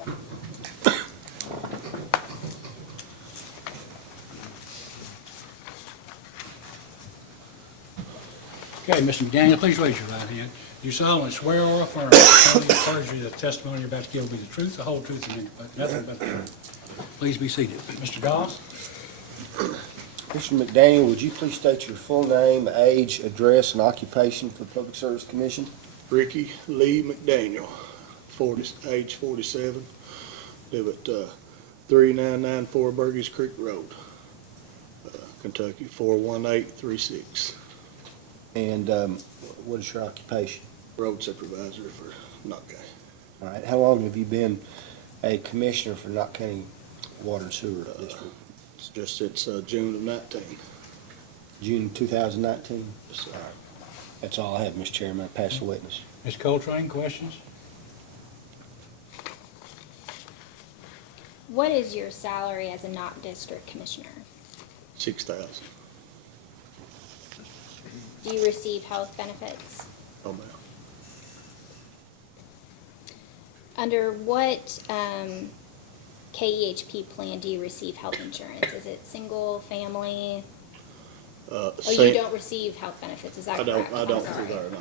Okay, Mr. McDaniel, please raise your right hand. Do you solemnly swear or affirm that the perjury the testimony you're about to give will be the truth, the whole truth, and nothing but the truth? Please be seated. Mr. Goss? Mr. McDaniel, would you please state your full name, age, address, and occupation for the Public Service Commission? Ricky Lee McDaniel, age 47, live at 3994 Burgess Creek Road, Kentucky 41836, And what is your occupation? road supervisor for Knott County. All right, how long have you been a commissioner for Knott County Water and Sewer District? It's just since June of 19. June 2019? Yes, sir. All right. That's all I have, Mr. Chairman. I pass the witness. Ms. Coltrane, questions? What is your salary as a Knott District Commissioner? 6,000. Do you receive health benefits? Oh, ma'am. Under what KEHP plan do you receive health insurance? Is it single, family? Oh, you don't receive health benefits, is that I correct? don't, I don't I'm through sorry. there, no.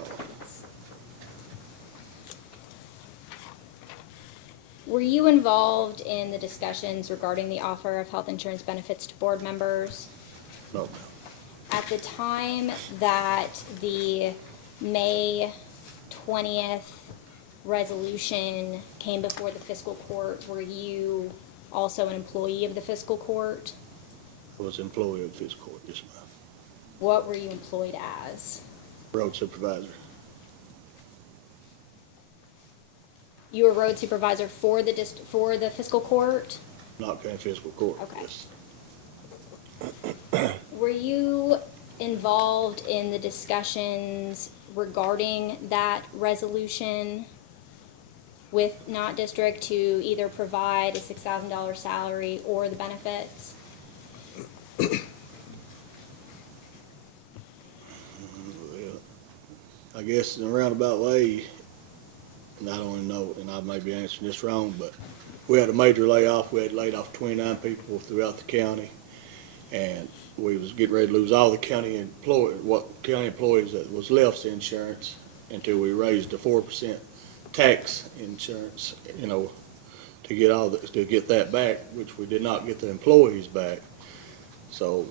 Were you involved in the discussions regarding the offer of health insurance benefits to board members? No, ma'am. At the time that the May 20th resolution came before the fiscal court, were you also an employee of the fiscal court? I was employee of fiscal court, yes, ma'am. What were you employed as? Road supervisor, You were road supervisor for the for the fiscal court? Knott County Fiscal Court, Okay. yes. Were you involved in the discussions regarding that resolution with Knott District to either provide a $6,000 salary or the benefits? Well, I guess in a roundabout way, and I don't even know, and I may be answering this wrong, but we had a major layoff. We had laid off 29 people throughout the county, and we was getting ready to lose all the county employees that was left's insurance until we raised the 4% tax insurance, to get that back, which we did not get the employees back. So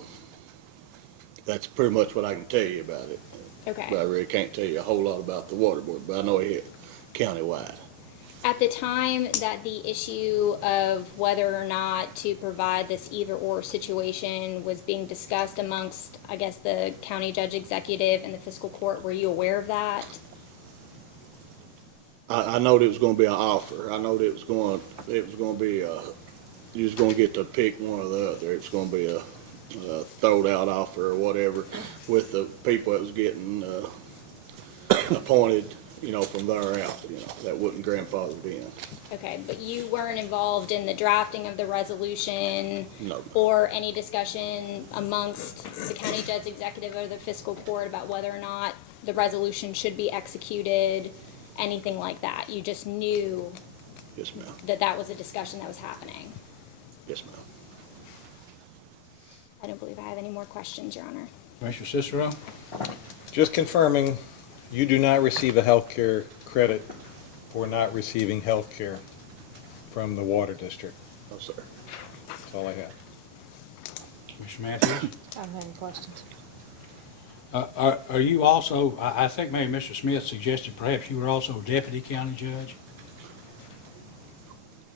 that's pretty much what I can tell you about it. Okay. But I really can't tell you a whole lot about the water board, but I know it hit countywide. At the time that the issue of whether or not to provide this either-or situation was being discussed amongst, I guess, the county judge executive and the fiscal court, were you aware of that? I know that it was gonna be an offer. I know that it was gonna be, you was gonna get to pick one or the other. It's gonna be a throwed out offer or whatever with the people that was getting, appointed, from there out, that wouldn't grandfathered in. Okay, but you weren't involved in the drafting of the resolution? No. Or any discussion amongst the county judge executive or the fiscal court about whether or not the resolution should be executed, anything like that? You just knew Yes, ma'am. that that was a discussion that was happening? Yes, ma'am. I don't believe I have any more questions, Your Honor. Commissioner Cicero? Just confirming, you do not receive a health care credit for not receiving health care from the water district. No, sir. That's all I have. Commissioner Matthews? I don't have any questions. Are you also, I think maybe Mr. Smith suggested perhaps you were also deputy county judge?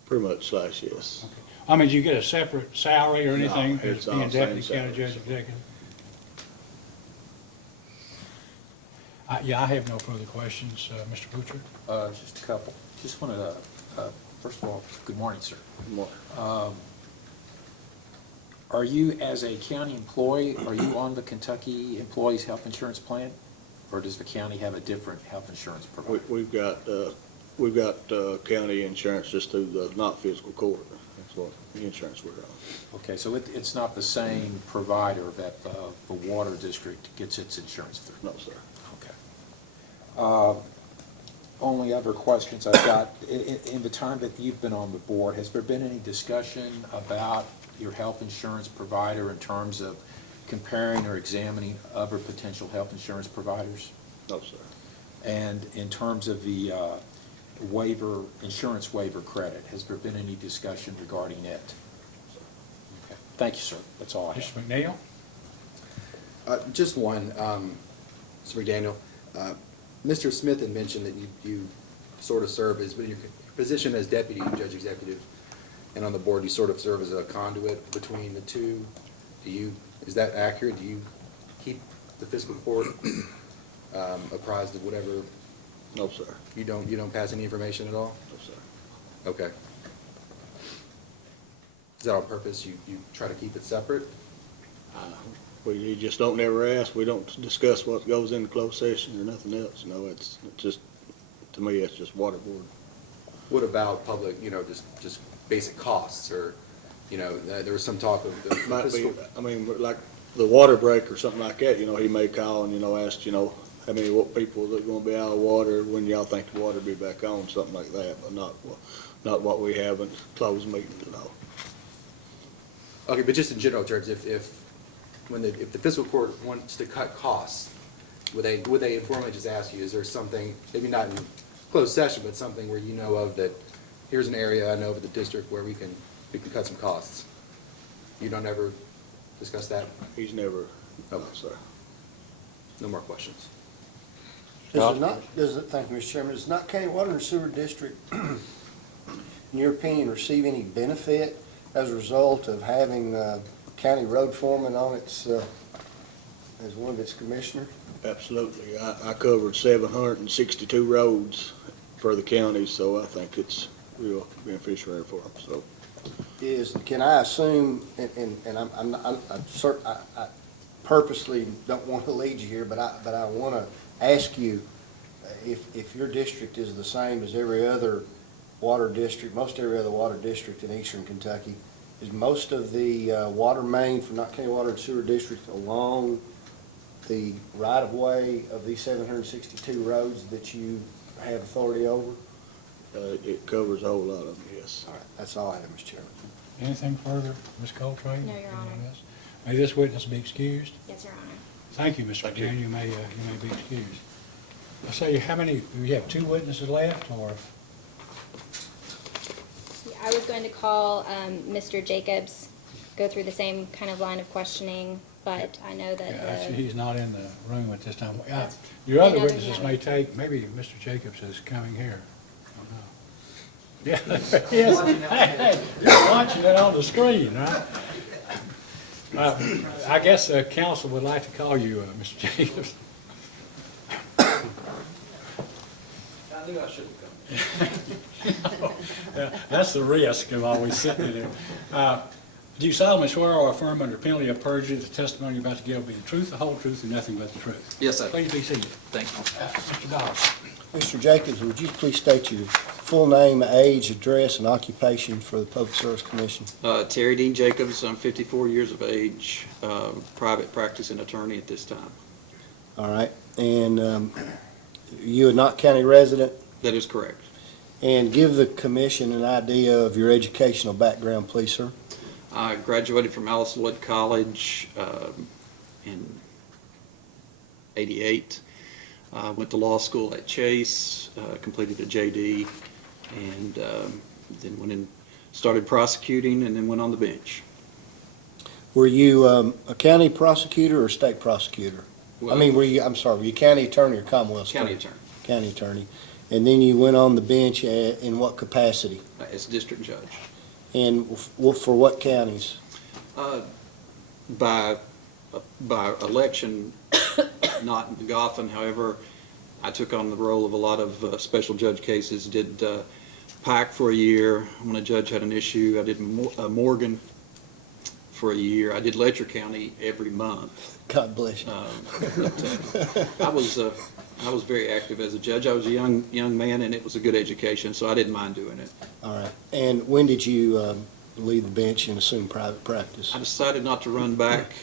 Pretty much slash yes. I mean, do you get a separate salary or anything No, as it's being all deputy same county salaries. judge executive? Yeah, I have no further questions. Mr. Butcher? Just a couple. Just wanted to, first of all, good morning, sir. More. Are you, as a county employee, are you on the Kentucky Employees Health Insurance Plan? Or does the county have a different health insurance provider? We've got county insurance just through the not fiscal court. That's what the insurance we're on. Okay, so it's not the same provider that the water district gets its insurance through? No, sir. Okay. Only other questions I've got, in the time that you've been on the board, has there been any discussion about your health insurance provider in terms of comparing or examining other potential health insurance providers? No, sir. And in terms of the waiver, insurance waiver credit, has there been any discussion regarding it? Okay. Thank you, sir. That's all I have. Mr. McNeil? Just one, Mr. McDaniel. Mr. Smith had mentioned that you sort of serve as, with your position as deputy judge executive and on the board, you sort of serve as a conduit between the two. Is that accurate? Do you keep the fiscal court apprised of whatever? No, sir. You don't pass any information at all? No, sir. Okay. Is that on purpose? You try to keep it separate? We just don't never ask. We don't discuss what goes into closed session or nothing else. No, it's just, to me, it's just water board. What about public, just basic costs, or, there was some talk of the Might be, fiscal. I mean, like the water break or something like that, he may call and, ask, how many people that gonna be out of water, when y'all think the water be back on, something like that, but not what we have in closed meetings and all. Okay, but just in general terms, if the fiscal court wants to cut costs, would they informally just ask you, is there something, maybe not in closed session, but something where you know of that, here's an area I know of the district where we can cut some costs? You don't ever discuss that? He's never, no, Okay. sir. No more questions. Thank you, Mr. Chairman, does Knott County Water and Sewer District, in your opinion, receive any benefit as a result of having county road foreman on its, as one of its commissioners? Absolutely. I covered 762 roads for the county, so I think it's real beneficiary for them, so. Can I assume, and I'm certain, I purposely don't want to lead you here, but I want to ask you if your district is the same as every other water district, most every other water district in eastern Kentucky, is most of the water main for Knott County Water and Sewer District along the right-of-way of these 762 roads that you have authority over? It covers a whole lot of them, yes. All right, that's all I have, Mr. Chairman. Anything further, Ms. Coltrane? No, Your Honor. Anyone else? May this witness be excused? Yes, Your Honor. Thank you, Mr. McDaniel. You may be excused. I say, how many, do you have 2 witnesses left, or? I was going to call Mr. Jacobs, go through the same kind of line of questioning, but I know that Actually, he's not in the room at this time. That's- Your other another witnesses matter. may take, maybe Mr. Jacobs is coming here. I don't know. Yeah, yes. You're watching it on the screen, right? I guess the council would like to call you, Mr. Jacobs. I knew I should have come. Yeah, that's the risk of always sitting in there. Do you solemnly swear or affirm under penalty of perjury the testimony you're about to give will be the truth, the whole truth, and nothing but the truth? Yes, sir. Please be seated. Thank you. Mr. Dobbs. Mr. Jacobs, would you please state your full name, age, address, and occupation for the Public Service Commission? Terry Dean Jacobs, I'm 54 years of age, private practicing attorney at this time. All right, and you a Knott County resident? That is correct. And give the commission an idea of your educational background, please, sir. I graduated from Alice Lloyd College in '88. Went to law school at Chase, completed a JD, and then went and started prosecuting, and then went on the bench. Were you a county prosecutor or state prosecutor? I mean, were you county attorney or Commonwealth? County attorney? attorney, County attorney. And then you went on the bench in what capacity? as district judge. And for what counties? By election, not in Goffin. However, I took on the role of a lot of special judge cases. Did Pike for a year when a judge had an issue. I did Morgan for a year. I did Letcher County every month. God bless you. I was very active as a judge. I was a young man, and it was a good education, so I didn't mind doing it. All right. And when did you leave the bench and assume private practice? I decided not to run back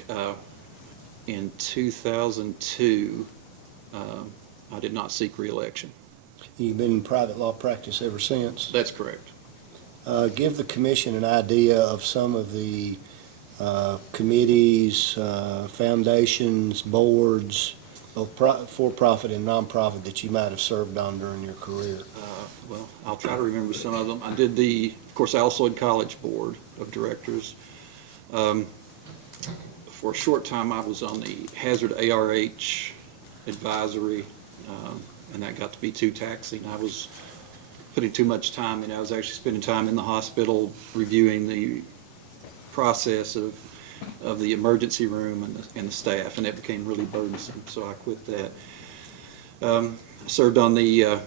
in 2002. I did not seek reelection. You've been in private law practice ever since? That's correct. Give the commission an idea of some of the committees, foundations, boards both for-profit and nonprofit, that you might have served on during your career? Well, I'll try to remember some of them. I did of course, Alsoid College Board of Directors. For a short time, I was on the Hazard ARH Advisory, and that got to be too taxing. I was putting too much time in. I was actually spending time in the hospital reviewing the process of the emergency room and the staff, and it became really burdensome, so I quit that. I served on the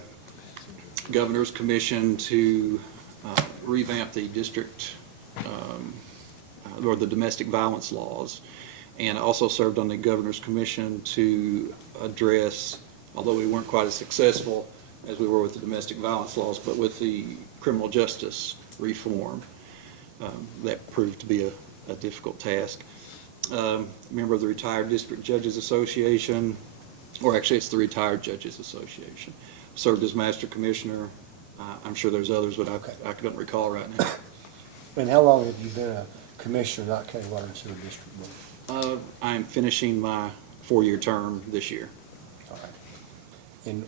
Governor's Commission to revamp the district or the domestic violence laws, and I also served on the Governor's Commission to address, although we weren't quite as successful as we were with the domestic violence laws, but with the criminal justice reform. That proved to be a difficult task. Member of the Retired District Judges Association, or actually it's the Retired Judges Association. Served as Master Commissioner. I'm sure there's others, but I couldn't recall right now. And how long have you been a commissioner, not County Water and Sewer District Board? I'm finishing my 4-year term this year. All right. And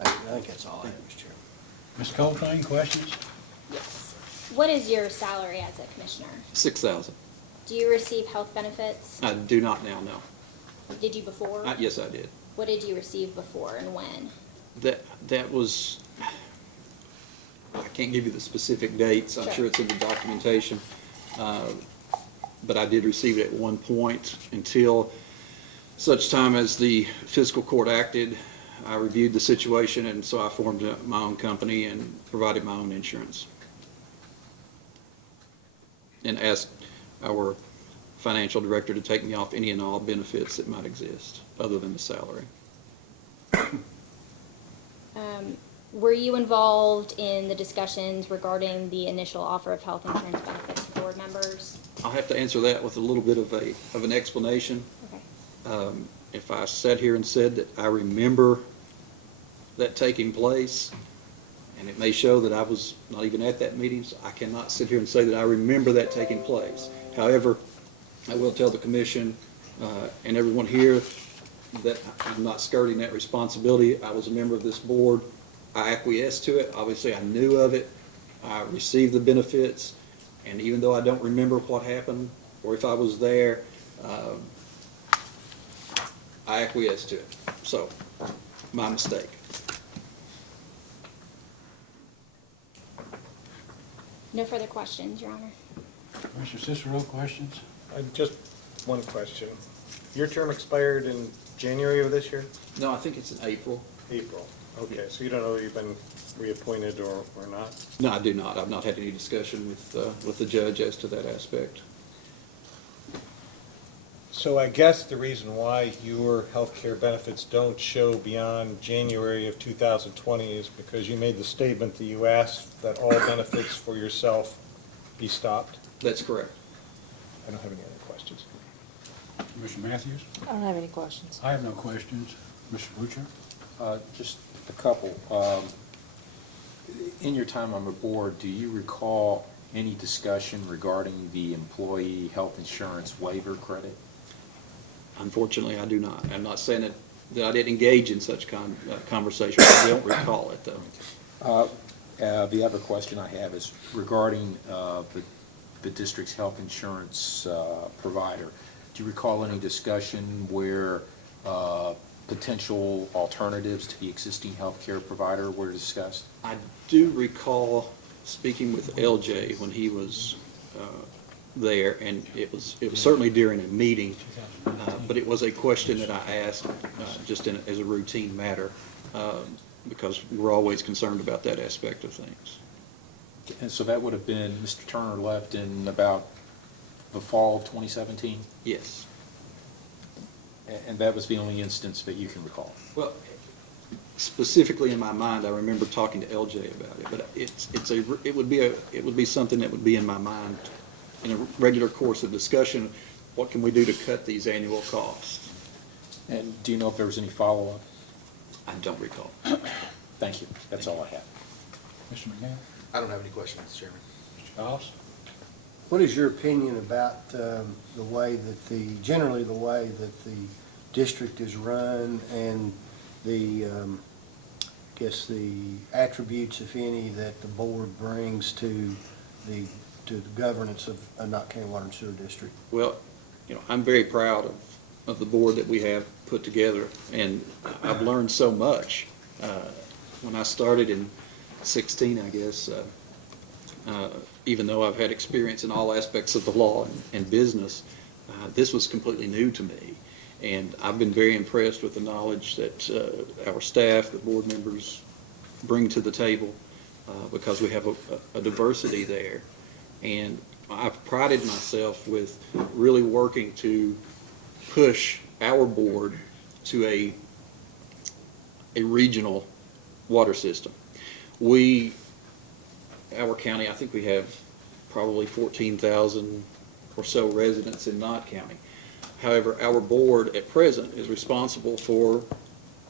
I think that's all I have, Mr. Chairman. Ms. Coltrane, questions? Yes. What is your salary as a commissioner? $6,000. Do you receive health benefits? I do not now, no. Did you before? Yes, I did. What did you receive before and when? That was, I can't give you the specific dates. I'm Sure. sure it's in the documentation. But I did receive it at one point until such time as the fiscal court acted. I reviewed the situation, and so I formed my own company and provided my own insurance. And asked our financial director to take me off any and all benefits that might exist, other than the salary. Were you involved in the discussions regarding the initial offer of health insurance benefits to board members? I'll have to answer that with a little bit of an explanation. Okay. If I sat here and said that I remember that taking place, and it may show that I was not even at that meeting, so I cannot sit here and say that I remember that taking place. However, I will tell the commission and everyone here that I'm not skirting that responsibility. I was a member of this board. I acquiesced to it. Obviously, I knew of it. I received the benefits, and even though I don't remember what happened or if I was there, I acquiesced to it. So, my mistake. No further questions, Your Honor. Mr. Cicero, questions? Just one question. Your term expired in January of this year? No, I think it's in April. April. Okay, so you don't know if you've been reappointed or not? No, I do not. I've not had any discussion with the judge as to that aspect. So I guess the reason why your health care benefits don't show beyond January of 2020 is because you made the statement that you asked that all benefits for yourself be stopped? That's correct. I don't have any other questions. Mr. Matthews? I don't have any questions. I have no questions. Mr. Butcher? Just a couple. In your time on the board, do you recall any discussion regarding the employee health insurance waiver credit? Unfortunately, I do not. I'm not saying that I didn't engage in such conversation. I don't recall it, though. The other question I have is regarding the district's health insurance provider. Do you recall any discussion where potential alternatives to the existing health care provider were discussed? I do recall speaking with LJ when he was there, and it was certainly during a meeting, but it was a question that I asked just as a routine matter, because we're always concerned about that aspect of things. And so that would have been, Mr. Turner left in about the fall of 2017? Yes. And that was the only instance that you can recall? Well, specifically in my mind, I remember talking to LJ about it, but it would be something that would be in my mind in a regular course of discussion. What can we do to cut these annual costs? And do you know if there was any follow-up? I don't recall. Thank you. That's all I have. Mr. McNair? I don't have any questions, Mr. Chairman. Mr. Goss? What is your opinion about generally the way that the district is run and the, I guess, the attributes, if any, that the board brings to the governance of Knott County Water and Sewer District? Well, I'm very proud of the board that we have put together, and I've learned so much. When I started in 16, I guess, even though I've had experience in all aspects of the law and business, this was completely new to me. And I've been very impressed with the knowledge that our staff, the board members bring to the table, because we have a diversity there. And I've prided myself with really working to push our board to a regional water system. Our county, I think we have probably 14,000 or so residents in Knott County. However, our board at present is responsible for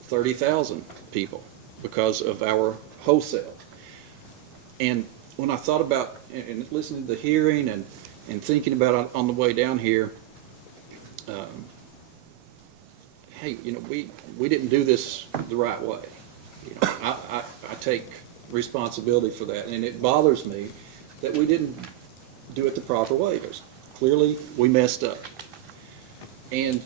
30,000 people because of our wholesale. And when I thought about and listening to the hearing and thinking about it on the way down here, hey, we didn't do this the right way. I take responsibility for that, and it bothers me that we didn't do it the proper way. Because clearly, we messed up. And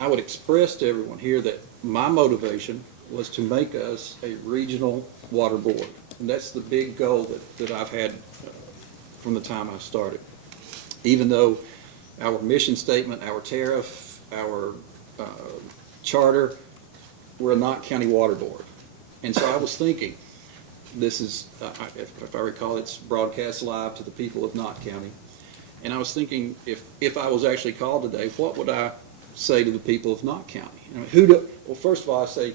I would express to everyone here that my motivation was to make us a regional water board. And that's the big goal that I've had from the time I started. Even though our mission statement, our tariff, our charter, we're a Knott County Water Board. And so I was thinking, this is, if I recall, it's broadcast live to the people of Knott County. And I was thinking, if I was actually called today, what would I say to the people of Knott County? Well, first of all, I say,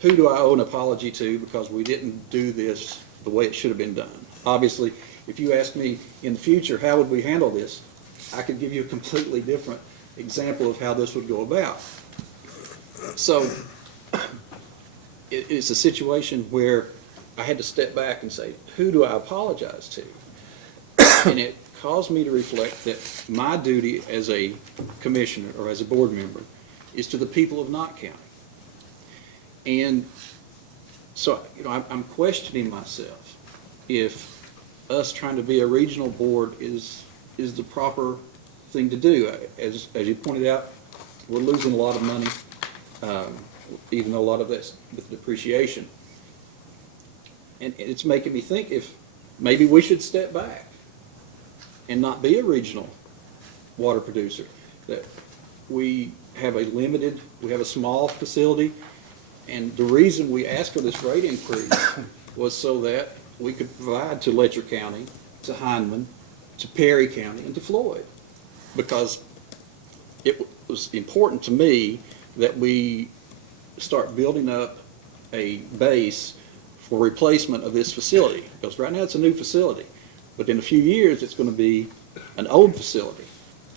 who do I owe an apology to because we didn't do this the way it should have been done? Obviously, if you ask me in the future, how would we handle this, I could give you a completely different example of how this would go about. So it's a situation where I had to step back and say, who do I apologize to? And it caused me to reflect that my duty as a commissioner or as a board member is to the people of Knott County. And so, I'm questioning myself if us trying to be a regional board is the proper thing to do. As you pointed out, we're losing a lot of money, even though a lot of that's with depreciation. And it's making me think if maybe we should step back and not be a regional water producer. That we have a small facility, and the reason we asked for this rate increase was so that we could provide to Letcher County, to Hindman, to Perry County, and to Floyd. Because it was important to me that we start building up a base for replacement of this facility. Because right now it's a new facility, but in a few years it's going to be an old facility.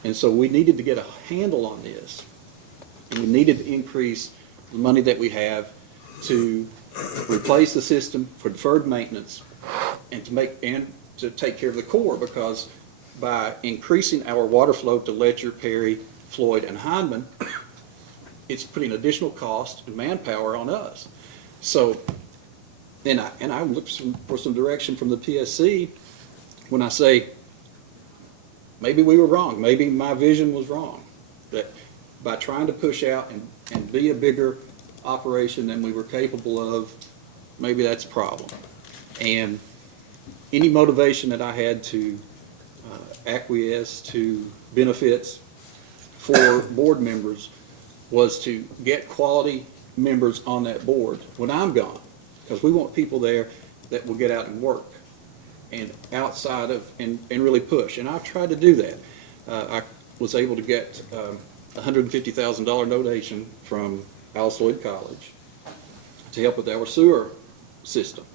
And so we needed to get a handle on this. And we needed to increase the money that we have to replace the system for deferred maintenance and to take care of the core, because by increasing our water flow to Letcher, Perry, Floyd, and Hindman, it's putting additional cost and manpower on us. So, and I'm looking for some direction from the PSC when I say, maybe we were wrong, maybe my vision was wrong, that by trying to push out and be a bigger operation than we were capable of, maybe that's a problem. And any motivation that I had to acquiesce to benefits for board members was to get quality members on that board when I'm gone, because we want people there that will get out and work and outside of and really push. And I've tried to do that. I was able to get a $150,000 donation from Alice Lloyd College to help with our sewer system.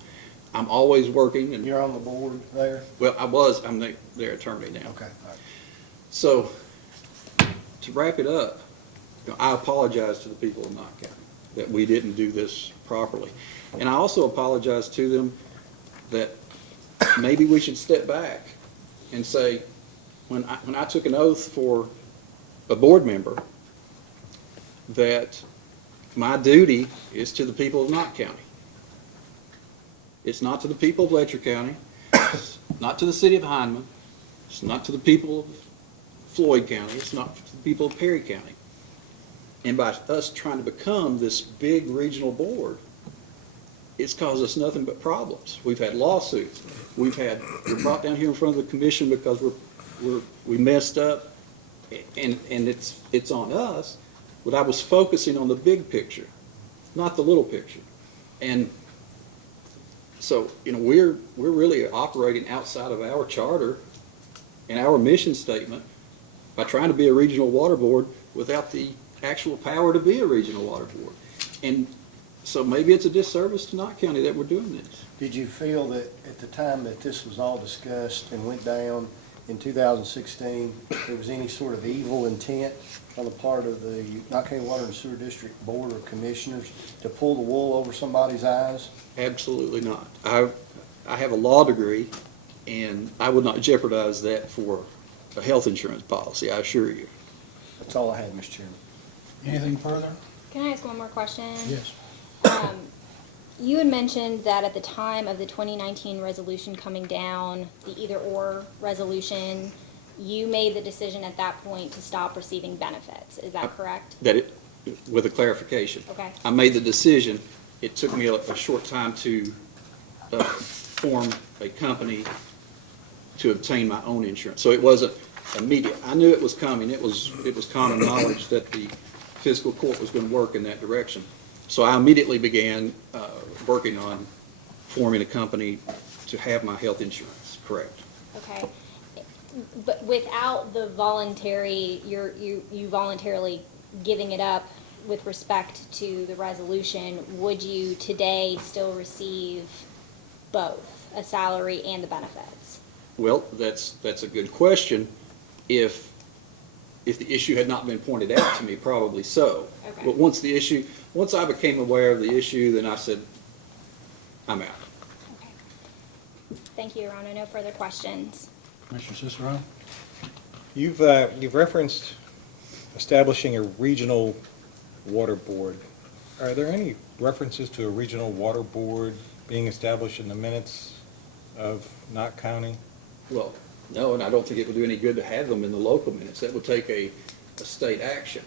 I'm always working. And You're on the board there? well, I'm their attorney now. Okay. All right. So, to wrap it up, I apologize to the people of Knott County that we didn't do this properly. And I also apologize to them that maybe we should step back and say, when I took an oath for a board member, that my duty is to the people of Knott County. It's not to the people of Letcher County, it's not to the city of Hindman, it's not to the people of Floyd County, it's not to the people of Perry County. And by us trying to become this big regional board, it's caused us nothing but problems. We've had lawsuits. We're brought down here in front of the commission because we messed up, and it's on us. But I was focusing on the big picture, not the little picture. And so, we're really operating outside of our charter and our mission statement by trying to be a regional water board without the actual power to be a regional water board. And so maybe it's a disservice to Knott County that we're doing this. Did you feel that at the time that this was all discussed and went down in 2016, there was any sort of evil intent on the part of the Knott County Water and Sewer District Board or Commissioners to pull the wool over somebody's eyes? Absolutely not. I have a law degree, and I would not jeopardize that for a health insurance policy, I assure you. That's all I had, Mr. Chairman. Anything further? Can I ask one more question? Yes. You had mentioned that at the time of the 2019 resolution coming down, the either-or resolution, you made the decision at that point to stop receiving benefits. Is that correct? With a clarification. Okay. I made the decision. It took me a short time to form a company to obtain my own insurance. So it wasn't immediate. I knew it was coming. It was common knowledge that the fiscal court was going to work in that direction. So I immediately began working on forming a company to have my health insurance, correct. Okay. But without the voluntary, you voluntarily giving it up with respect to the resolution, would you today still receive both, a salary and the benefits? Well, that's a good question. If the issue had not been pointed out to me, probably so. Okay. But once I became aware of the issue, then I said, I'm out. Okay. Thank you, Your Honor. No further questions. Commissioner Cicero? You've referenced establishing a regional water board. Are there any references to a regional water board being established in the minutes of Knott County? Well, no, and I don't think it would do any good to have them in the local minutes. That would take a state action.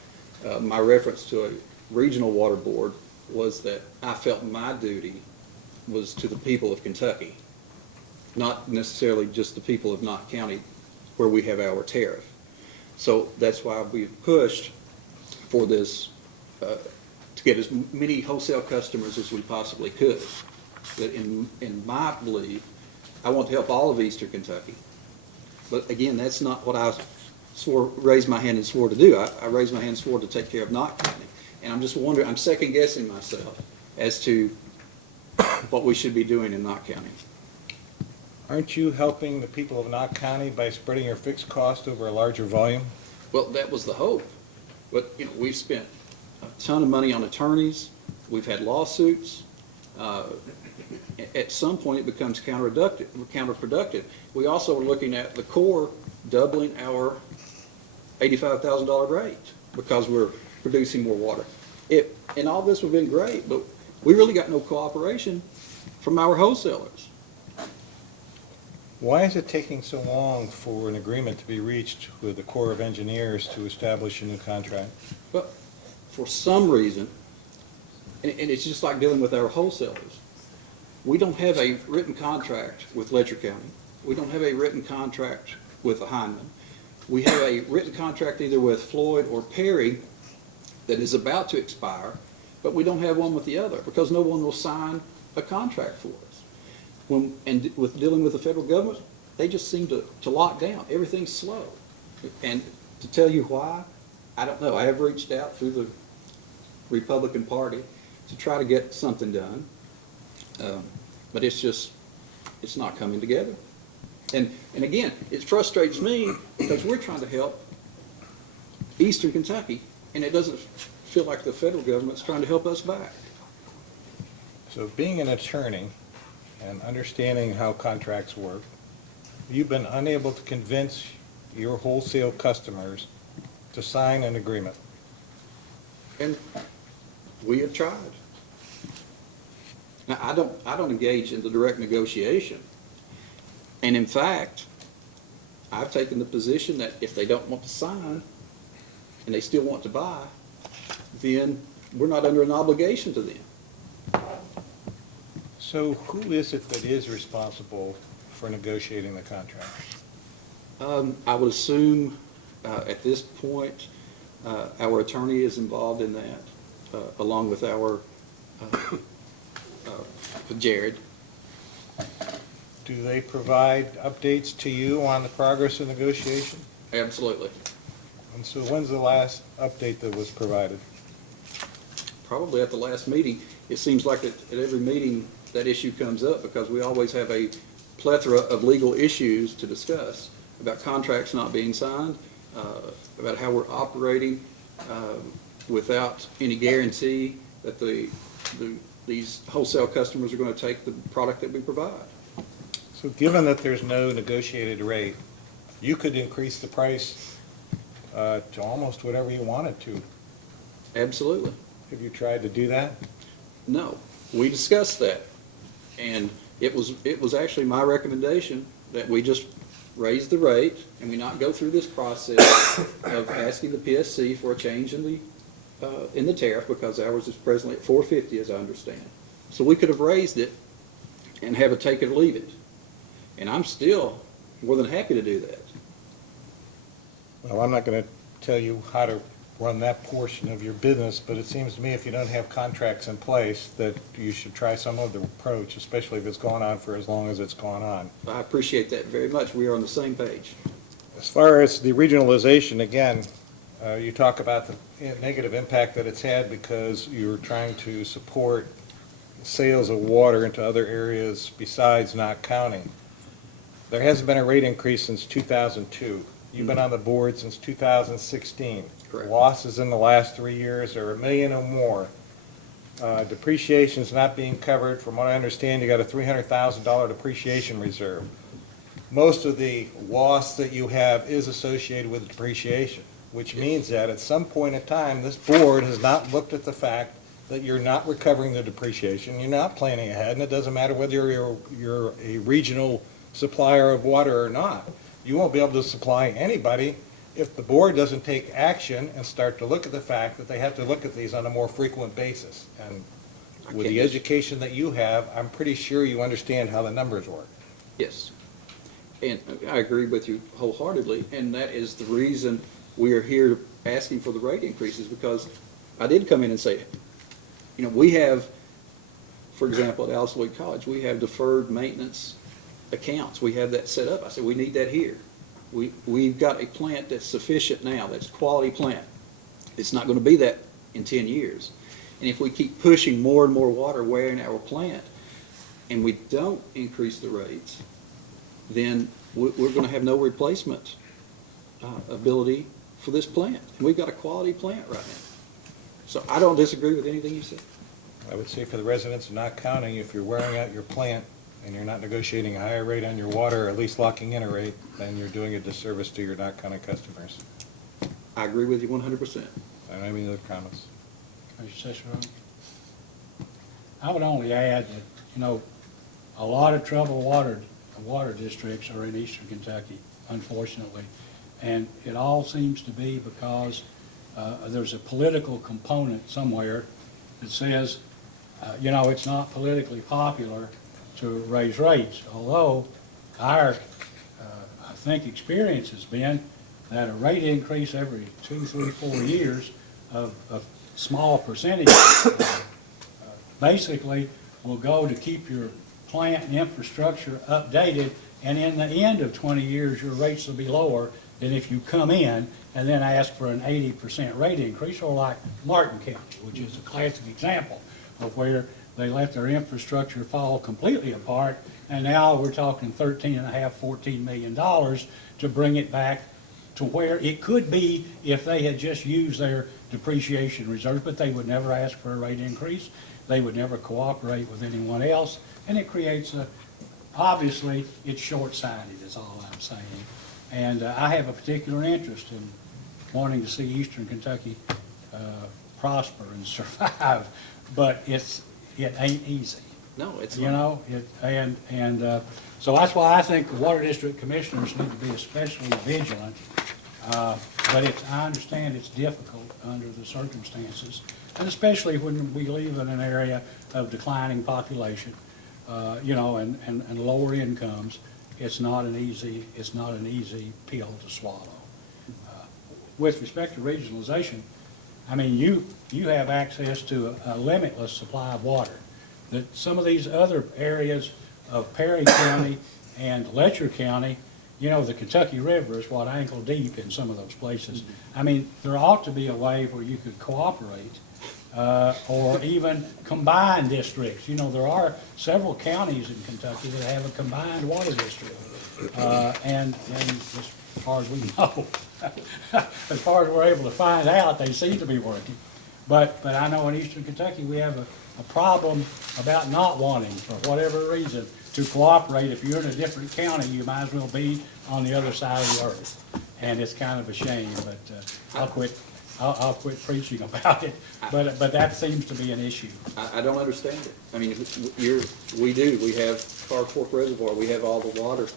My reference to a regional water board was that I felt my duty was to the people of Kentucky, not necessarily just the people of Knott County where we have our tariff. So that's why we've pushed for this, to get as many wholesale customers as we possibly could. But in my belief, I want to help all of Eastern Kentucky. But again, that's not what I raised my hand and swore to do. I raised my hand and swore to take care of Knott County. And I'm just wondering, I'm second guessing myself as to what we should be doing in Knott County. Aren't you helping the people of Knott County by spreading your fixed cost over a larger volume? Well, that was the hope. But, we've spent a ton of money on attorneys. We've had lawsuits. At some point, it becomes counterproductive. We also are looking at the Corps doubling our $85,000 rate because we're producing more water. And all this would have been great, but we really got no cooperation from our wholesalers. Why is it taking so long for an agreement to be reached with the Corps of Engineers to establish a new contract? But for some reason, and it's just like dealing with our wholesalers, we don't have a written contract with Letcher County. We don't have a written contract with Hindman. We have a written contract either with Floyd or Perry that is about to expire, but we don't have one with the other because no one will sign a contract for us. And with dealing with the federal government, they just seem to lock down. Everything's slow. And to tell you why, I don't know. I have reached out through the Republican Party to try to get something done, but it's not coming together. And again, it frustrates me because we're trying to help Eastern Kentucky, and it doesn't feel like the federal government's trying to help us back. So being an attorney and understanding how contracts work, you've been unable to convince your wholesale customers to sign an agreement. And we have tried. Now, I don't engage in the direct negotiation. And in fact, I've taken the position that if they don't want to sign and they still want to buy, then we're not under an obligation to them. So who is it that is responsible for negotiating the contract? I would assume, at this point, our attorney is involved in that, along with our, Jared. Do they provide updates to you on the progress of negotiation? Absolutely. And so when's the last update that was provided? Probably at the last meeting. It seems like at every meeting, that issue comes up because we always have a plethora of legal issues to discuss about contracts not being signed, about how we're operating without any guarantee that these wholesale customers are going to take the product that we provide. So given that there's no negotiated rate, you could increase the price to almost whatever you wanted to. Absolutely. Have you tried to do that? No, we discussed that, and it was actually my recommendation that we just raise the rate and we not go through this process of asking the PSC for a change in the tariff, because ours is presently at $4.50, as I understand. So we could have raised it and have a take it or leave it, and I'm still more than happy to do that. Well, I'm not going to tell you how to run that portion of your business, but it seems to me if you don't have contracts in place, that you should try some other approach, especially if it's gone on for as long as it's gone on. I appreciate that very much. We are on the same page. As far as the regionalization, again, you talk about the negative impact that it's had because you're trying to support sales of water into other areas besides Knott County. There hasn't been a rate increase since 2002. You've been on the board since 2016. Correct. Losses in the last 3 years are $1 million or more. Depreciation's not being covered. From what I understand, you got a $300,000 depreciation reserve. Most of the loss that you have is associated with depreciation, which means that at some point in time, this board has not looked at the fact that you're not recovering the depreciation, you're not planning ahead, and it doesn't matter whether you're a regional supplier of water or not. You won't be able to supply anybody if the board doesn't take action and start to look at the fact that they have to look at these on a more frequent basis. And with the education that you have, I'm pretty sure you understand how the numbers work. Yes. And I agree with you wholeheartedly, and that is the reason we are here asking for the rate increases, because I did come in and say, you know, we have, for example, at Alice Lloyd College, we have deferred maintenance accounts. We have that set up. I said, we need that here. We've got a plant that's sufficient now, that's a quality plant. It's not going to be that in 10 years. And if we keep pushing more and more water wearing our plant, and we don't increase the rates, then we're going to have no replacement ability for this plant. And we've got a quality plant right now. So I don't disagree with anything you said. I would say for the residents of Knott County, if you're wearing out your plant and you're not negotiating a higher rate on your water, or at least locking in a rate, then you're doing a disservice to your Knott County customers. I agree with you 100%. I don't have any other comments. Mr. Cicero? I would only add that, you know, a lot of troubled water districts are in eastern Kentucky, unfortunately. And it all seems to be because there's a political component somewhere that says, you know, it's not politically popular to raise rates. Although our, I think, experience has been that a rate increase every 2, 3, 4 years of small percentages basically will go to keep your plant and infrastructure updated, and in the end of 20 years, your rates will be lower than if you come in and then ask for an 80% rate increase, or like Martin County, which is a classic example of where they let their infrastructure fall completely apart, and now we're talking $13.5, $14 million to bring it back to where it could be if they had just used their depreciation reserve, but they would never ask for a rate increase. They would never cooperate with anyone else, and it creates obviously, it's short-sighted is all I'm saying. And I have a particular interest in wanting to see Eastern Kentucky prosper and survive, but it ain't easy. No, it's You not. know, so that's why I think the Water District Commissioners need to be especially vigilant. But I understand it's difficult under the circumstances, and especially when we live in an area of declining population, and lower incomes. It's not an easy pill to swallow. With respect to regionalization, I mean, you have access to a limitless supply of water. That some of these other areas of Perry County and Letcher County, the Kentucky River is what, ankle deep in some of those places. I mean, there ought to be a way where you could cooperate, or even combine districts. There are several counties in Kentucky that have a combined water district. And as far as we know, as far as we're able to find out, they seem to be working. But I know in Eastern Kentucky, we have a problem about not wanting, for whatever reason, to cooperate. If you're in a different county, you might as well be on the other side of the earth. And it's kind of a shame, but I'll quit preaching about it. But that seems to be an issue. I don't understand it. I mean, we have Car Fork Reservoir, we have all the water,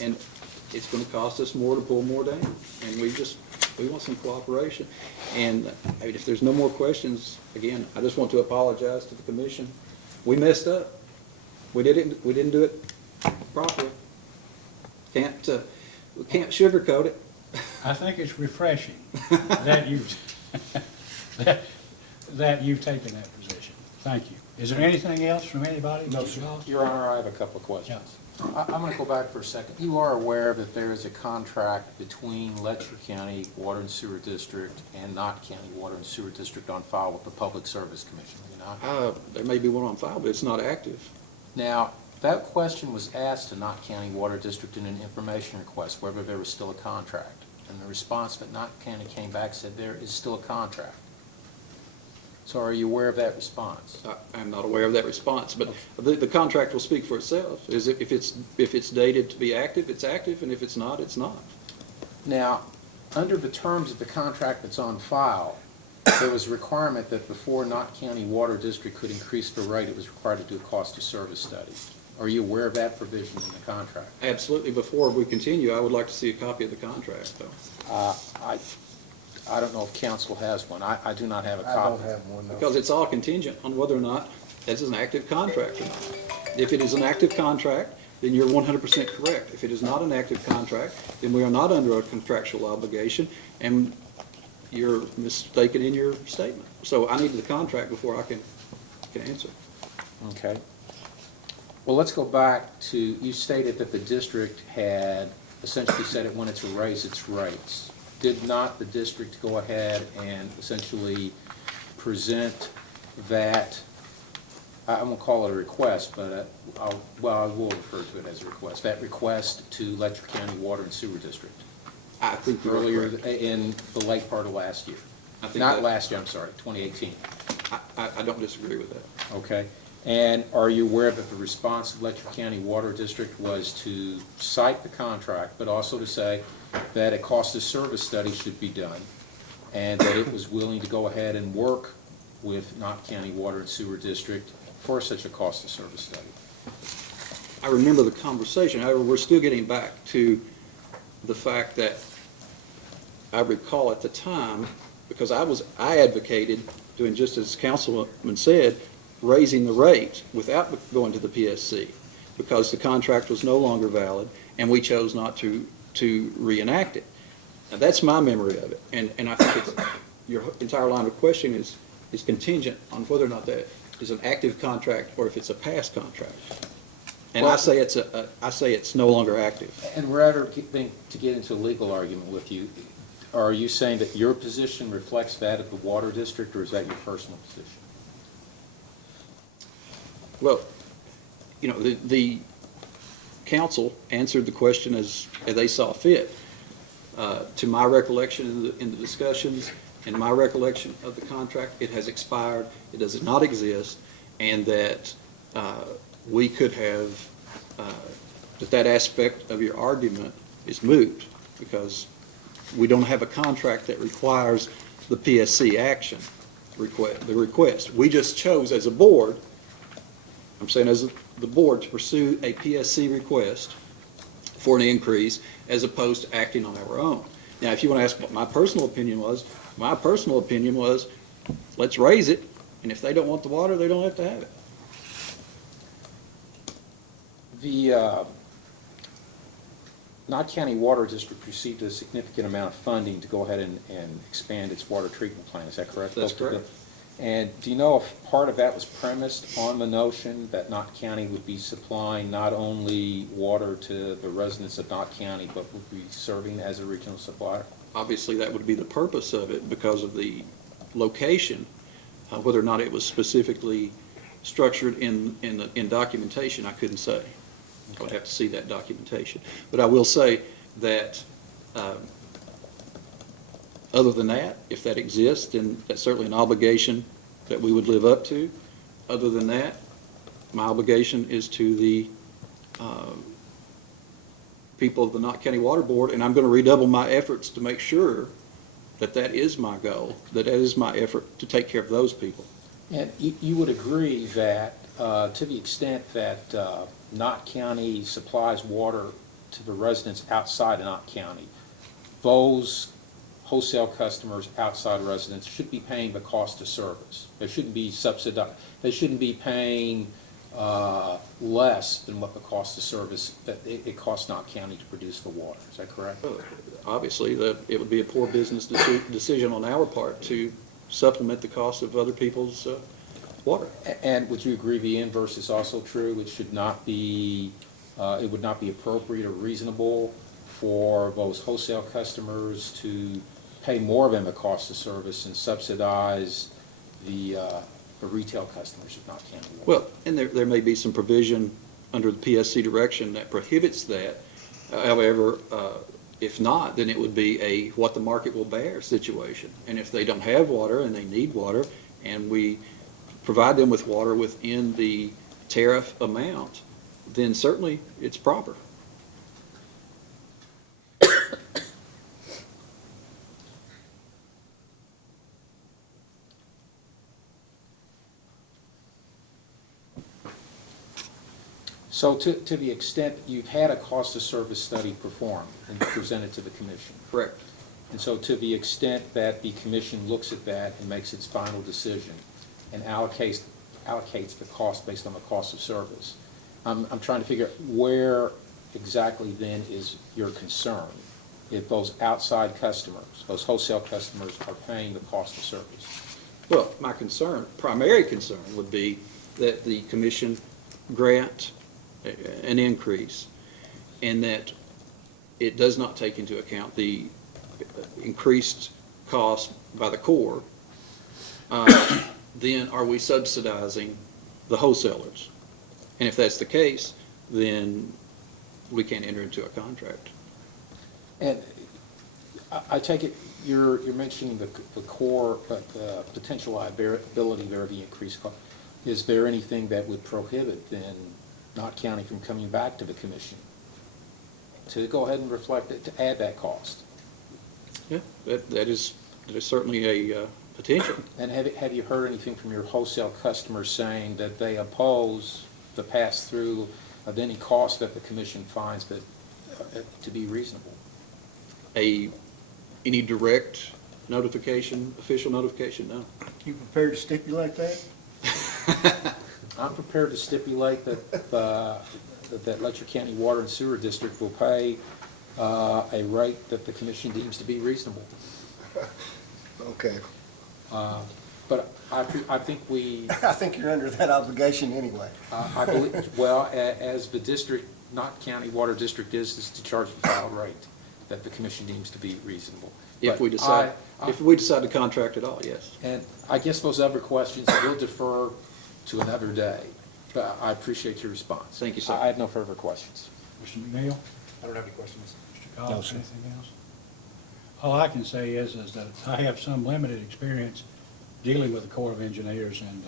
and it's gonna cost us more to pull more down. And we want some cooperation. And I mean, if there's no more questions, again, I just want to apologize to the commission. We messed up. We didn't do it properly. We can't sugarcoat it. I think it's refreshing that you've taken that position. Thank you. Is there anything else from anybody? No, sir. Your Honor, I have a couple of questions. I'm going to go back for a second. You are aware that there is a contract between Letcher County Water and Sewer District and Knott County Water and Sewer District on file with the Public Service Commission, are you not? There may be one on file, but it's not active. Now, that question was asked to Knott County Water District in an information request, whether there was still a contract. And the response that Knott County came back said there is still a contract. So are you aware of that response? I'm not aware of that response, but the contract will speak for itself. If it's dated to be active, it's active, and if it's not, it's not. Now, under the terms of the contract that's on file, there was a requirement that before Knott County Water District could increase the rate, it was required to do a cost of service study. Are you aware of that provision in the contract? Absolutely. Before we continue, I would like to see a copy of the contract, though. I don't know if council has one. I do not have a I copy. don't have one, no. Because it's all contingent on whether or not this is an active contract or not. If it is an active contract, then you're 100% correct. If it is not an active contract, then we are not under a contractual obligation, and you're mistaken in your statement. So I need the contract before I can answer. Okay. Well, let's go back to, you stated that the district had essentially said it wanted to raise its rates. Did not the district go ahead and essentially present that, I won't call it a request, but I will refer to it as a request, that request to Letcher County Water and Sewer District I think you're earlier correct. in the late part of last year? I think Not that- last year, I'm sorry, 2018. I don't disagree with that. Okay. And are you aware that the response of Letcher County Water District was to cite the contract, but also to say that a cost of service study should be done, and that it was willing to go ahead and work with Knott County Water and Sewer District for such a cost of service study? I remember the conversation. However, we're still getting back to the fact that I recall at the time, because I advocated doing just as Councilman said, raising the rate without going to the PSC, because the contract was no longer valid, and we chose not to reenact it. Now, that's my memory of it, and I think your entire line of questioning is contingent on whether or not that is an active contract or if it's a past contract. And I say it's no longer active. And rather than to get into a legal argument with you, are you saying that your position reflects that of the Water District, or is that your personal position? Well, the council answered the question as they saw fit. To my recollection in the discussions, and my recollection of the contract, it has expired, it does not exist, and that we could have that aspect of your argument is moot, because we don't have a contract that requires the PSC action, the request. We just chose as a board, I'm saying as the board, to pursue a PSC request for an increase as opposed to acting on our own. Now, if you want to ask what my personal opinion was, let's raise it, and if they don't want the water, they don't have to have it. The Knott County Water District received a significant amount of funding to go ahead and expand its water treatment plant, is that correct? That's correct. And do you know if part of that was premised on the notion that Knott County would be supplying not only water to the residents of Knott County, but would be serving as a regional supplier? Obviously, that would be the purpose of it because of the location, whether or not it was specifically structured in documentation, I couldn't say. I would have to see that documentation. But I will say that, other than that, if that exists, then that's certainly an obligation that we would live up to. Other than that, my obligation is to the people of the Knott County Water Board, and I'm going to redouble my efforts to make sure that that is my goal, that is my effort to take care of those people. And you would agree that to the extent that Knott County supplies water to the residents outside of Knott County, those wholesale customers, outside residents, should be paying the cost of service. They shouldn't be subsidized. They shouldn't be paying less than what the cost of service that it costs Knott County to produce the water. Is that correct? Obviously, it would be a poor business decision on our part to supplement the cost of other people's water. And would you agree the inverse is also true? It should not be, it would not be appropriate or reasonable for those wholesale customers to pay more than the cost of service and subsidize the retail customers of Knott County water? Well, and there may be some provision under the PSC direction that prohibits that. However, if not, then it would be a what the market will bear situation. And if they don't have water and they need water, and we provide them with water within the tariff amount, then certainly it's proper. So to the extent you've had a cost of service study performed and presented to the commission. Correct. And so to the extent that the commission looks at that and makes its final decision and allocates the cost based on the cost of service, I'm trying to figure out where exactly then is your concern if those outside customers, those wholesale customers are paying the cost of service? Well, my primary concern would be that the commission grant an increase and that it does not take into account the increased cost by the Corps. Then are we subsidizing the wholesalers? And if that's the case, then we can't enter into a contract. And I take it you're mentioning the core, the potential liability there of the increased cost. Is there anything that would prohibit then Knott County from coming back to the commission to go ahead and reflect it, to add that cost? Yeah, that is certainly a potential. And have you heard anything from your wholesale customers saying that they oppose the pass-through of any cost that the commission finds that to be reasonable? Any direct notification, official notification, no. You prepared to stipulate that? I'm prepared to stipulate that Letcher County Water and Sewer District will pay a rate that the commission deems to be reasonable. Okay. But I think we, I think you're under that obligation anyway. I believe, well, as the district, Knott County Water District is to charge the filed rate that the commission deems to be reasonable. If But we decide to contract at all, yes. And I guess those other questions will defer to another day, but I appreciate your response. Thank you, sir. I have no further questions. Mr. McNeil? I don't have any questions. Mr. Goff, No, sir. anything else? All I can say is that I have some limited experience dealing with the Corps of Engineers, and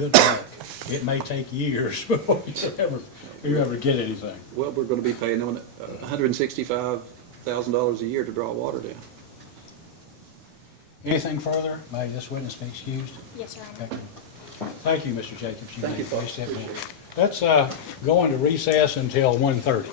good luck. It may take years before you ever get anything. Well, we're gonna be paying them $165,000 a year to draw water down. Anything further? May this witness be excused? Yes, Your Honor. Okay. Thank you, Mr. Jacobs. Thank you, may folks. step down. Let's go into recess until 1:30.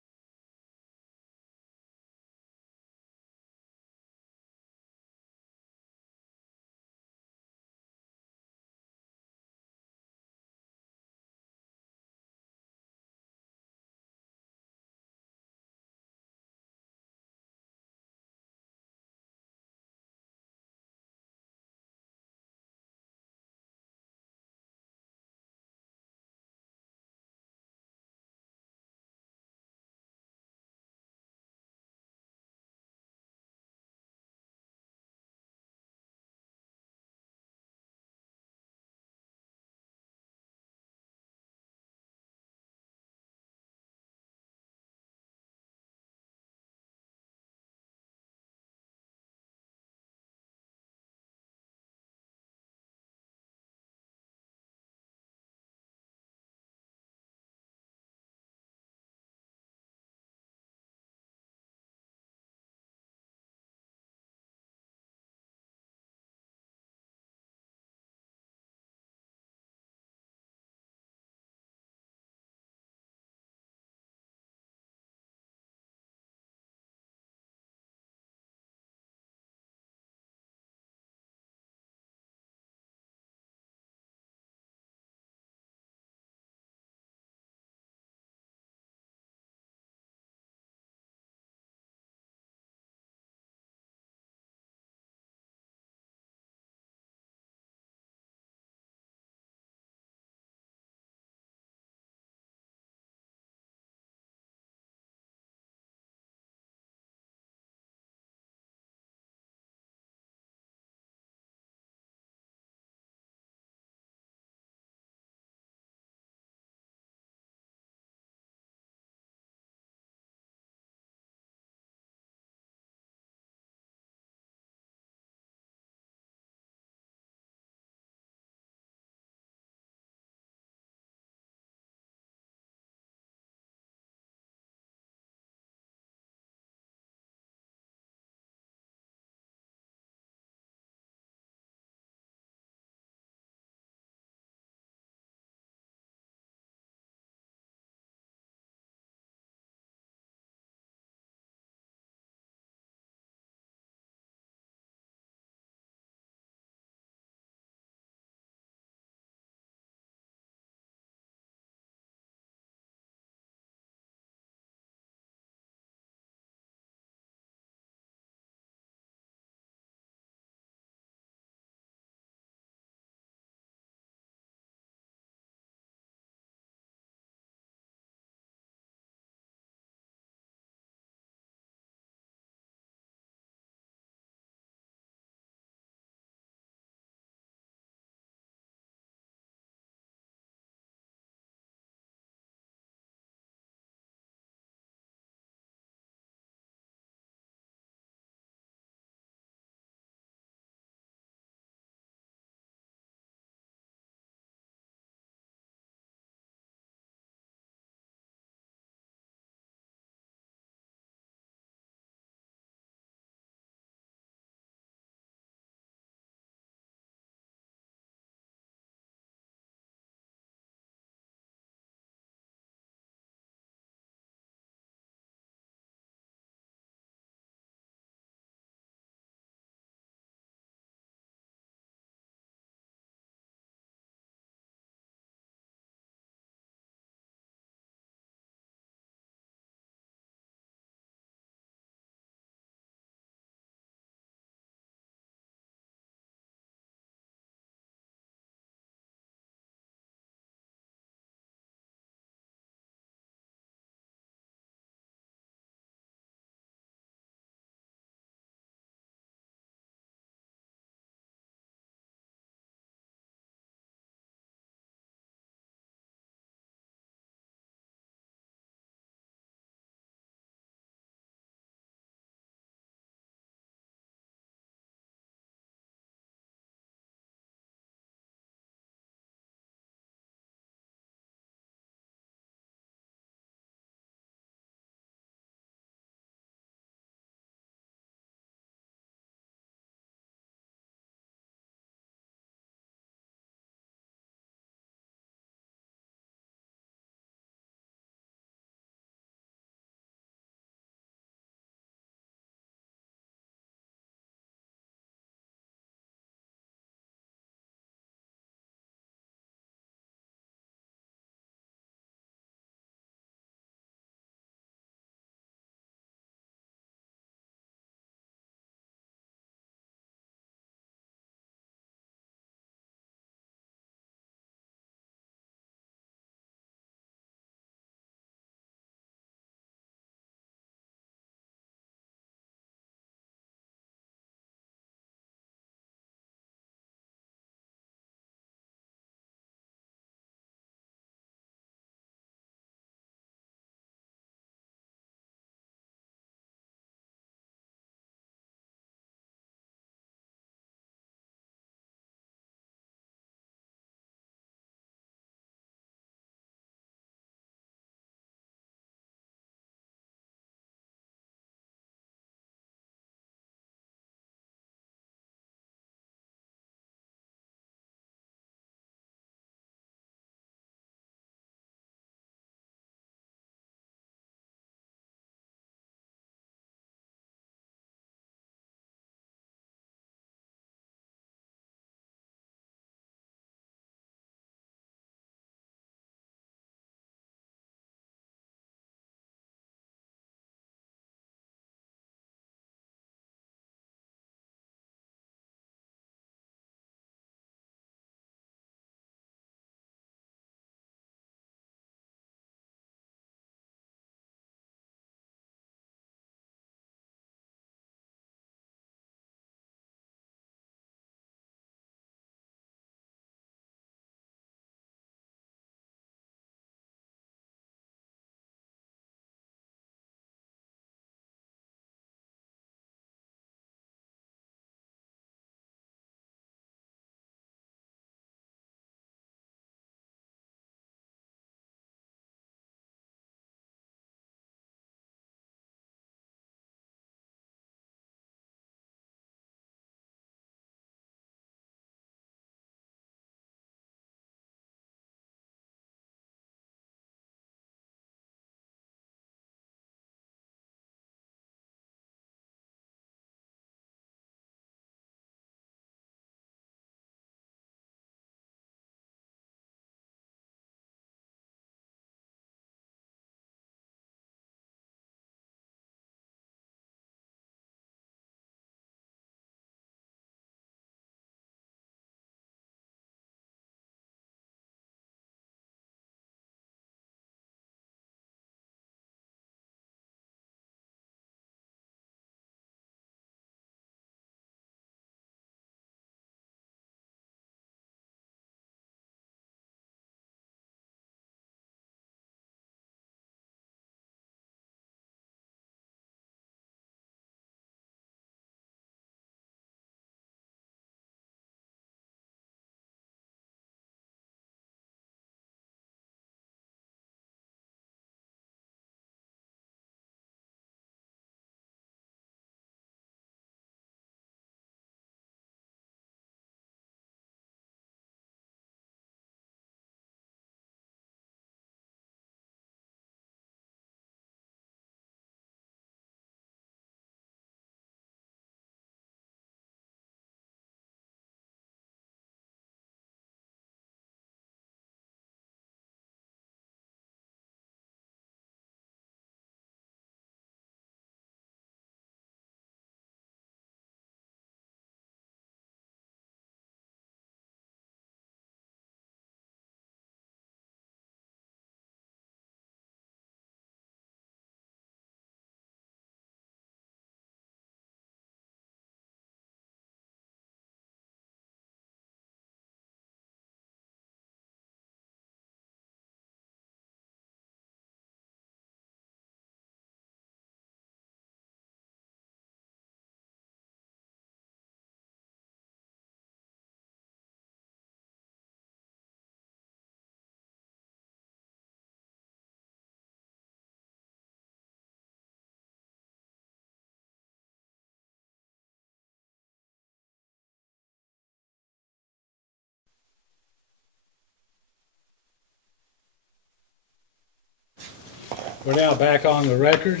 We're now back on the record.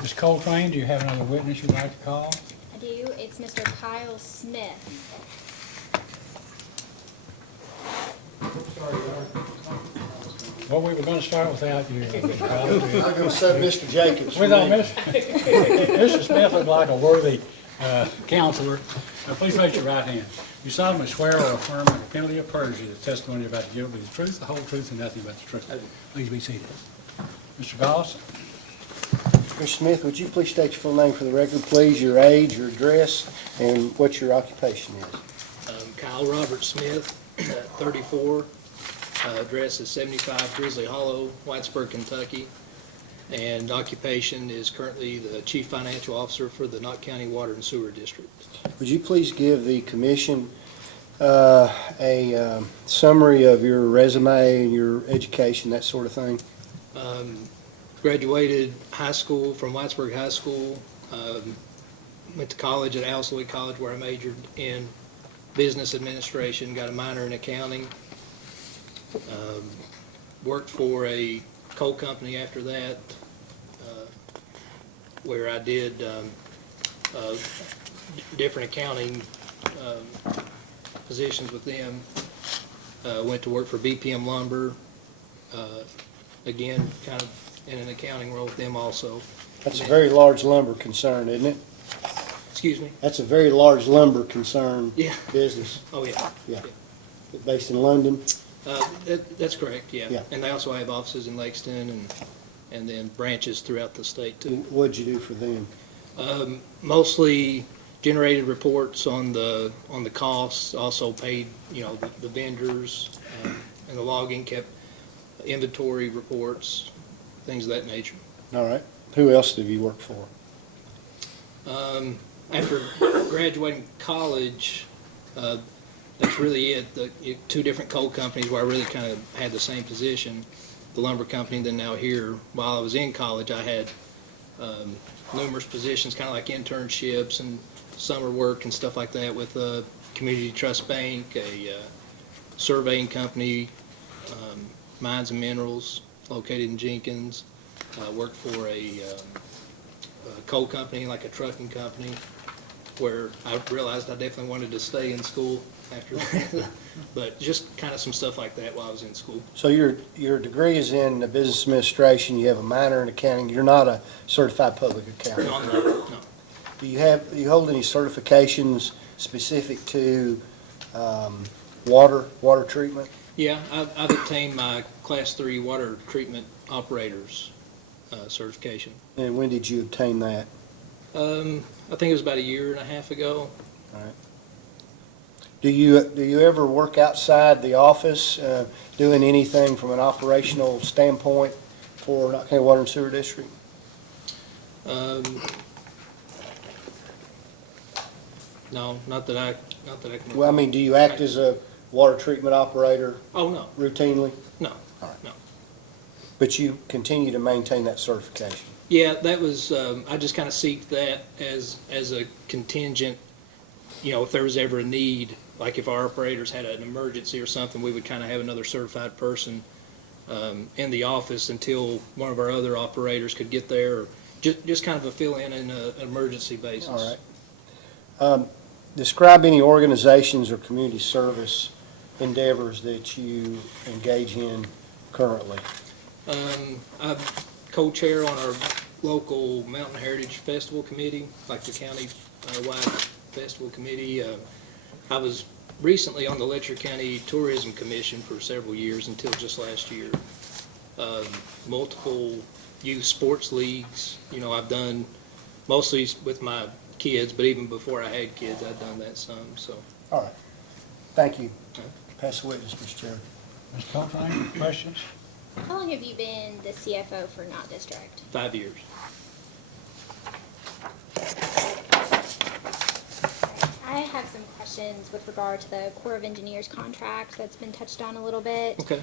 Ms. Coltrane, do you have another witness you'd like to call? I do. It's Mr. Kyle Smith. Well, we were going to start without you. I'm going to set Mr. Jacobs. We thought Mr. Smith looked like a worthy counselor. Please raise your right hand. You solemnly swear or affirm under penalty of perjury the testimony you're about to give will be the truth, the whole truth, and nothing but the truth. Please be seated. Mr. Goss? Mr. Smith, would you please state your full name for the record, please, your age, your address, and what your occupation is? Kyle Robert Smith, 34, address is 75 Grizzly Hollow, Whitesburg, Kentucky, and occupation is currently the Chief Financial Officer for the Knott County Water and Sewer District. Would you please give the commission a summary of your resume and your education, that sort of thing? Graduated high school from Whitesburg High School, went to college at Alsaway College where I majored in business administration, got a minor in accounting, worked for a coal company after that, where I did different accounting positions with them. Went to work for BPM Lumber, again, kind of in an accounting role with them also. That's a very large lumber concern, isn't it? Excuse me? That's a very large lumber concern Yeah. business, Oh, yeah. based in London. That's correct, yeah. Yeah. And they also have offices in Lexington and then branches throughout the state too. What'd you do for them? Mostly generated reports on the costs, also paid, the vendors, and the logging, kept inventory reports, things of that nature. All right. Who else have you worked for? After graduating college, that's really it. Two different coal companies where I really kind of had the same position, the lumber company, and then now here. While I was in college, I had numerous positions, kind of like internships and summer work and stuff like that with a Community Trust Bank, a surveying company, Mines and Minerals, located in Jenkins. Worked for a coal company, like a trucking company, where I realized I definitely wanted to stay in school after that. But just kind of some stuff like that while I was in school. So your degree is in business administration, you have a minor in accounting, you're not a certified public accountant? No. Do you hold any certifications specific to water treatment? Yeah, I've obtained my Class 3 water treatment operators certification. And when did you obtain that? I think it was about 1.5 years ago. All right. Do you ever work outside the office, doing anything from an operational standpoint for Knott County Water and Sewer District? No, not that I can. Well, I mean, do you act as a water treatment operator Oh, no, routinely? no, All right. no. But you continue to maintain that certification? Yeah, that was, I just kind of seeked that as a contingent, if there was ever a need, like if our operators had an emergency or something, we would kind of have another certified person in the office until one of our other operators could get there, or just kind of a fill-in an emergency basis. All right. Describe any organizations or community service endeavors that you engage in currently. I'm co-chair on our local Mountain Heritage Festival Committee, like the county-wide festival committee. I was recently on the Letcher County Tourism Commission for several years until just last year. Multiple youth sports leagues, I've done mostly with my kids, but even before I had kids, I'd done that some, so. All right. Thank you. Pass the witness, Mr. Chairman. Ms. Coltrane, questions? How long have you been the CFO for Knott District? 5 years. I have some questions with regard to the Corps of Engineers contract that's been touched on a little bit. Okay.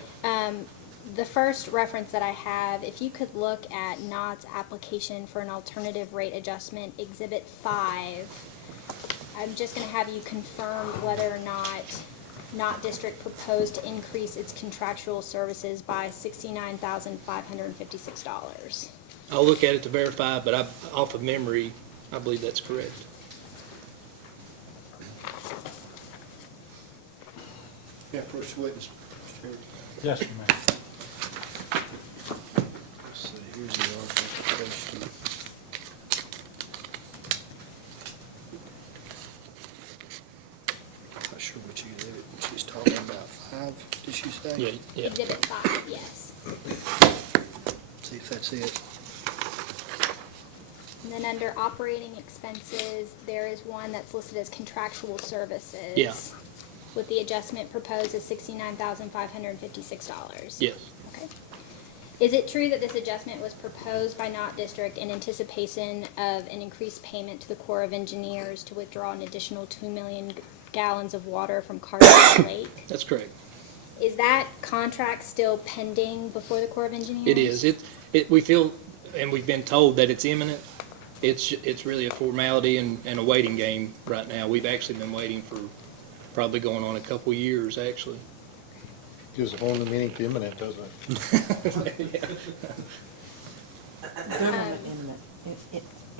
The first reference that I have, if you could look at Knott's application for an alternative rate adjustment, Exhibit 5, I'm just going to have you confirm whether or not Knott District proposed to increase its contractual services by $69,556. I'll look at it to verify, but off of memory, I believe that's correct. Yeah, first witness. Mr. Chairman. Yes, ma'am. Let's see, here's the application. Not sure what you did, she's talking about 5, did she say? Yeah. Exhibit 5, yes. See if that's it. And then under operating expenses, there is one that's listed as contractual services. Yeah. With the adjustment proposed as $69,556. Yes. Okay. Is it true that this adjustment was proposed by Knott District in anticipation of an increased payment to the Corps of Engineers to withdraw an additional 2 million gallons of water from Carter Lake? That's correct. Is that contract still pending before the Corps of Engineers? It is. We feel, and we've been told that it's imminent. It's really a formality and a waiting game right now. We've actually been waiting for probably going on a couple years, actually. Gives a whole new meaning to imminent, doesn't it? Government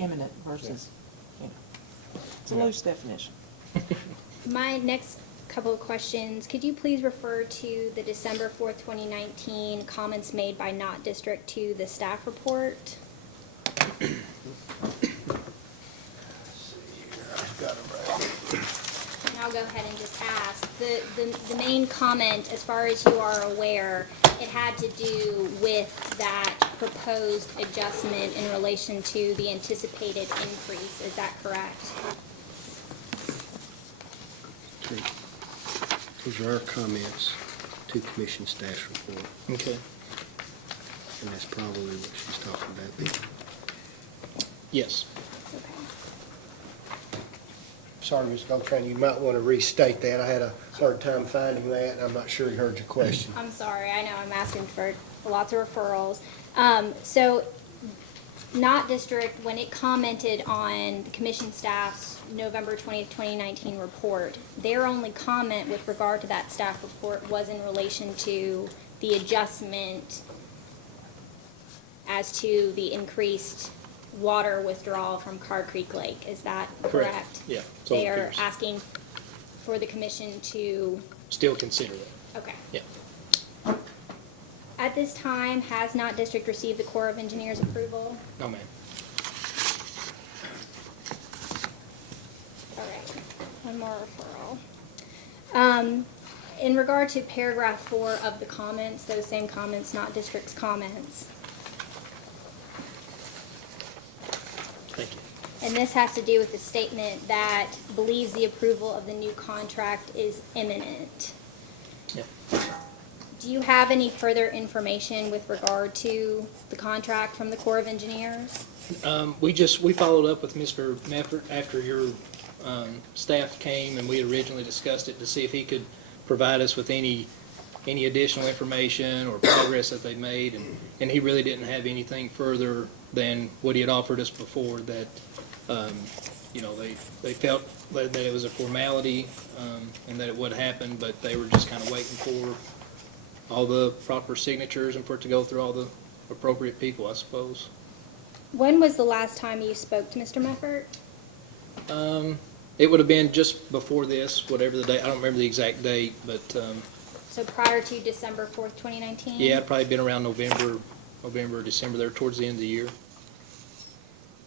imminent versus, it's a loose definition. My next couple of questions, could you please refer to the December 4th, 2019 comments made by Knott District to the staff report? And I'll go ahead and just ask. The main comment, as far as you are aware, it had to do with that proposed adjustment in relation to the anticipated increase. Is that correct? Those are our comments to commission staff's report, Okay. and that's probably what she's talking about. Yes. Okay. Sorry, Ms. Goldtrain, you might want to restate that. I had a hard time finding that, and I'm not sure he heard your question. I'm sorry, I know I'm asking for lots of referrals. So Knott District, when it commented on the commission staff's November 20th, 2019 report, their only comment with regard to that staff report was in relation to the adjustment as to the increased water withdrawal from Carr Creek Lake. Is that correct? Yeah. so it They are appears. asking for the commission to, Still consider it. okay. Yeah. At this time, has Knott District received the Corps of Engineers approval? No, ma'am. All right, one more referral. In regard to paragraph 4 of the comments, those same comments, Knott District's comments, Thank you. and this has to do with the statement that believes the approval of the new contract is imminent. Yeah. Do you have any further information with regard to the contract from the Corps of Engineers? We followed up with Mr. Meffert after your staff came, and we originally discussed it to see if he could provide us with any additional information or progress that they made, and he really didn't have anything further than what he had offered us before, that, they felt that it was a formality, and that it would happen, but they were just kind of waiting for all the proper signatures and for it to go through all the appropriate people, I suppose. When was the last time you spoke to Mr. Meffert? It would have been just before this, whatever the date, I don't remember the exact date, but, So prior to December 4th, 2019? yeah, it'd probably been around November, December there, towards the end of the year.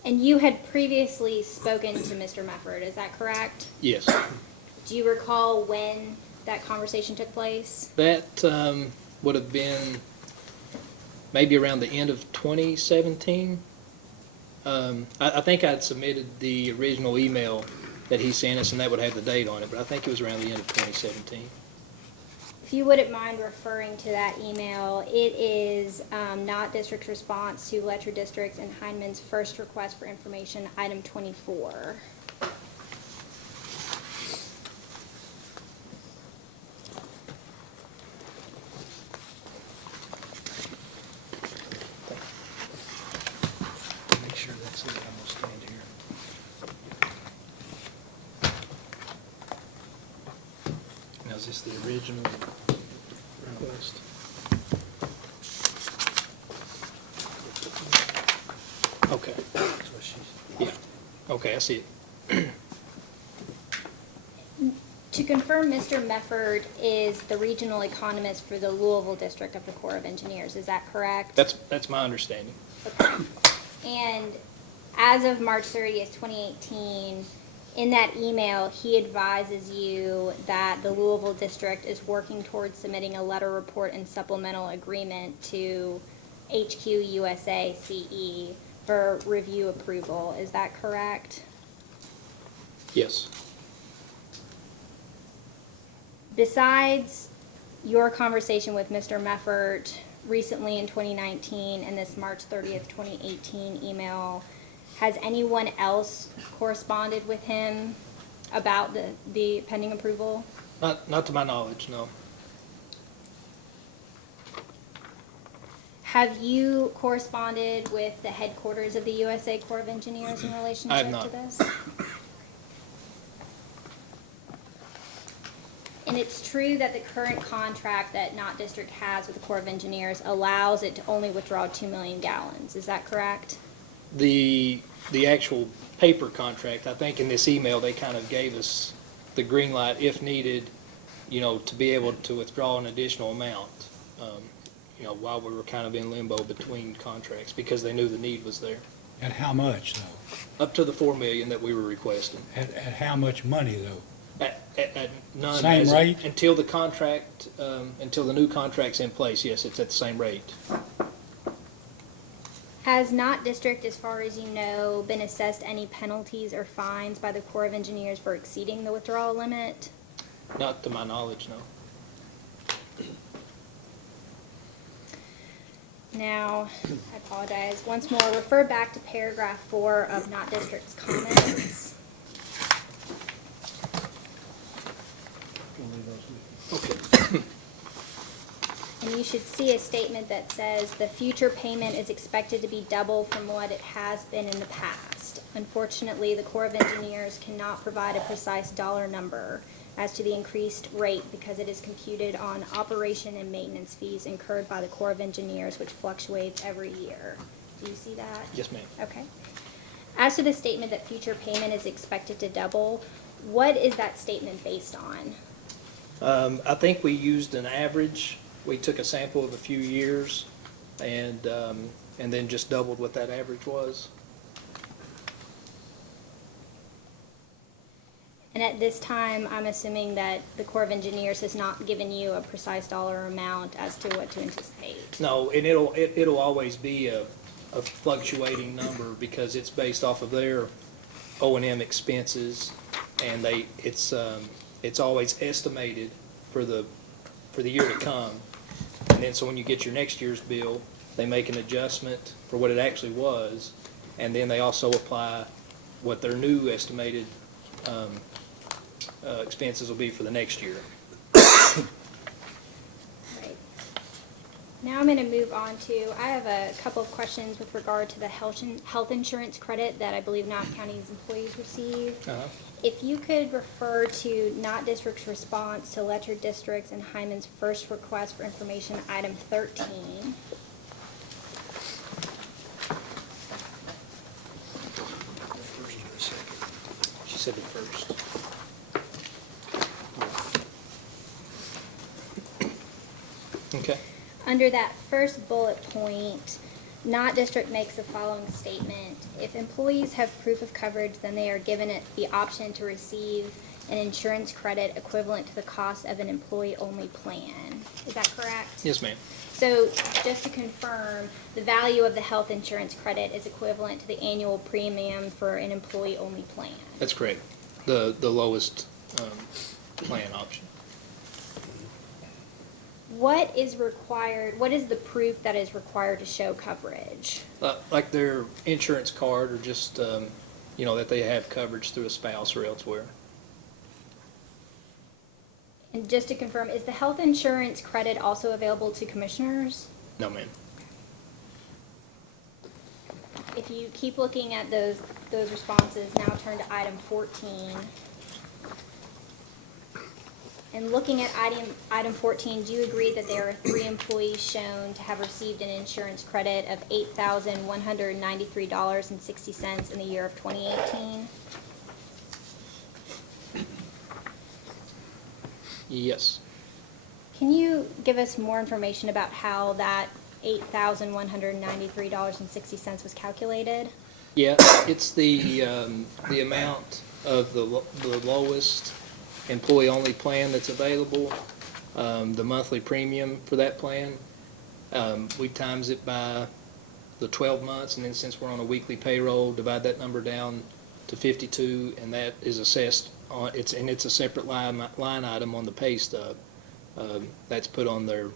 And you had previously spoken to Mr. Meffert, is that correct? Yes. Do you recall when that conversation took place? That would have been maybe around the end of 2017. I think I'd submitted the original email that he sent us, and that would have the date on it, but I think it was around the end of 2017. If you wouldn't mind referring to that email, it is Knott District's response to Letcher District's and Hindman's first request for information, item 24. Make sure that's it, I'm gonna stand here. Now, is this the original request? Okay. Yeah, okay, I see it. To confirm, Mr. Mefford is the regional economist for the Louisville District of the Corps of Engineers, is that correct? That's my understanding. And as of March 30th, 2018, in that email, he advises you that the Louisville District is working towards submitting a letter report and supplemental agreement to HQ USA CE for review approval. Is that correct? Yes. Besides your conversation with Mr. Meffert recently in 2019 and this March 30th, 2018 email, has anyone else corresponded with him about the pending approval? Not to my knowledge, no. Have you corresponded with the headquarters of the USA Corps of Engineers in relationship not. to this? And it's true that the current contract that Knott District has with the Corps of Engineers allows it to only withdraw 2 million gallons. Is that correct? The actual paper contract, I think in this email, they kind of gave us the green light if needed, to be able to withdraw an additional amount, while we were kind of in limbo between contracts, because they knew the need was there. At how much, though? Up to the $4 million that we were requesting. At how much money, though? At none. Same rate? Until the contract, until the new contract's in place, yes, it's at the same rate. Has Knott District, as far as you know, been assessed any penalties or fines by the Corps of Engineers for exceeding the withdrawal limit? Not to my knowledge, no. Now, I apologize, once more, refer back to paragraph 4 of Knott District's comments. Okay. And you should see a statement that says, "The future payment is expected to be double from what it has been in the past. Unfortunately, the Corps of Engineers cannot provide a precise dollar number as to the increased rate because it is computed on operation and maintenance fees incurred by the Corps of Engineers, which fluctuates every year." Do you see that? Yes, ma'am. Okay. As to the statement that future payment is expected to double, what is that statement based on? I think we used an average. We took a sample of a few years and then just doubled what that average was. And at this time, I'm assuming that the Corps of Engineers has not given you a precise dollar amount as to what to anticipate. No, and it'll always be a fluctuating number because it's based off of their O&M expenses, and it's always estimated for the year to come. And then so when you get your next year's bill, they make an adjustment for what it actually was, and then they also apply what their new estimated expenses will be for the next year. Right. Now I'm going to move on to, I have a couple of questions with regard to the health insurance credit that I believe Knott County's employees receive. If you could refer to Knott District's response to Letcher District's and Hyman's first request for information, item 13. She said the first. Okay. Under that first bullet point, Knott District makes the following statement. If employees have proof of coverage, then they are given the option to receive an insurance credit equivalent to the cost of an employee-only plan. Is that correct? Yes, ma'am. So just to confirm, the value of the health insurance credit is equivalent to the annual premium for an employee-only plan. That's correct. The lowest plan option. What is required, what is the proof that is required to show coverage? Like their insurance card, or just, that they have coverage through a spouse or elsewhere. And just to confirm, is the health insurance credit also available to commissioners? No, ma'am. If you keep looking at those responses, now turn to item 14. And looking at item 14, do you agree that there are 3 employees shown to have received an insurance credit of $8,193.60 in the year of 2018? Yes. Can you give us more information about how that $8,193.60 was calculated? Yeah, it's the amount of the lowest employee-only plan that's available, the monthly premium for that plan. We times it by the 12 months, and then since we're on a weekly payroll, divide that number down to 52, and that is assessed on, it's a separate line item on the pay stub. That's put on their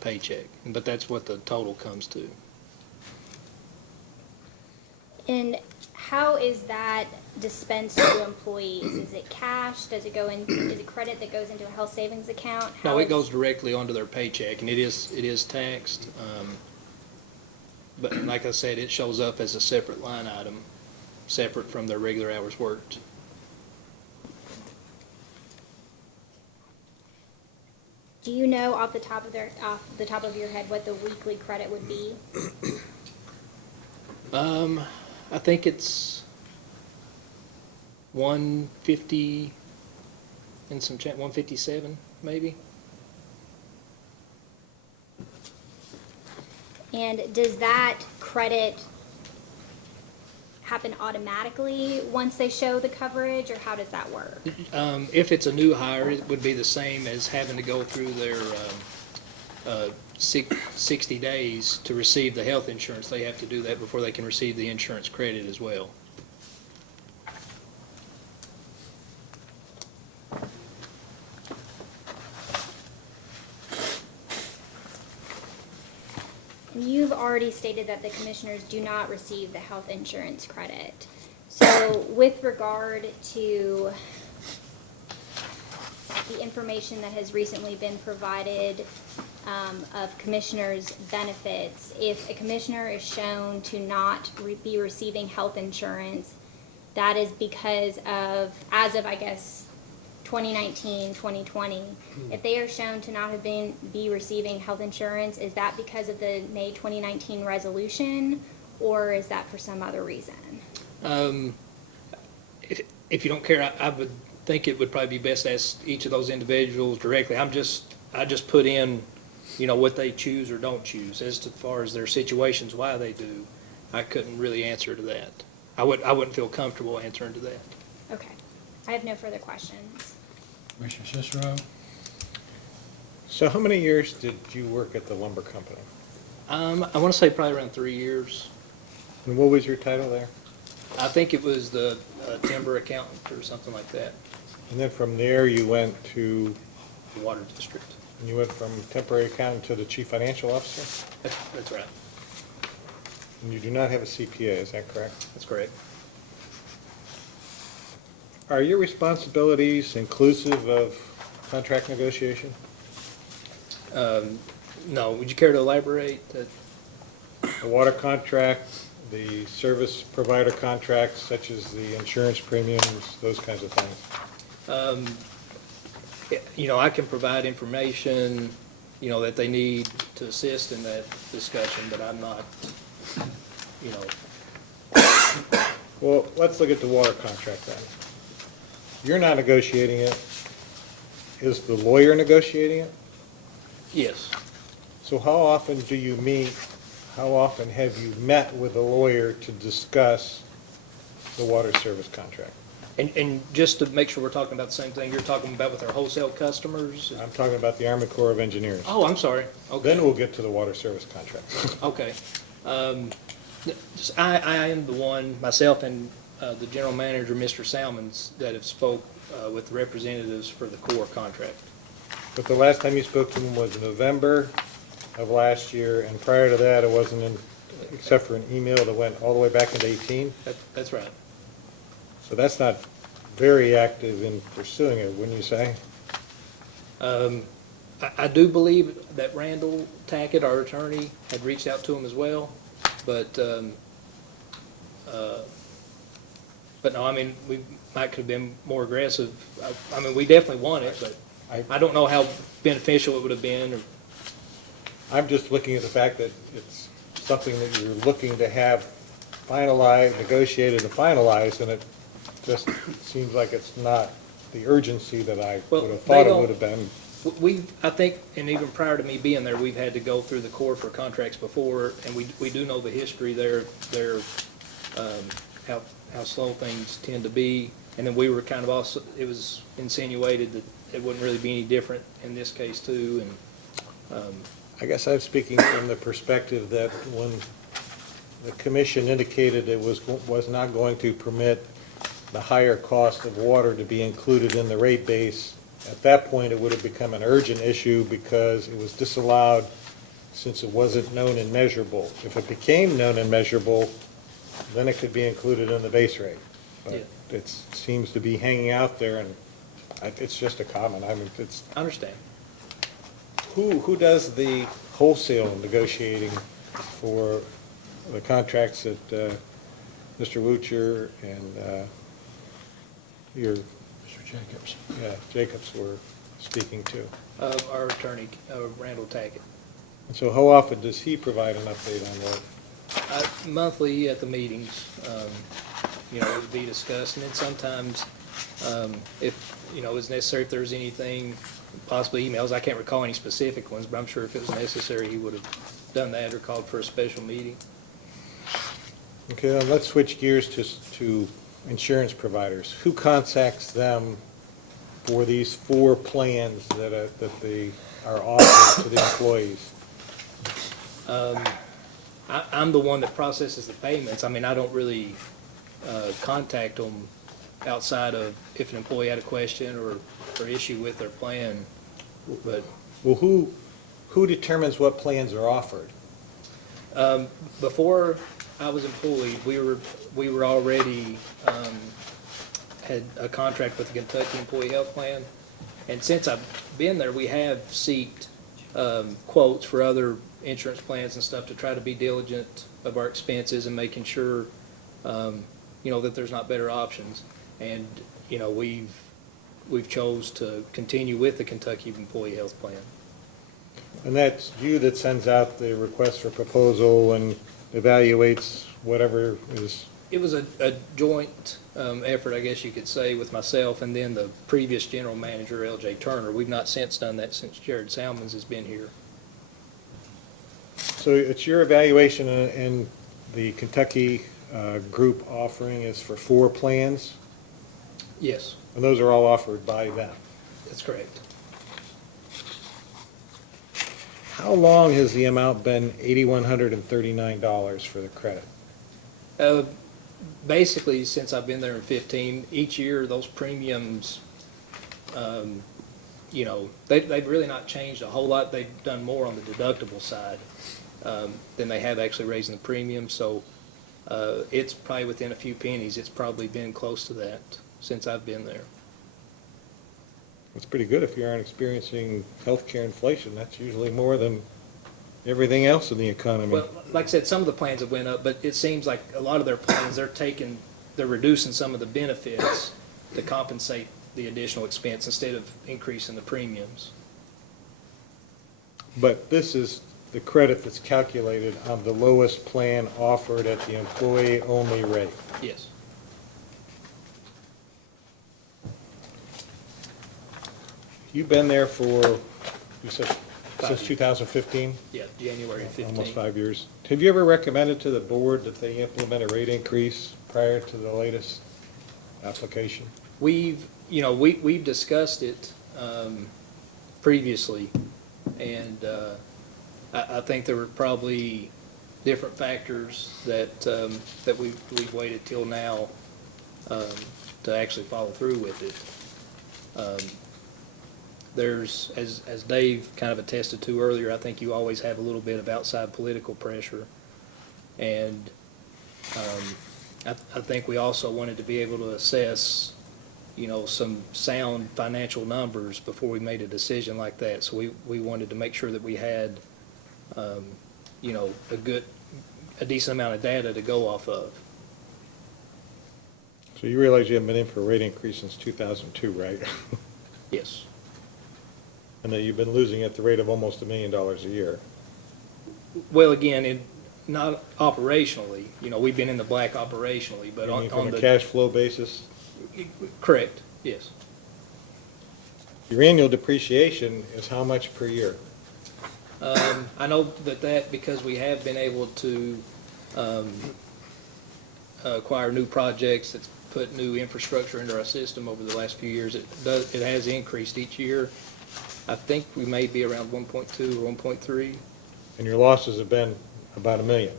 paycheck, but that's what the total comes to. And how is that dispensed to employees? Is it cash? Does it go in, is it credit that goes into a health savings account? No, How it is- goes directly onto their paycheck, and it is taxed. But like I said, it shows up as a separate line item, separate from their regular hours worked. Do you know off the top of your head what the weekly credit would be? I think it's 150 and some 157 maybe. And does that credit happen automatically once they show the coverage, or how does that work? If it's a new hire, it would be the same as having to go through their 60 days to receive the health insurance. They have to do that before they can receive the insurance credit as well. And you've already stated that the commissioners do not receive the health insurance credit. So with regard to the information that has recently been provided of commissioners' benefits, if a commissioner is shown to not be receiving health insurance, that is because of, as of, I guess, 2019, 2020, if they are shown to not have be receiving health insurance, is that because of the May 2019 resolution, or is that for some other reason? If you don't care, I would think it would probably be best to ask each of those individuals directly. I just put in, what they choose or don't choose. As far as their situations, why they do, I couldn't really answer to that. I wouldn't feel comfortable answering to that. Okay, I have no further questions. Commissioner Cicero? So how many years did you work at the lumber company? I want to say probably around 3 years. And what was your title there? I think it was the timber accountant or something like that, And then from there, you went to, the water district. and you went from temporary accountant to the chief financial officer? That's right. And you do not have a CPA, is that correct? That's correct. Are your responsibilities inclusive of contract negotiation? No, would you care to elaborate? The water contract, the service provider contracts, such as the insurance premiums, those kinds of things? I can provide information, that they need to assist in that discussion, but I'm not, Well, let's look at the water contract then. You're not negotiating it. Is the lawyer negotiating it? yes. So how often do you meet, how often have you met with a lawyer to discuss the water service contract? And just to make sure we're talking about the same thing, you're talking about with our wholesale customers? I'm talking about the Army Corps of Engineers. Oh, I'm sorry. Okay. Then we'll get to the water service contract. Okay. I am the one, myself and the general manager, Mr. Salmons, that have spoke with the representatives for the Corps contract. But the last time you spoke to him was November of last year, and prior to that, it wasn't in, except for an email that went all the way back into 18. That's right. So that's not very active in pursuing it, wouldn't you say? I do believe that Randall Tackett, our attorney, had reached out to him as well, but no, we might could have been more aggressive. We definitely want it, but I don't know how beneficial it would have been, or I'm just looking at the fact that it's something that you're looking to have finalized, negotiated and finalized, and it just seems like it's not the urgency that I Well, would have they thought it don't- would have been. I think, and even prior to me being there, we've had to go through the Corps for contracts before, and we do know the history there, how slow things tend to be. And then we were kind of also, it was insinuated that it wouldn't really be any different in this case too, and, I guess I'm speaking from the perspective that when the commission indicated it was not going to permit the higher cost of water to be included in the rate base, at that point, it would have become an urgent issue because it was disallowed since it wasn't known and measurable. If it became known and measurable, then it could be included in the base rate. But it seems to be hanging out there, and it's just a comment. I mean, it's, I understand. who does the wholesale negotiating for the contracts that Mr. Wucher and your Mr. Jacobs. Jacobs were speaking to? Our attorney, Randall Tackett. And so how often does he provide an update on what? Monthly at the meetings, it would be discussed, and then sometimes, if, it's necessary, if there's anything, possibly emails, I can't recall any specific ones, but I'm sure if it was necessary, he would have done that or called for a special meeting. Okay, then let's switch gears to insurance providers. Who contacts them for these 4 plans that they are offered to the employees? I'm the one that processes the payments. I mean, I don't really contact them outside of if an employee had a question or issue with their plan, but Well, who determines what plans are offered? before I was employed, we were already, had a contract with the Kentucky Employee Health Plan, and since I've been there, we have sought quotes for other insurance plans and stuff to try to be diligent of our expenses and making sure, that there's not better options. And, we've chose to continue with the Kentucky Employee Health Plan. And that's you that sends out the request for proposal and evaluates whatever is, It was a joint effort, I guess you could say, with myself and then the previous general manager, L.J. Turner. We've not since done that since Jared Salmons has been here. so it's your evaluation, and the Kentucky group offering is for 4 plans? Yes, And those are all offered by them? that's correct. How long has the amount been $8,139 for the credit? Basically, since I've been there in 15, each year, those premiums, they've really not changed a whole lot. They've done more on the deductible side than they have actually raising the premium. So it's probably within a few pennies. It's probably been close to that since I've been there. It's pretty good if you aren't experiencing healthcare inflation. That's usually more than everything else in the economy. Well, like I said, some of the plans have went up, but it seems like a lot of their plans, they're reducing some of the benefits to compensate the additional expense instead of increasing the premiums. But this is the credit that's calculated on the lowest plan offered at the employee-only rate. Yes. You've been there for, you said, since 2015? Yeah, January of 15. Almost 5 years. Have you ever recommended to the board that they implement a rate increase prior to the latest application? We've discussed it previously, and I think there were probably different factors that we've waited till now to actually follow through with it. There's, as Dave kind of attested to earlier, I think you always have a little bit of outside political pressure. And I think we also wanted to be able to assess, some sound financial numbers before we made a decision like that. So we wanted to make sure that we had, a decent amount of data to go off of. So you realize you haven't been in for a rate increase since 2002, right? Yes. And that you've been losing at the rate of almost $1 million a year. Well, again, not operationally, we've been in the black operationally, but You mean on from a the. cash flow basis? Correct, yes. Your annual depreciation is how much per year? I know that because we have been able to acquire new projects that's put new infrastructure into our system over the last few years, it has increased each year. I think we may be around 1.2 or 1.3. And your losses have been about $1 million.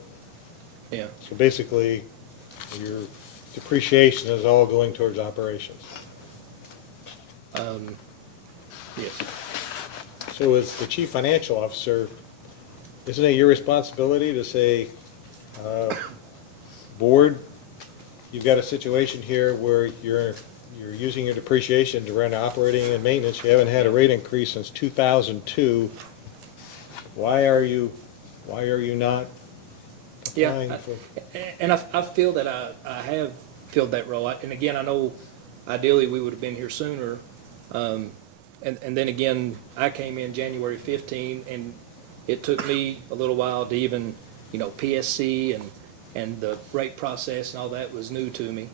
Yeah. So basically, your depreciation is all going towards operations. Yes. So as the chief financial officer, isn't it your responsibility to say, board, you've got a situation here where you're using your depreciation to run operating and maintenance, you haven't had a rate increase since 2002. Why are you not applying Yeah, for? and I feel that I have filled that role. And again, I know ideally we would have been here sooner. And then again, I came in January 15, and it took me a little while to even, PSC and the rate process and all that was new to me.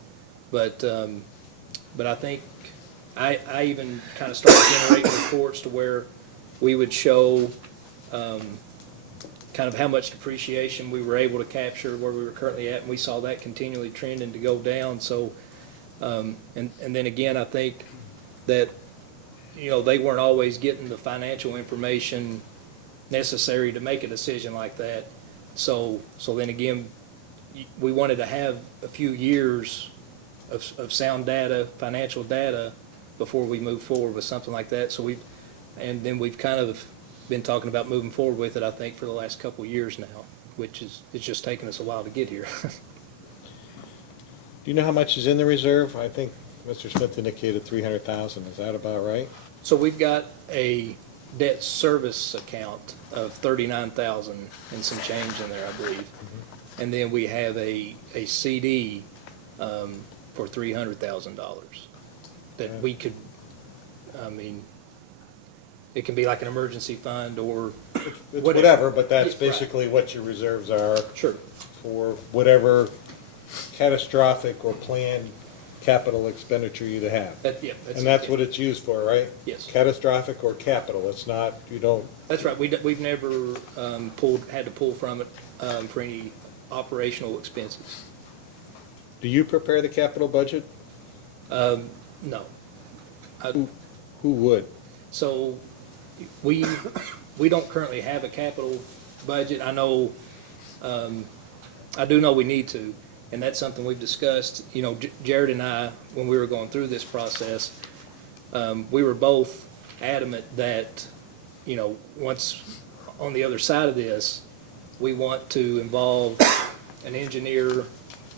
But I think I even kind of started generating reports to where we would show kind of how much depreciation we were able to capture, where we were currently at, and we saw that continually trending to go down. So, and then again, I think that, they weren't always getting the financial information necessary to make a decision like that. So then again, we wanted to have a few years of sound data, financial data, before we move forward with something like that. So we've kind of been talking about moving forward with it, I think, for the last couple of years now, which is, it's just taken us a while to get here. Do you know how much is in the reserve? I think Mr. Smith indicated 300,000. Is that about right? So we've got a debt service account of 39,000 and some change in there, I believe. And then we have a CD for $300,000 that we could, it can be like an emergency fund or It's whatever, but that's Yeah, right. basically what your reserves are. Sure. For whatever catastrophic or planned capital expenditure you have. And that's what it's used for, right? Yes. Catastrophic or capital, it's not, you don't, That's right. We've never had to pull from it for any operational expenses. do you prepare the capital budget? No. Who would? So we don't currently have a capital budget. I know, I do know we need to, and that's something we've discussed. Jared and I, when we were going through this process, we were both adamant that, once on the other side of this, we want to involve an engineer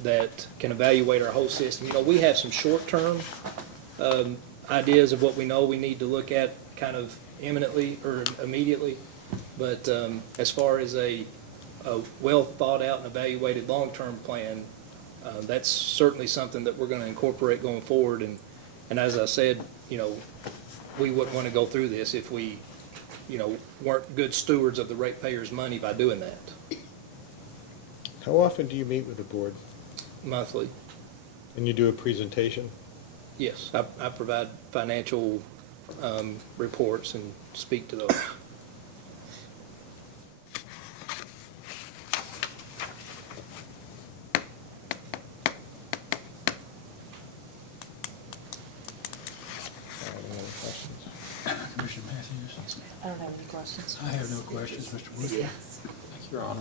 that can evaluate our whole system. We have some short-term ideas of what we know we need to look at kind of imminently or immediately. But as far as a well-thought-out and evaluated long-term plan, that's certainly something that we're going to incorporate going forward. And as I said, we wouldn't want to go through this if we, weren't good stewards of the ratepayers' money by doing that. How often do you meet with the board? Monthly. And you do a presentation? Yes, I provide financial reports and speak to those. Any other questions? Commissioner Matthews? I don't have any questions. I have no questions, Mr. Wood. Thank you, Your Honor.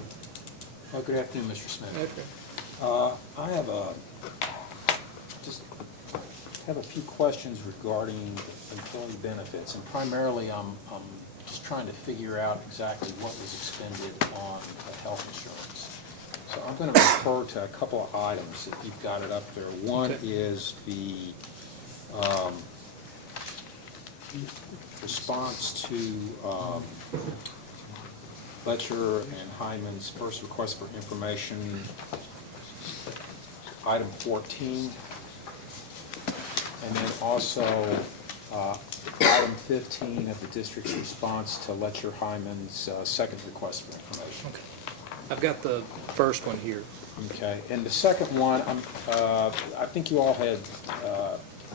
Well, good afternoon, Mr. Smith. I have just have a few questions regarding employee benefits, and primarily I'm just trying to figure out exactly what was expended on health insurance. So I'm going to refer to a couple of items if you've got it up there. One is the response to Fletcher and Hyman's first request for information, item 14. And then also Item 15 of the district's response to Letcher Hyman's second request for information. I've got the first one here. Okay, and the second one, I think you all had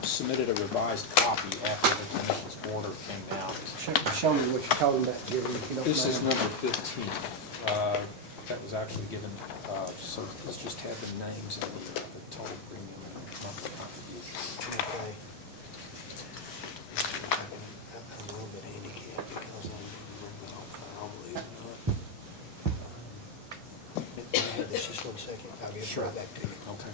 submitted a revised copy after the commission's order came out. Show me what you're talking about, Jimmy, if you don't mind. This is number 15. That was actually given, so let's just have the names of the total premium and monthly contribution. Okay. I'm a little bit handicapped because I'm remembering off file, believe it or not. Can I have this just 1 second? I'll get it right back to you. Okay.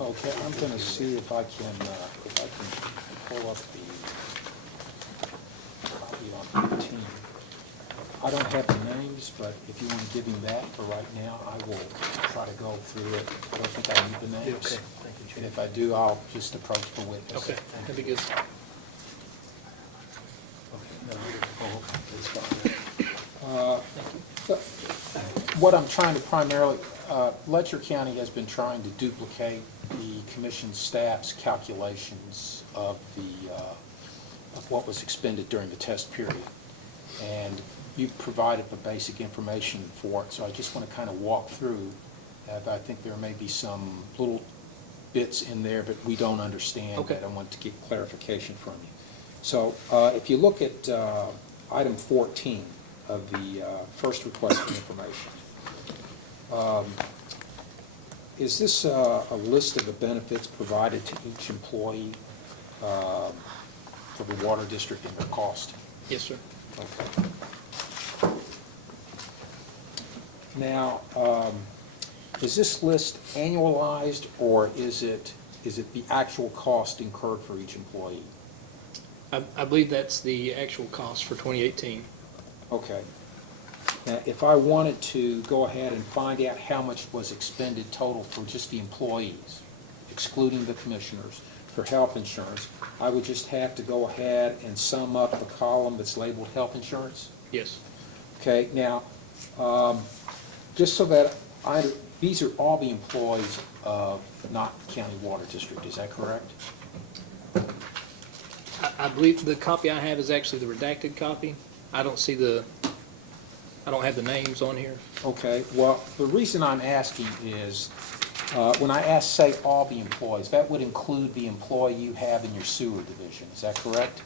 Okay, I'm going to see if I can pull up the copy on 15. I don't have the names, but if you want to give me that for right now, I will try to go through it. I don't think I need the names. Okay, thank you, And Jimmy. if I do, I'll just approach the witness. Okay, that'd be good. What I'm trying to primarily, Letcher County has been trying to duplicate the commission staff's calculations of of what was expended during the test period. And you've provided the basic information for it, so I just want to kind of walk through. I think there may be some little bits in there that we don't understand. Okay. That I want to get clarification from you. So if you look at item 14 of the first request for information, is this a list of the benefits provided to each employee for the water district and their cost? Yes, sir. Okay. Now, is this list annualized, or is it the actual cost incurred for each employee? I believe that's the actual cost for 2018. Okay. Now, if I wanted to go ahead and find out how much was expended total for just the employees, excluding the commissioners, for health insurance, I would just have to go ahead and sum up the column that's labeled health insurance? Yes. Okay, now, just so that these are all the employees of Knott County Water District, is that correct? I believe the copy I have is actually the redacted copy. I don't have the names on here. Okay, well, the reason I'm asking is, when I ask, say, all the employees, that would include the employee you have in your sewer division, is that correct?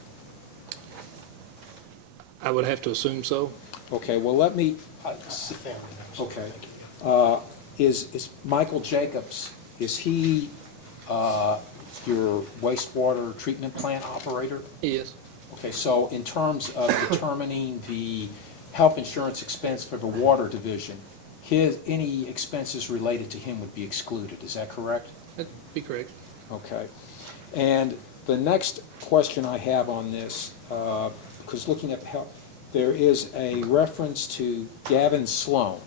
I would have to assume so. Okay, well, let me, Family members. okay. Thank you. Is Michael Jacobs, is he your wastewater treatment plant operator? He is. Okay, so in terms of determining the health insurance expense for the water division, any expenses related to him would be excluded, is that correct? That'd be correct. Okay. And the next question I have on this, because looking at the health, there is a reference to Gavin Sloan.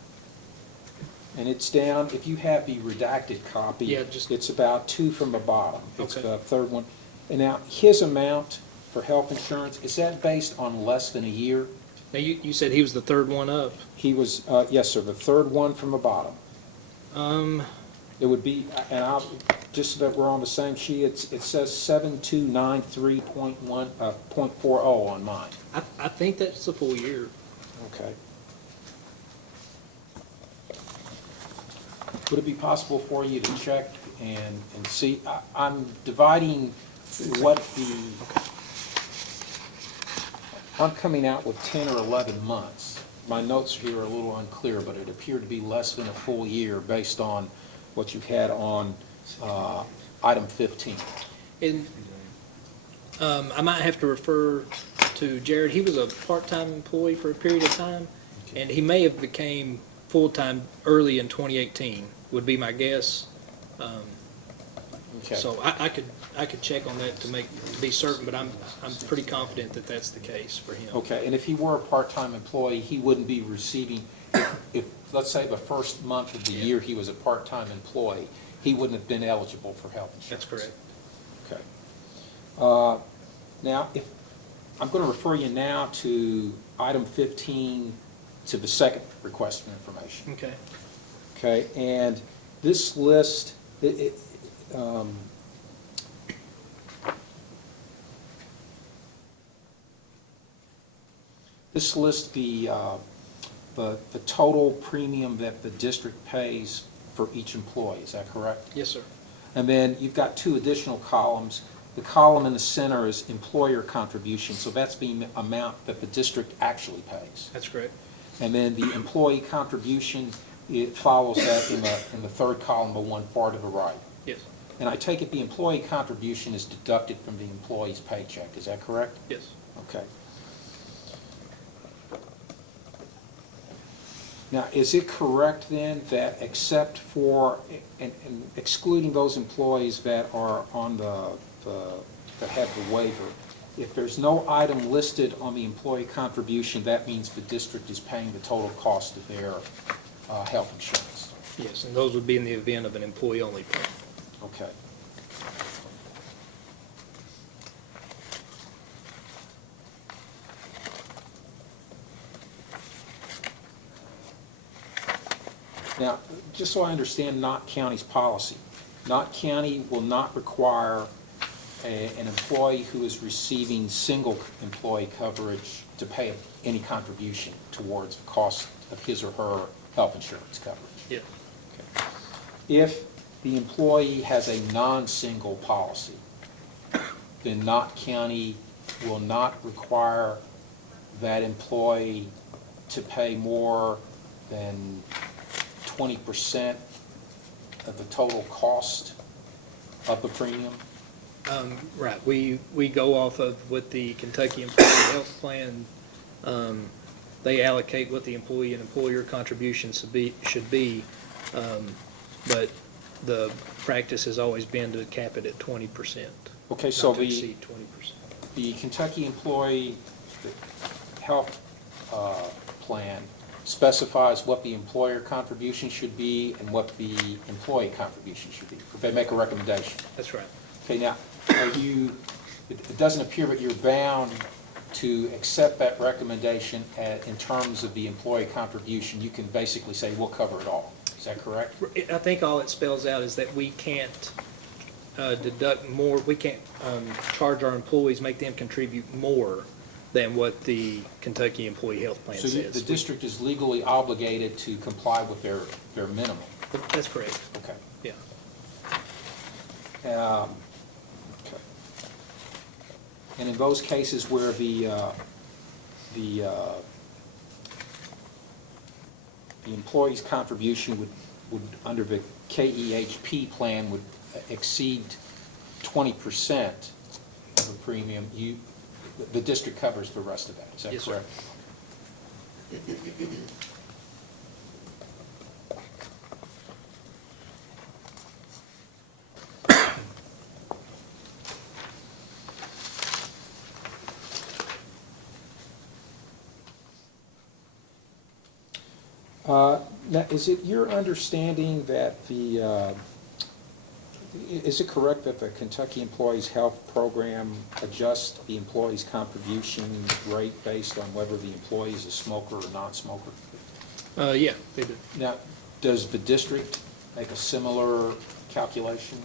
And it's down, if you have the redacted copy, Yeah, it's about 2 from the bottom. It's Okay. the third one. And now, his amount for health insurance, is that based on less than a year? Now, you said he was the third one up. He was, yes, sir, the third one from the bottom. It would be, and I'll, just so that we're on the same sheet, it says 7293.40 on mine. I think that's a full year. Okay. Would it be possible for you to check and see, I'm dividing what I'm coming out with 10 or 11 months. My notes here are a little unclear, but it appeared to be less than a full year based on what you had on item 15. And I might have to refer to Jared. He was a part-time employee for a period of time, and he may have became full-time early in 2018, would be my guess. Okay. So I could check on that to be certain, but I'm pretty confident that that's the case for him. Okay, and if he were a part-time employee, he wouldn't be receiving, if, let's say the first month of the year he was a part-time employee, he wouldn't have been eligible for health insurance? That's correct. Okay. Now, if, I'm going to refer you now to item 15, to the second request for information. Okay. Okay, and this list, this lists the total premium that the district pays for each employee, is that correct? Yes, sir. And then you've got two additional columns. The column in the center is employer contribution, so that's the amount that the district actually pays. That's correct. And then the employee contribution, it follows that in the third column, the one far to the right. Yes. And I take it the employee contribution is deducted from the employee's paycheck, is that correct? Yes. Okay. Now, is it correct then that except for, and excluding those employees that are on that have the waiver, if there's no item listed on the employee contribution, that means the district is paying the total cost of their health insurance? Yes, and those would be in the event of an employee-only plan. Okay. Now, just so I understand Knott County's policy, Knott County will not require an employee who is receiving single employee coverage to pay any contribution towards the cost of his or her health insurance coverage. Yeah. Okay. If the employee has a non-single policy, then Knott County will not require that employee to pay more than 20% of the total cost of the premium? Right. We go off of what the Kentucky Employee Health Plan, they allocate what the employee and employer contributions should be, but the practice has always been to cap it at 20%. Okay, so Not to exceed 20%. the Kentucky Employee Health Plan specifies what the employer contribution should be and what the employee contribution should be. They make a recommendation. That's right. Okay, now, it doesn't appear that you're bound to accept that recommendation in terms of the employee contribution. You can basically say, we'll cover it all. Is that correct? I think all it spells out is that we can't deduct more, we can't charge our employees, make them contribute more than what the Kentucky Employee Health Plan So says. the district is legally obligated to comply with their minimum? That's correct. Okay. Yeah. Okay. And in those cases where the employee's contribution would, under the KEHP plan, would exceed 20% of the premium, the district covers the rest of that, is that Yes, sir. correct? Now, is it your understanding that is it correct that the Kentucky Employees Health Program adjusts the employee's contribution rate based on whether the employee is a smoker or non-smoker? Yeah, they do. Now, does the district make a similar calculation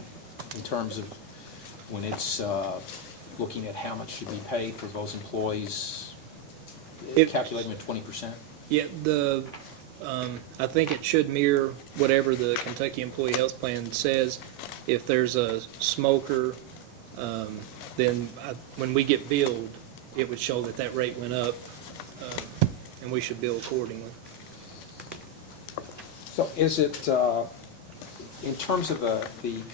in terms of when it's looking at how much should be paid for those employees, calculating at 20%? Yeah, I think it should mirror whatever the Kentucky Employee Health Plan says. If there's a smoker, then when we get billed, it would show that that rate went up, and we should bill accordingly. So is it, in terms of the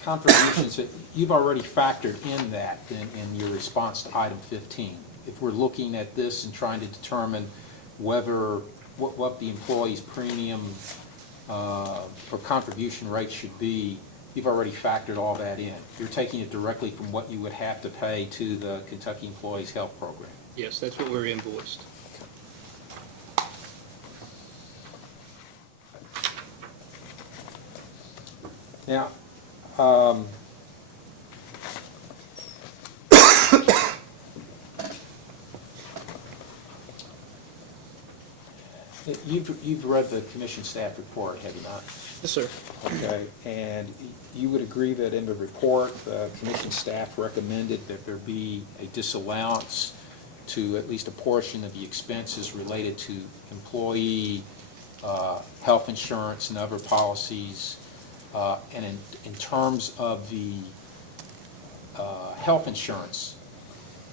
contributions, you've already factored in that in your response to item 15. If we're looking at this and trying to determine whether, what the employee's premium or contribution rate should be, you've already factored all that in. You're taking it directly from what you would have to pay to the Kentucky Employees Health Program. Yes, that's what we're invoiced. Now, you've read the commission staff report, have you not? Yes, sir. Okay, and you would agree that in the report, the commission staff recommended that there be a disallowance to at least a portion of the expenses related to employee health insurance and other policies. And in terms of the health insurance,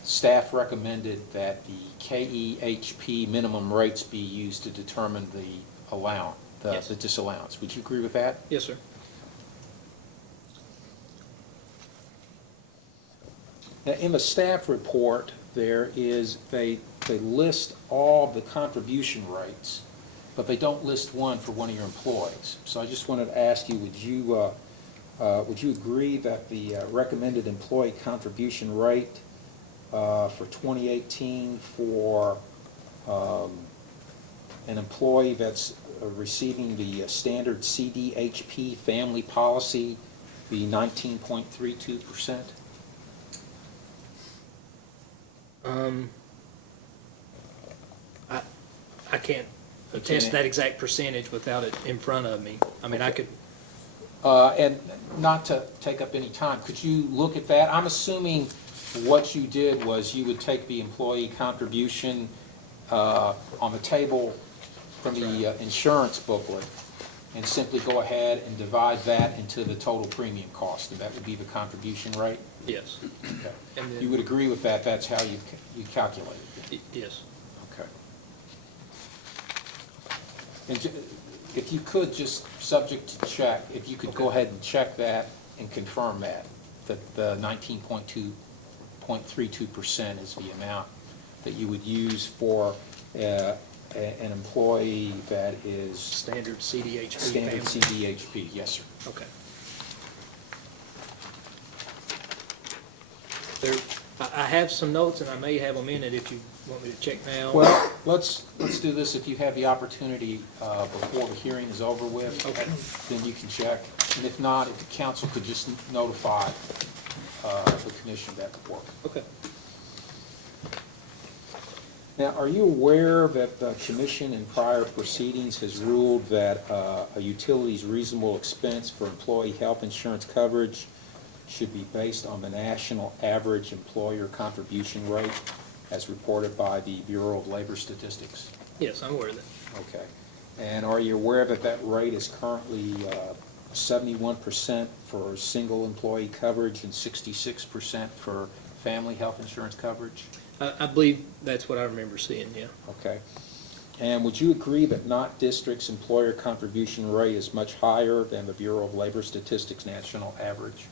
staff recommended that the KEHP minimum rates be used to determine the allowance, Yes. the disallowance. Would you agree with that? Yes, sir. Now, in the staff report, there is, they list all the contribution rates, but they don't list one for one of your employees. So I just wanted to ask you, would you agree that the recommended employee contribution rate for 2018 for an employee that's receiving the standard CDHP family policy be 19.32%? I can't attest that exact percentage without it in front of me. I mean, I could, And not to take up any time, could you look at that? I'm assuming what you did was you would take the employee contribution on the table from the insurance booklet and simply go ahead and divide that into the total premium cost, and that would be the contribution rate? yes. Okay. And then- You would agree with that? That's how you calculated it? Yes. Okay. And if you could, just subject to check, if you could go ahead and check that and confirm that the 19.32% is the amount that you would use for an employee that is Standard CDHP. standard family. CDHP. Yes, sir. Okay. There, I have some notes, and I may have them in it if you want me to check now. Well, let's do this. If you have the opportunity before the hearing is over with, Okay. then you can check. And if not, if the council could just notify the commission, that would work. Okay. Now, are you aware that the commission in prior proceedings has ruled that a utility's reasonable expense for employee health insurance coverage should be based on the national average employer contribution rate as reported by the Bureau of Labor Statistics? Yes, I'm aware of that. Okay. And are you aware that that rate is currently 71% for single employee coverage and 66% for family health insurance coverage? I believe that's what I remember seeing, yeah. Okay. And would you agree that Knott District's employer contribution rate is much higher than the Bureau of Labor Statistics national average?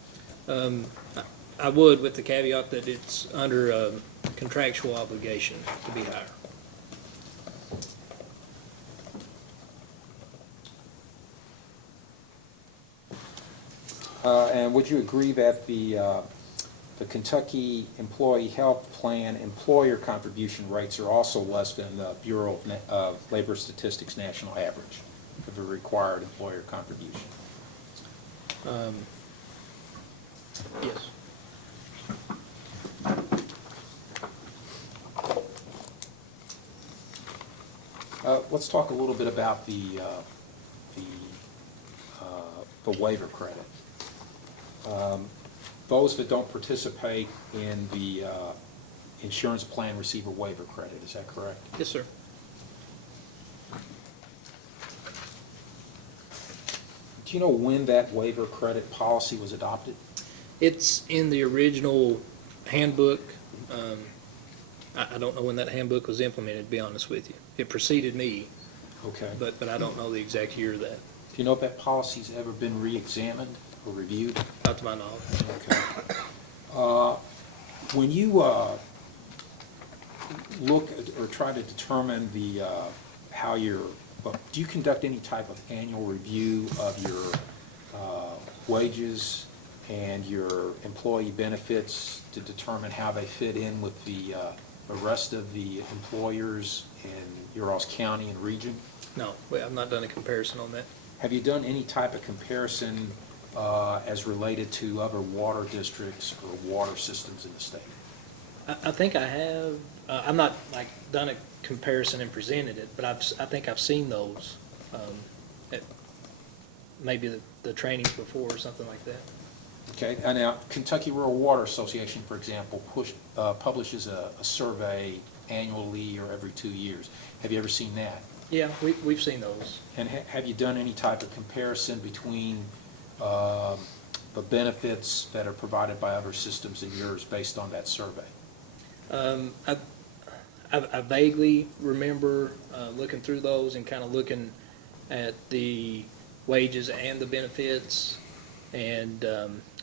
I would, with the caveat that it's under a contractual obligation to be higher. And would you agree that the Kentucky Employee Health Plan employer contribution rates are also less than the Bureau of Labor Statistics national average for the required employer contribution? Yes. Let's talk a little bit about the waiver credit. Those that don't participate in the insurance plan receive a waiver credit, is that correct? Yes, sir. Do you know when that waiver credit policy was adopted? It's in the original handbook. I don't know when that handbook was implemented, to be honest with you. It preceded me, Okay. but I don't know the exact year of that. Do you know if that policy's ever been re-examined or reviewed? Not to my knowledge. Okay. When you look at or try to determine the, how do you conduct any type of annual review of your wages and your employee benefits to determine how they fit in with the rest of the employers in Uros County and region? No, I've not done a comparison on that. Have you done any type of comparison as related to other water districts or water systems in the state? I think I have, I'm not like done a comparison and presented it, but I think I've seen those, at maybe the trainings before or something like that. Okay, and now Kentucky Rural Water Association, for example, publishes a survey annually or every 2 years. Have you ever seen that? Yeah, we've seen those. And have you done any type of comparison between the benefits that are provided by other systems and yours based on that survey? I vaguely remember looking through those and kind of looking at the wages and the benefits. And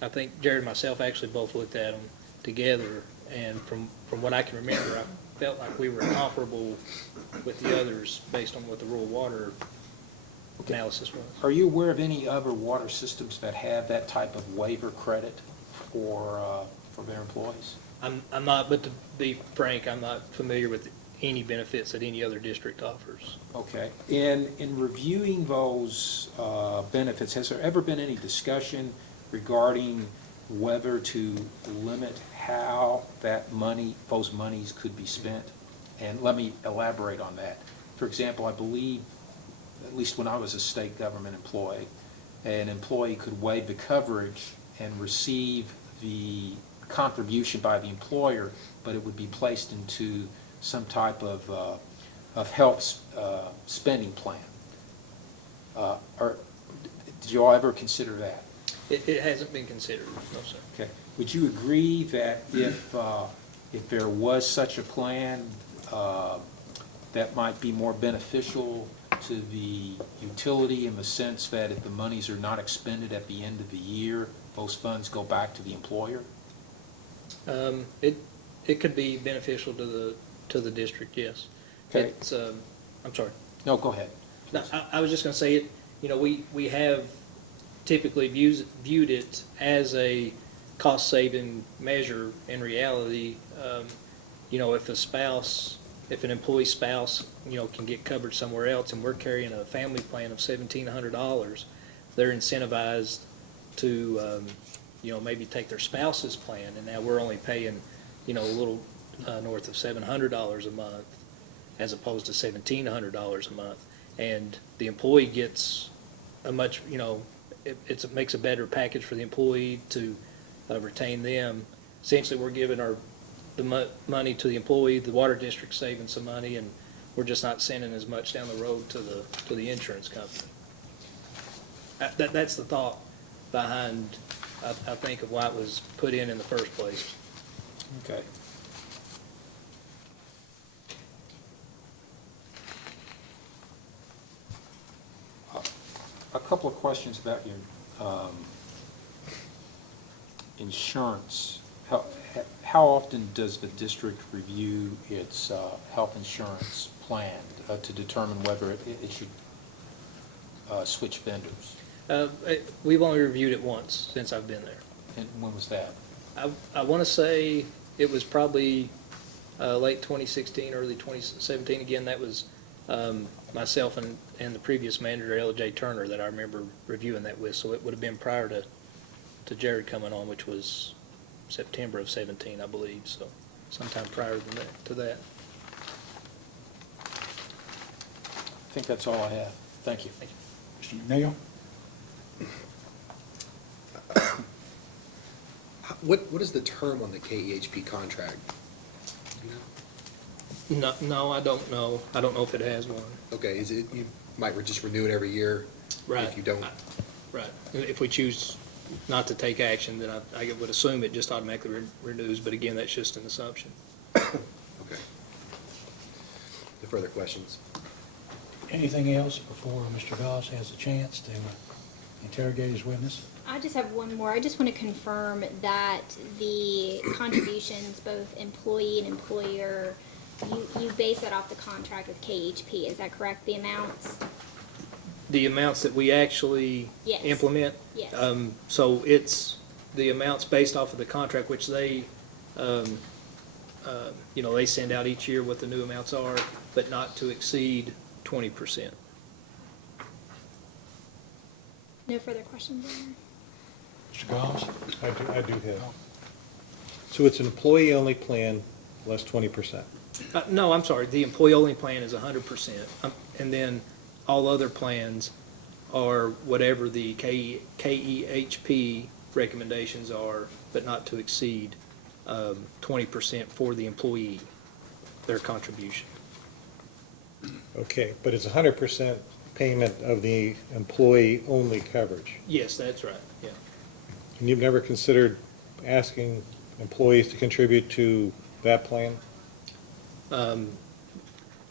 I think Jared and myself actually both looked at them together. And from what I can remember, I felt like we were comparable with the others based on what the rural water analysis was. Are you aware of any other water systems that have that type of waiver credit for their employees? I'm not, but to be frank, I'm not familiar with any benefits that any other district offers. Okay. In reviewing those benefits, has there ever been any discussion regarding whether to limit how those monies could be spent? And let me elaborate on that. For example, I believe, at least when I was a state government employee, an employee could waive the coverage and receive the contribution by the employer, but it would be placed into some type of health spending plan. Did you all ever consider that? It hasn't been considered, no, sir. Okay. Would you agree that if there was such a plan, that might be more beneficial to the utility in the sense that if the monies are not expended at the end of the year, those funds go back to the employer? It could be beneficial to the district, yes. Okay. It's, I'm sorry. No, go ahead. No, I was just gonna say it, we have typically viewed it as a cost-saving measure. In reality, if an employee's spouse, can get covered somewhere else, and we're carrying a family plan of $1,700, they're incentivized to, maybe take their spouse's plan, and now we're only paying, a little north of $700 a month, as opposed to $1,700 a month. And the employee gets a much, it makes a better package for the employee to retain them. Essentially, we're giving the money to the employee, the water district saving some money, and we're just not sending as much down the road to the insurance company. That's the thought behind, I think, of why it was put in the first place. Okay. A couple of questions about your insurance. How often does the district review its health insurance plan to determine whether it should switch vendors? We've only reviewed it once since I've been there. And when was that? I want to say it was probably late 2016, early 2017. Again, that was myself and the previous manager, L.J. Turner, that I remember reviewing that with. So it would have been prior to Jared coming on, which was September of 17, I believe. So sometime prior to that. I think that's all I have. Thank you. Mr. McNeil? What is the term on the KEHP contract? No, I don't know. I don't know if it has one. Okay, is it, you might just renew it every year? Right. If you don't? Right. If we choose not to take action, then I would assume it just automatically renews, but again, that's just an assumption. Okay. No further questions? Anything else before Mr. Goss has a chance to interrogate his witness? I just have one more. I just want to confirm that the contributions, both employee and employer, you base that off the contract with KHP, is that correct, the amounts? The amounts that we actually Yes. implement? Yes. So it's the amounts based off of the contract, which they, they send out each year what the new amounts are, but not to exceed 20%. No further questions, Your Honor? Mr. Goss? I do have. So it's an employee-only plan, less 20%. No, I'm sorry, the employee-only plan is 100%. And then all other plans are whatever the KEHP recommendations are, but not to exceed 20% for the employee, their contribution. Okay, but it's 100% payment of the employee-only coverage. Yes, that's right, yeah. And you've never considered asking employees to contribute to that plan?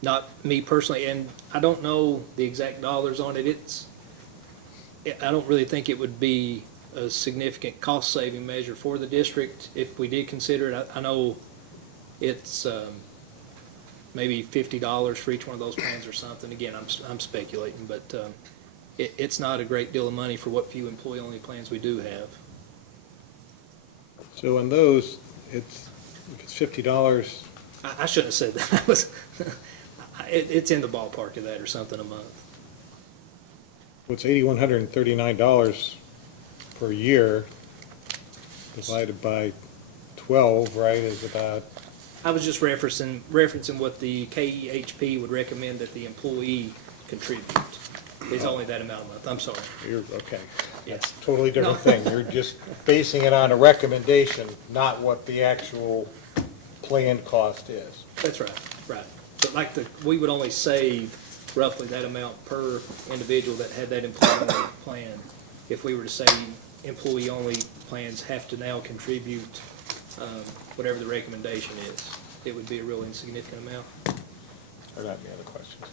Not me personally, and I don't know the exact dollars on it. I don't really think it would be a significant cost-saving measure for the district if we did consider it. I know it's maybe $50 for each one of those plans or something. Again, I'm speculating, but it's not a great deal of money for what few employee-only plans we do have. So in those, if it's $50, I shouldn't have said that. It's in the ballpark of that or something a month. what's $8,139 per year, divided by 12, right, is about, I was just referencing what the KEHP would recommend that the employee contribute. It's only that amount a month. I'm sorry. okay. Yes. That's a totally different No. thing. You're just basing it on a recommendation, not what the actual plan cost is. That's right, right. But we would only save roughly that amount per individual that had that employee-only plan. If we were to say employee-only plans have to now contribute whatever the recommendation is, it would be a real insignificant amount. Are there any other questions?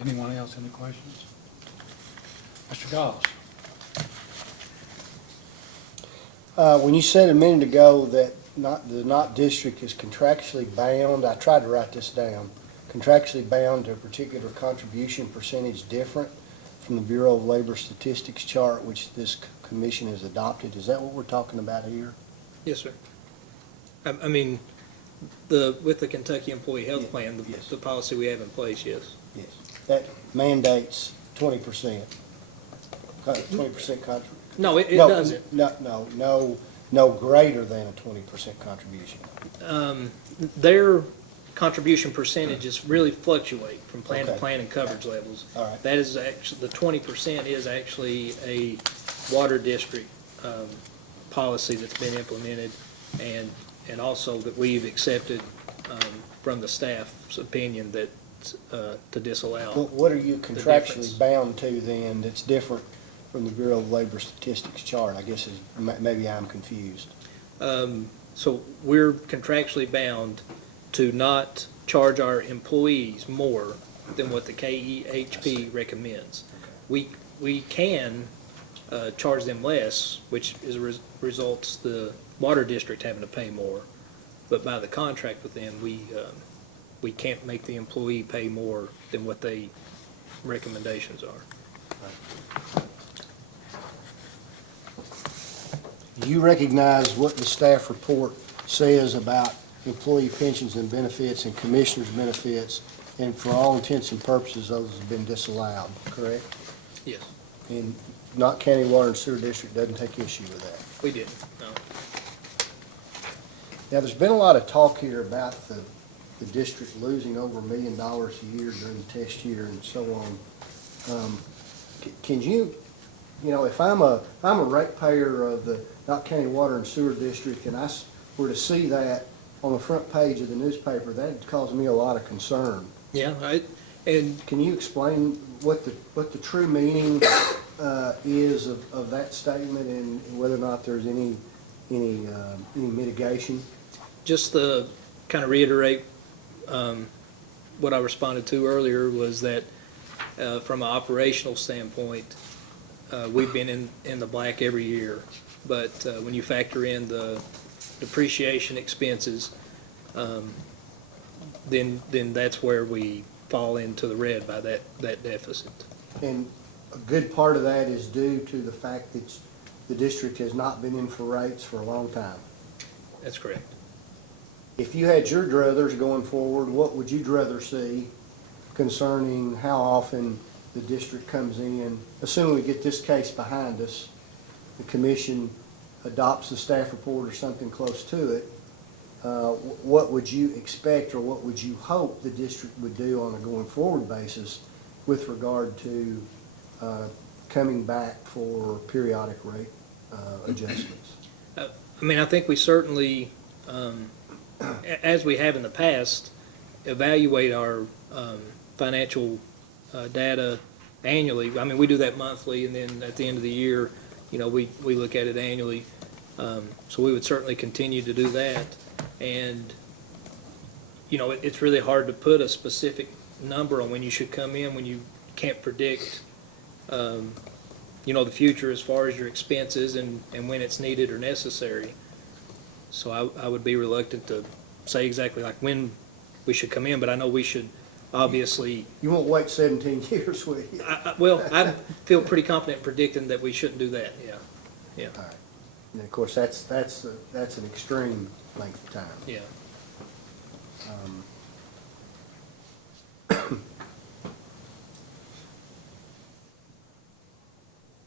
Anyone else, any questions? Mr. Goss? When you said a minute ago that the Knott district is contractually bound, I tried to write this down, contractually bound to a particular contribution percentage different from the Bureau of Labor Statistics chart, which this commission has adopted. Is that what we're talking about here? Yes, sir. I mean, with the Kentucky Employee Health Plan, Yes. the policy we have in place, yes. Yes. That mandates 20%. 20% contribution. No, it doesn't. No greater than a 20% contribution. Their contribution percentages really fluctuate from plan to Okay. plan and coverage levels. All right. That is actually, the 20% is actually a water district policy that's been implemented, and also that we've accepted from the staff's opinion that to disallow. What are you difference. contractually bound to then that's different from the Bureau of Labor Statistics chart? I guess maybe I'm confused. So we're contractually bound to not charge our employees more than what the KEHP recommends. We can charge them less, which results the water district having to pay more. But by the contract with them, we can't make the employee pay more than what they recommendations are. You recognize what the staff report says about employee pensions and benefits and commissioners' benefits, and for all intents and purposes, those have been disallowed, correct? Yes, And Knott County Water and Sewer District doesn't take issue with that. we did. No. Now, there's been a lot of talk here about the district losing over $1 million a year during the test year and so on. Can you, if I'm a ratepayer of the Knott County Water and Sewer District and I were to see that on the front page of the newspaper, that'd cause me a lot of concern. Yeah, and Can you explain what the true meaning is of that statement and whether or not there's any mitigation? just to kind of reiterate what I responded to earlier was that from an operational standpoint, we've been in the black every year. But when you factor in the depreciation expenses, then that's where we fall into the red by that deficit. And a good part of that is due to the fact that the district has not been in for rates for a long time. That's correct. If you had your druthers going forward, what would you rather see concerning how often the district comes in? Assuming we get this case behind us, the commission adopts the staff report or something close to it, what would you expect or what would you hope the district would do on a going forward basis with regard to coming back for periodic rate adjustments? I mean, I think we certainly, as we have in the past, evaluate our financial data annually. I mean, we do that monthly, and then at the end of the year, we look at it annually. So we would certainly continue to do that. And, it's really hard to put a specific number on when you should come in, when you can't predict, the future as far as your expenses and when it's needed or necessary. So I would be reluctant to say exactly like when we should come in, but I know we should obviously. You won't wait 17 years, will you? I feel pretty confident predicting that we shouldn't do that, yeah. All right. And of course, that's an extreme length of time. Yeah.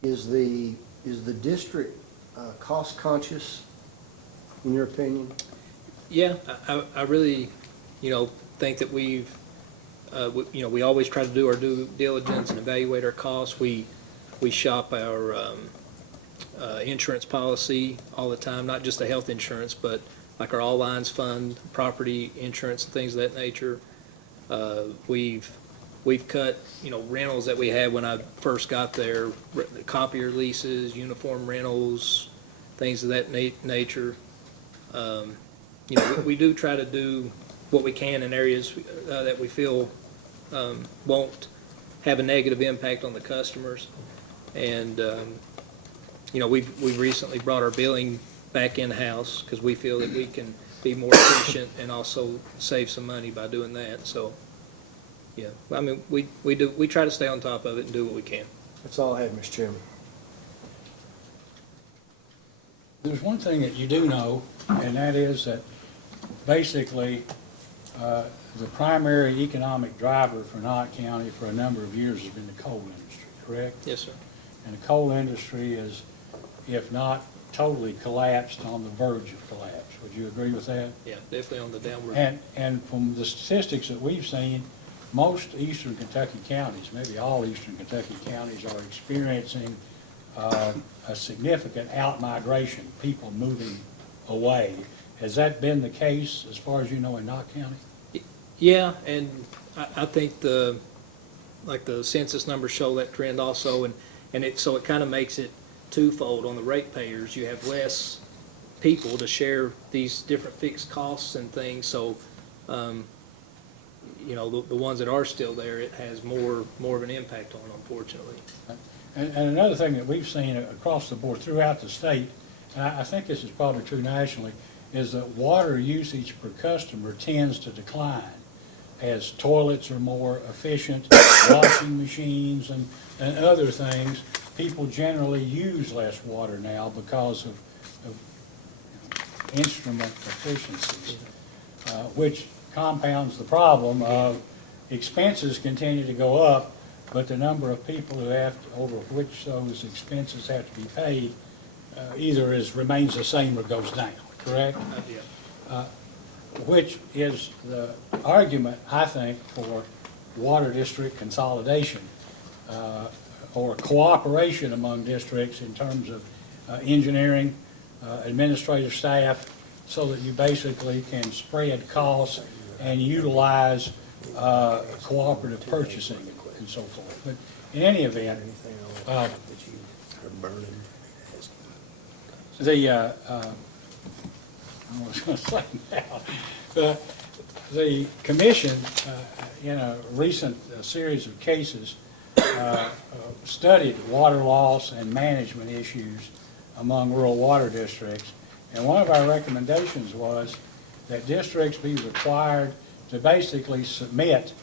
Is the district cost conscious, in your opinion? Yeah, I really, think that we always try to do our due diligence and evaluate our costs. We shop our insurance policy all the time, not just the health insurance, but like our all lines fund, property insurance and things of that nature. We've cut, rentals that we had when I first got there, copier leases, uniform rentals, things of that nature. We do try to do what we can in areas that we feel won't have a negative impact on the customers. And, we've recently brought our billing back in-house because we feel that we can be more efficient and also save some money by doing that. So, yeah, I mean, we try to stay on top of it and do what we can. That's all I have, Mr. Chairman. There's one thing that you do know, and that is that basically the primary economic driver for Knott County for a number of years has been the coal industry, correct? Yes, sir. And the coal industry is, if not totally collapsed, on the verge of collapse. Would you agree with that? Yeah, definitely on the downward. And from the statistics that we've seen, most eastern Kentucky counties, maybe all eastern Kentucky counties, are experiencing a significant out-migration, people moving away. Has that been the case, as far as you know, in Knott County? Yeah, and I think the census numbers show that trend also, and so it kind of makes it twofold. On the ratepayers, you have less people to share these different fixed costs and things, so the ones that are still there, it has more of an impact on, unfortunately. And another thing that we've seen across the board throughout the state, and I think this is probably true nationally, is that water usage per customer tends to decline as toilets are more efficient, washing machines and other things. People generally use less water now because of instrument efficiencies, which compounds the problem of expenses continue to go up, but the number of people over which those expenses have to be paid either remains the same or goes down, correct? Yeah. Which is the argument, I think, for water district consolidation or cooperation among districts in terms of engineering, administrative staff, so that you basically can spread costs and utilize cooperative purchasing and so forth. But in any event, I was going to say now, the commission, in a recent series of cases, studied water loss and management issues among rural water districts. And one of our recommendations was that districts be required to basically submit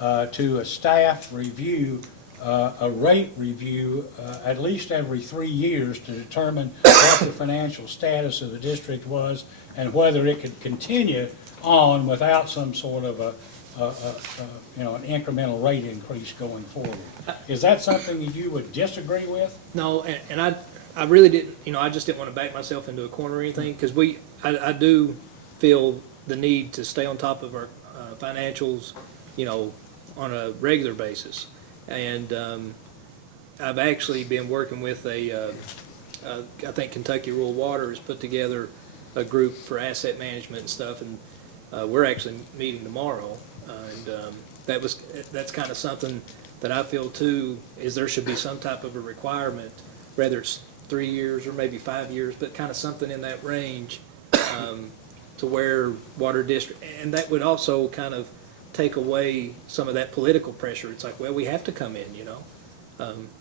to a staff review, a rate review, at least every 3 years to determine what the financial status of the district was and whether it could continue on without some sort of an incremental rate increase going forward. Is that something that you would disagree with? No, and I really didn't, I just didn't want to back myself into a corner or anything, because I do feel the need to stay on top of our financials, on a regular basis. And I've actually been working with I think Kentucky Rural Water has put together a group for asset management and stuff, and we're actually meeting tomorrow. And that's kind of something that I feel too, is there should be some type of a requirement, whether it's 3 years or maybe 5 years, but kind of something in that range, to where water district, and that would also kind of take away some of that political pressure. It's like, well, we have to come in,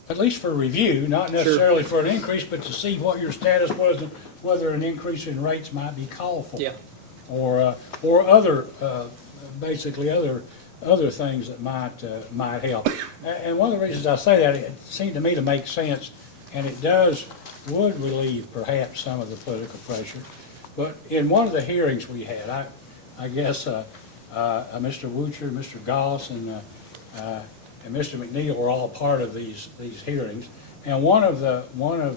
At least for review, not necessarily for an increase, but to see what your status was and whether an increase in rates might be called for. Yeah. Or other, basically other things that might help. And one of the reasons I say that, it seemed to me to make sense, and it would relieve perhaps some of the political pressure. But in one of the hearings we had, I guess Mr. Woocher, Mr. Goss, and Mr. McNeil were all part of these hearings. And one of the water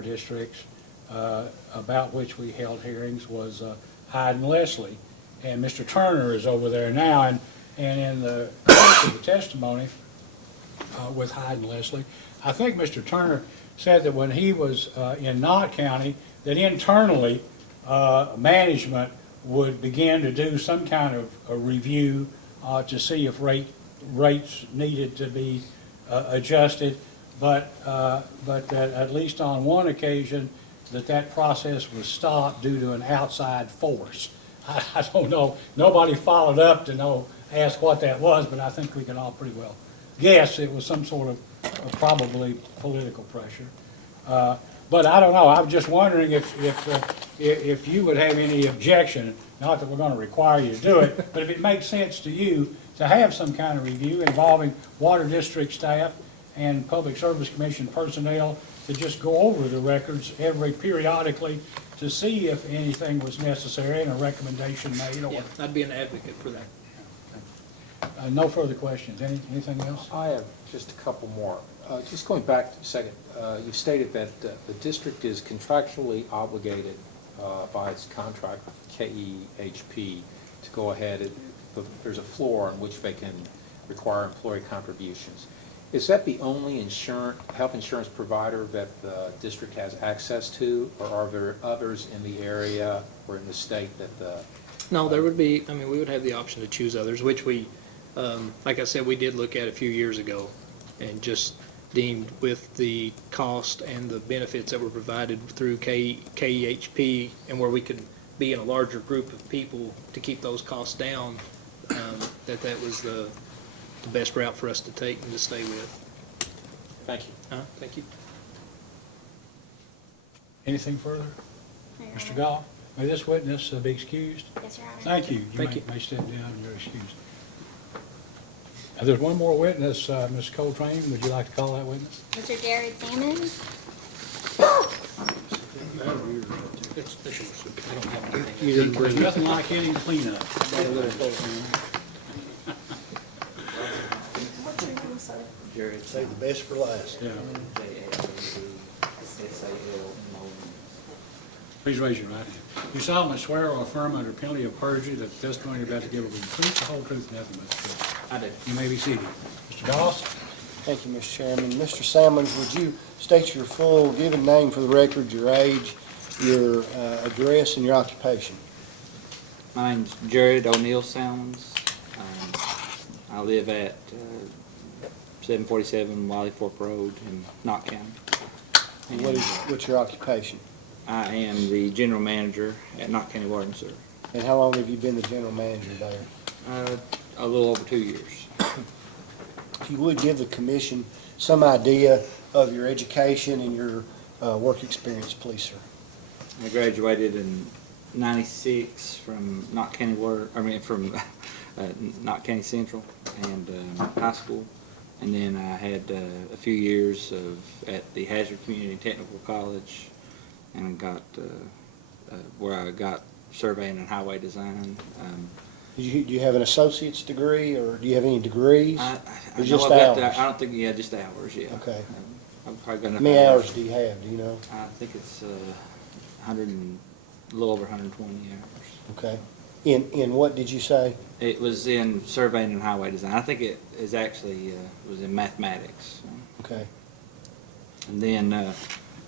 districts about which we held hearings was Hyde and Leslie. And Mr. Turner is over there now, and in the course of the testimony with Hyde and Leslie, I think Mr. Turner said that when he was in Knott County, that internally management would begin to do some kind of a review to see if rates needed to be adjusted, but that at least on one occasion that process was stopped due to an outside force. I don't know, nobody followed up to ask what that was, but I think we can all pretty well guess it was some sort of probably political pressure. But I don't know, I'm just wondering if you would have any objection, not that we're going to require you to do it, but if it makes sense to you to have some kind of review involving water district staff and Public Service Commission personnel to just go over the records periodically to see if anything was necessary and a recommendation made. Or Yeah, I'd be an advocate for that. no further questions. Anything else? I have just a couple more. Just going back a second, you've stated that the district is contractually obligated by its contract with KEHP to go ahead. There's a floor on which they can require employee contributions. Is that the only health insurance provider that the district has access to, or are there others in the area or in the state that the... No, there would be, we would have the option to choose others, which we, like I said, we did look at a few years ago, and just deemed with the cost and the benefits that were provided through KEHP, and where we could be in a larger group of people to keep those costs down, that was the best route for us to take and to stay with. Thank you. Thank you. Anything further? Mr. Goff, may this witness be excused? Yes, Your Honor. Thank you. Thank you. May step down, you're excused. There's one more witness, Ms. Coltrane, would you like to call that witness? Mr. Jared Sammons? There's nothing like any cleanup. Jared, save the best for last. Yeah. Please raise your right hand. You solemnly swear or affirm under penalty of perjury that the testimony you're about to give will be the truth, the whole truth, and nothing but the truth? I do. You may be seated. Mr. Goss? Thank you, Mr. Chairman. Mr. Salmons, would you state your full given name for the record, your age, your address, and your occupation? My name's Jared O'Neill Salmons. I live at 747 Wiley Fork Road in Knott County. And what's your occupation? I am the general manager at Knott County Water and Sewer. And how long have you been the general manager there? A little over 2 years. if you would give the commission some idea of your education and your work experience, please, sir. I graduated in '96 from Knott County from Knott County Central and high school. And then I had a few years at the Hazard Community Technical College, and I got where I got surveying and highway design. Do you have an associate's degree, or do you have any degrees? I Or know just I've got hours? I don't think, yeah, just hours, yeah. Okay. I'm probably gonna. How many hours do you have, do you know? I think it's 100 and, a little over 120 hours. Okay. In what did you say? It was in surveying and highway design. I think it is actually was in mathematics. Okay. And then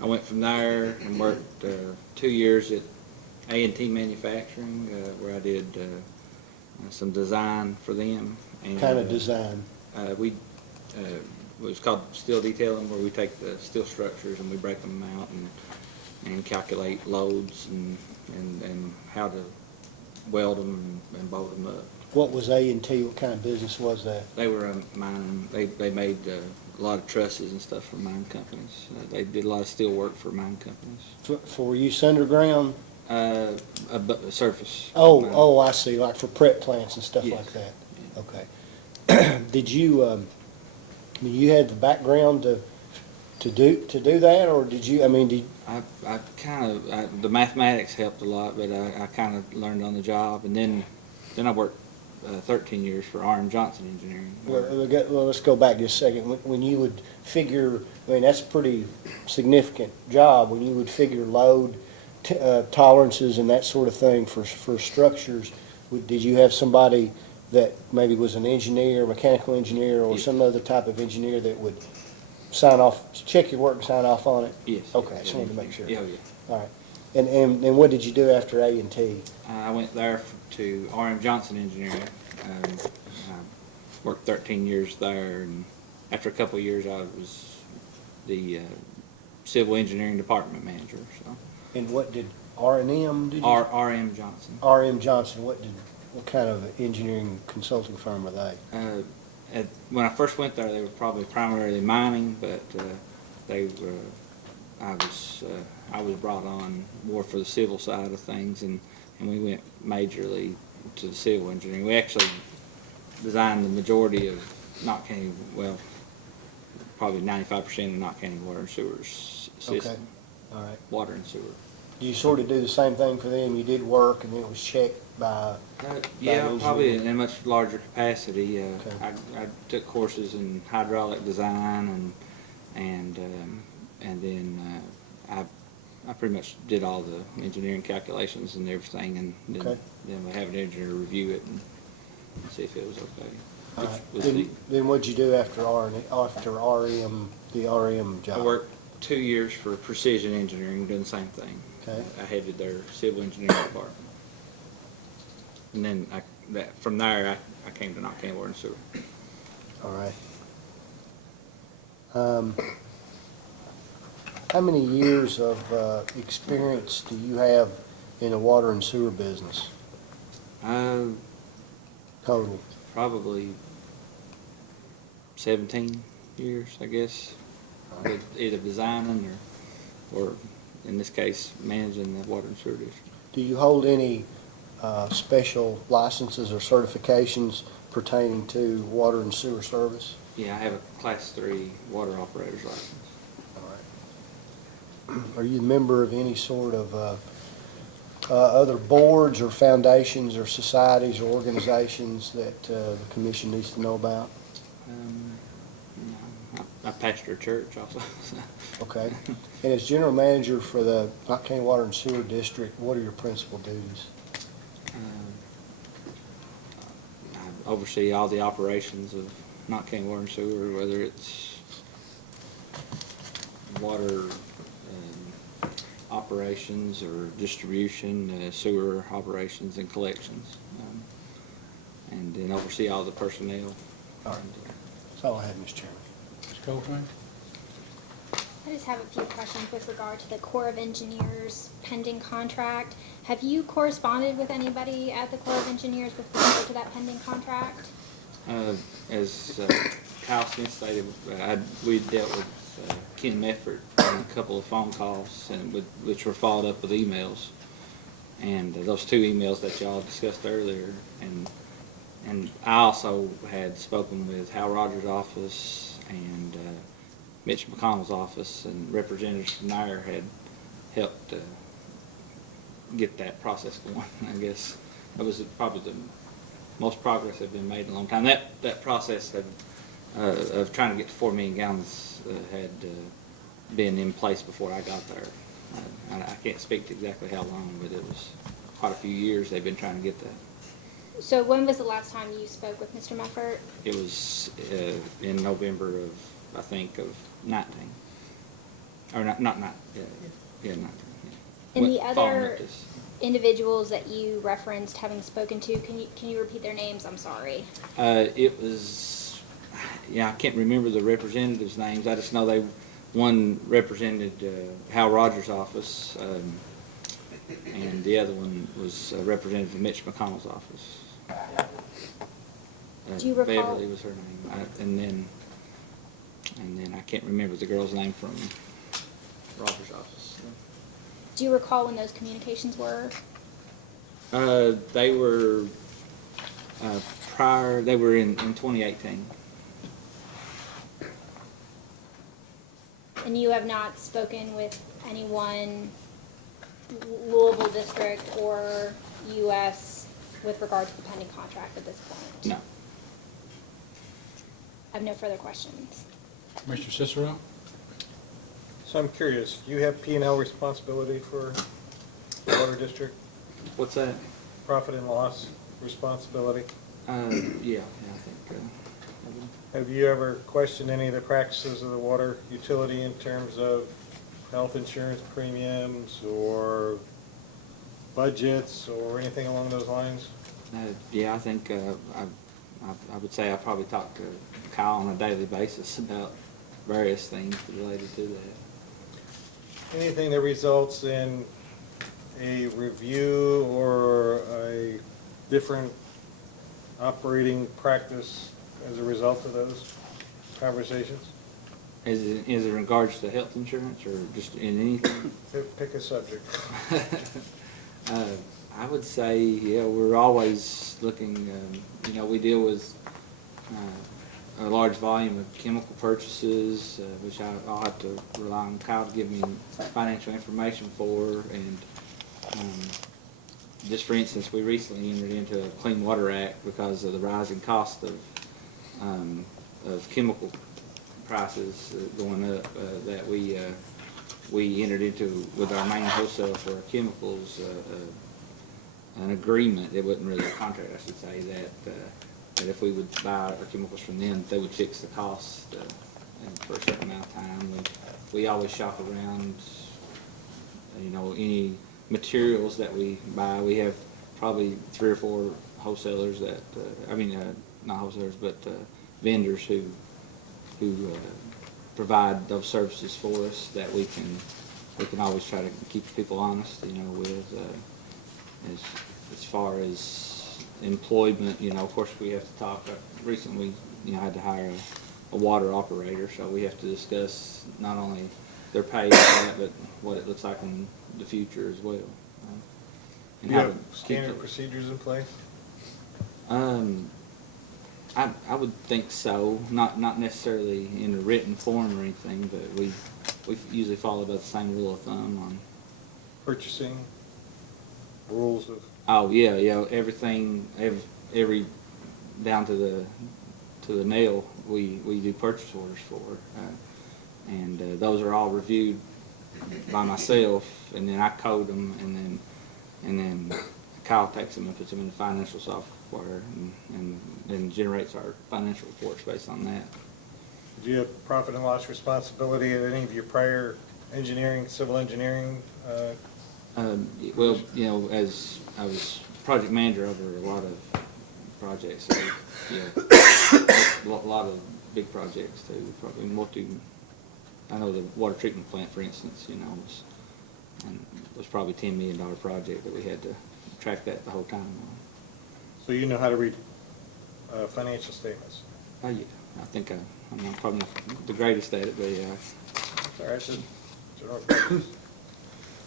I went from there and worked 2 years at A&T Manufacturing, where I did some design for them. And, Kind of design? It was called steel detailing, where we take the steel structures and we break them out and calculate loads and how to weld them and bolt them up. What was A&T? What kind of business was that? They were a mine. They made a lot of trusses and stuff for mine companies. They did a lot of steel work for mine companies. For use underground? Surface. Oh, I see, like for prep plants and stuff Yes. like that? Okay. Did you, I mean, you had the background to do that, or did you, I mean, I kind of, the mathematics helped a lot, but I kind of learned on the job. And then I worked 13 years for R.M. Johnson Engineering. well, let's go back just a second. When you would figure, I mean, that's a pretty significant job, when you would figure load tolerances and that sort of thing for structures. Did you have somebody that maybe was an engineer, mechanical engineer, or some other type of engineer that would sign off, check your work and sign off on it? Yes. Okay, just wanted to make sure. Yeah, yeah. All right. And what did you do after A&T? I went there to R.M. Johnson Engineering. I worked 13 years there, and after a couple of years, I was the civil engineering department manager. So. And what did R&M do? R.M. Johnson. R.M. Johnson, what kind of engineering consulting firm were they? When I first went there, they were probably primarily mining, but they were. I was brought on more for the civil side of things, and we went majorly to the civil engineering. We actually designed the majority of Knott County, well, probably 95% of Knott County water and sewer system. Okay, all right. Water and sewer. Do you sort of do the same thing for them? You did work and then it was checked by Yeah, an probably engineer? in a much larger capacity. Okay. I took courses in hydraulic design and then I pretty much did all the engineering calculations and everything, and Okay. then we have an engineer review it and see if it was okay. All Which right. was Then what'd you do after RM, the RM job? I worked 2 years for Precision Engineering, doing the same thing. Okay. I headed their civil engineering department. And then from there, I came to Knott County Water and Sewer. All right. How many years of experience do you have in the water and sewer business total? Probably 17 years, I guess, either designing or in this case, managing the water and sewer district. Do you hold any special licenses or certifications pertaining to water and sewer service? Yeah, I have a Class 3 water operator's license. All right. Are you a member of any sort of other boards or foundations or societies or organizations that the commission needs to know about? No, I pastor a church also. Okay. And as general manager for the Knott County Water and Sewer District, what are your principal duties? I oversee all the operations of Knott County Water and Sewer, whether it's water operations or distribution, sewer operations and collections, and then oversee all the personnel. All right. That's all I have, Mr. Chairman. Ms. Copeland? I just have a few questions with regard to the Corps of Engineers pending contract. Have you corresponded with anybody at the Corps of Engineers with regard to that pending contract? As Kyle Smith stated, we dealt with Ken Mefford on a couple of phone calls, which were followed up with emails. And those two emails that y'all discussed earlier, and I also had spoken with Hal Rogers' office and Mitch McConnell's office, and representatives from there had helped get that process going. I guess that was probably the most progress had been made in a long time. That process had, of trying to get to 4 million gallons had been in place before I got there. I can't speak to exactly how long, but it was quite a few years they've been trying to get that. So when was the last time you spoke with Mr. Meffert? It was in November of, I think, of 19. Or not 19, yeah, 19. Yeah. And the Following other up this. individuals that you referenced having spoken to, can you repeat their names? I'm sorry. It was, yeah, I can't remember the representatives' names. I just know one represented Hal Rogers' office, and the other one was represented from Mitch McConnell's office. Do you recall? Beverly was her name, and then I can't remember the girl's name from Rogers' office. Do you recall when those communications were? They were prior. They were in 2018. And you have not spoken with anyone, Louisville District or U.S., with regard to the pending contract at this point? No. I have no further questions. Mr. Cicero? So I'm curious, you have P&L responsibility for the water district, What's that? profit and loss responsibility? Yeah, I think. Have you ever questioned any of the practices of the water utility in terms of health insurance premiums or budgets or anything along those lines? Yeah, I think I would say I probably talk to Kyle on a daily basis about various things related to that. Anything that results in a review or a different operating practice as a result of those conversations? Is it in regards to health insurance or just in anything? Pick a subject. I would say, yeah, we're always looking, we deal with a large volume of chemical purchases, which I'll have to rely on Kyle to give me financial information for. And just for instance, we recently entered into a Clean Water Act because of the rising cost of chemical prices going up, that we entered into with our main wholesale for our chemicals an agreement. It wasn't really a contract, I should say, that if we would buy our chemicals from them, they would fix the cost and for a certain amount of time. We always shop around, any materials that we buy. We have probably 3 or 4 wholesalers that, not wholesalers, but vendors who provide those services for us that we can always try to keep people honest, with as far as employment. Of course we have to talk. Recently, had to hire a water operator, so we have to discuss not only their pay but what it looks like in the future as well. Do you have standard procedures in place? I would think so. Not necessarily in a written form or anything, but we usually follow about the same rule of thumb on Purchasing, rules of... Oh yeah, everything, every down to the nail. We do purchase orders for, and those are all reviewed by myself, and then I code them, and then Kyle takes them and puts them in the financial software, and generates our financial reports based on that. Do you have profit and loss responsibility at any of your prior engineering, civil engineering? Well, as I was project manager over a lot of projects, so, a lot of big projects too. Probably I know the water treatment plant, for instance, was probably $10 million project that we had to track that the whole time on. So you know how to read financial statements? Oh yeah. I think I'm not probably not the greatest at it, but yeah. It's all right, just, it's our practice.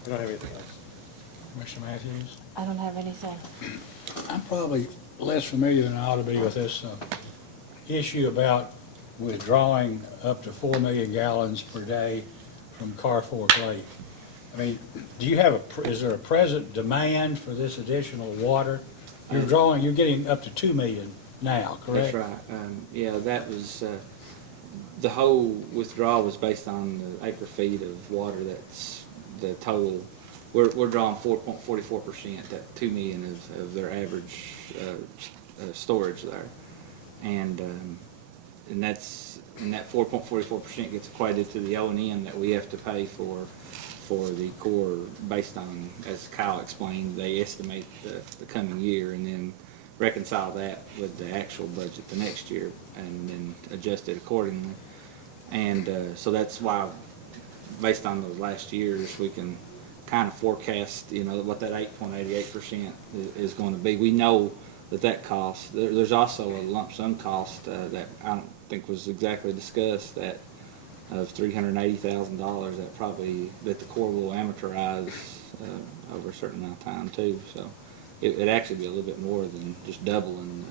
I don't have anything else. Commissioner Matthews? I don't have anything. I'm probably less familiar than I ought to be with this issue about withdrawing up to 4 million gallons per day from Carfork Lake. I mean, do you have is there a present demand for this additional water? You're getting up to 2 million now, correct? That's right. Yeah, that was, the whole withdrawal was based on the acre feet of water that's the total. We're drawing 4.44%, that 2 million of their average storage there. And that 4.44% gets equated to the O&M that we have to pay for the Corps based on, as Kyle explained, they estimate the coming year and then reconcile that with the actual budget the next year and then adjust it accordingly. And so that's why, based on the last years, we can kind of forecast, what that 8.88% is going to be. We know that cost. There's also a lump sum cost that I don't think was exactly discussed, that of $380,000 that the Corps will amortize over a certain amount of time too. So it'd actually be a little bit more than just doubling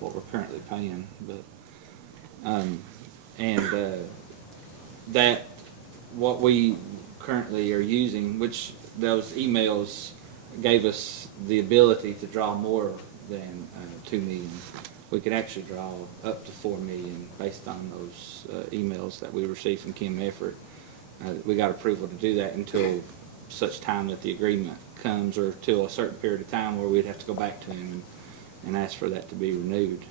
what we're currently paying. But that what we currently are using, which those emails gave us the ability to draw more than 2 million. We could actually draw up to 4 million based on those emails that we received from Kim Effort. We got approval to do that until such time that the agreement comes, or till a certain period of time where we'd have to go back to him and ask for that to be renewed.